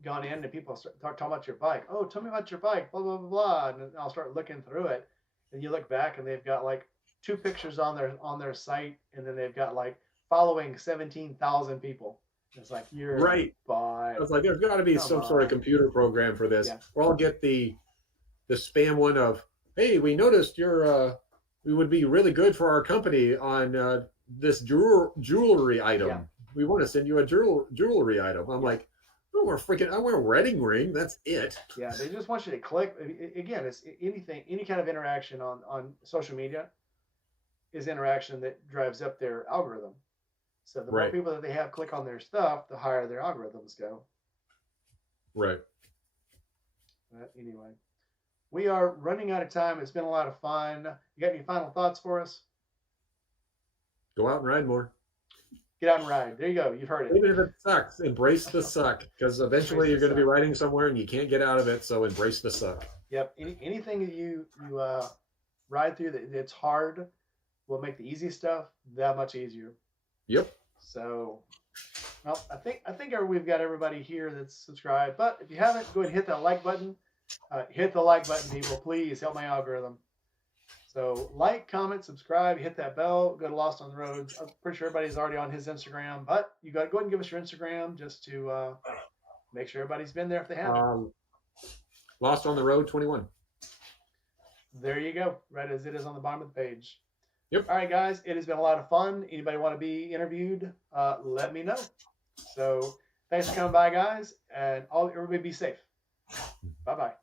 gone in and people start talking about your bike. Oh, tell me about your bike. Blah blah blah blah. And I'll start looking through it, and you look back, and they've got like two pictures on their site, and then they've got like following 17,000 people. It's like you're a Right. bot. I was like, there's got to be Come some sort of on. computer program for this. Yeah. Or I'll get the spam one of, hey, we noticed we would be really good for our company on this jewelry item. Yeah. We want to send you a jewelry item. I'm Yeah. like, oh, I wear a wedding ring. That's it. Yeah, they just want you to click. Again, it's anything, any kind of interaction on social media is interaction that drives up their algorithm. So the more Right. people that they have click on their stuff, the higher their algorithms go. Right. But anyway, we are running out of time. It's been a lot of fun. You got any final thoughts for us? Go out and ride more. Get out and ride. There you go. You've heard it. Even if it sucks, embrace the suck because eventually you're going to be riding somewhere and you can't get out of it. So embrace the suck. Yep. Anything that you ride through that's hard will make the easy stuff that much easier. Yep. So, well, I think we've got everybody here that's subscribed. But if you haven't, go ahead and hit that like button. Hit the like button, people. Please help my algorithm. So, like, comment, subscribe, hit that bell. Go to Lost on the Roads. I'm pretty sure everybody's already on his Instagram, but you got to go ahead and give us your Instagram just to make sure everybody's been there if they haven't. Lost on the Road 21. There you go. Right as it is on the bottom of the page. Yep. All right, guys. It has been a lot of fun. Anybody want to be interviewed? Let me know. So, thanks for coming by, guys, and everybody be safe. Bye bye.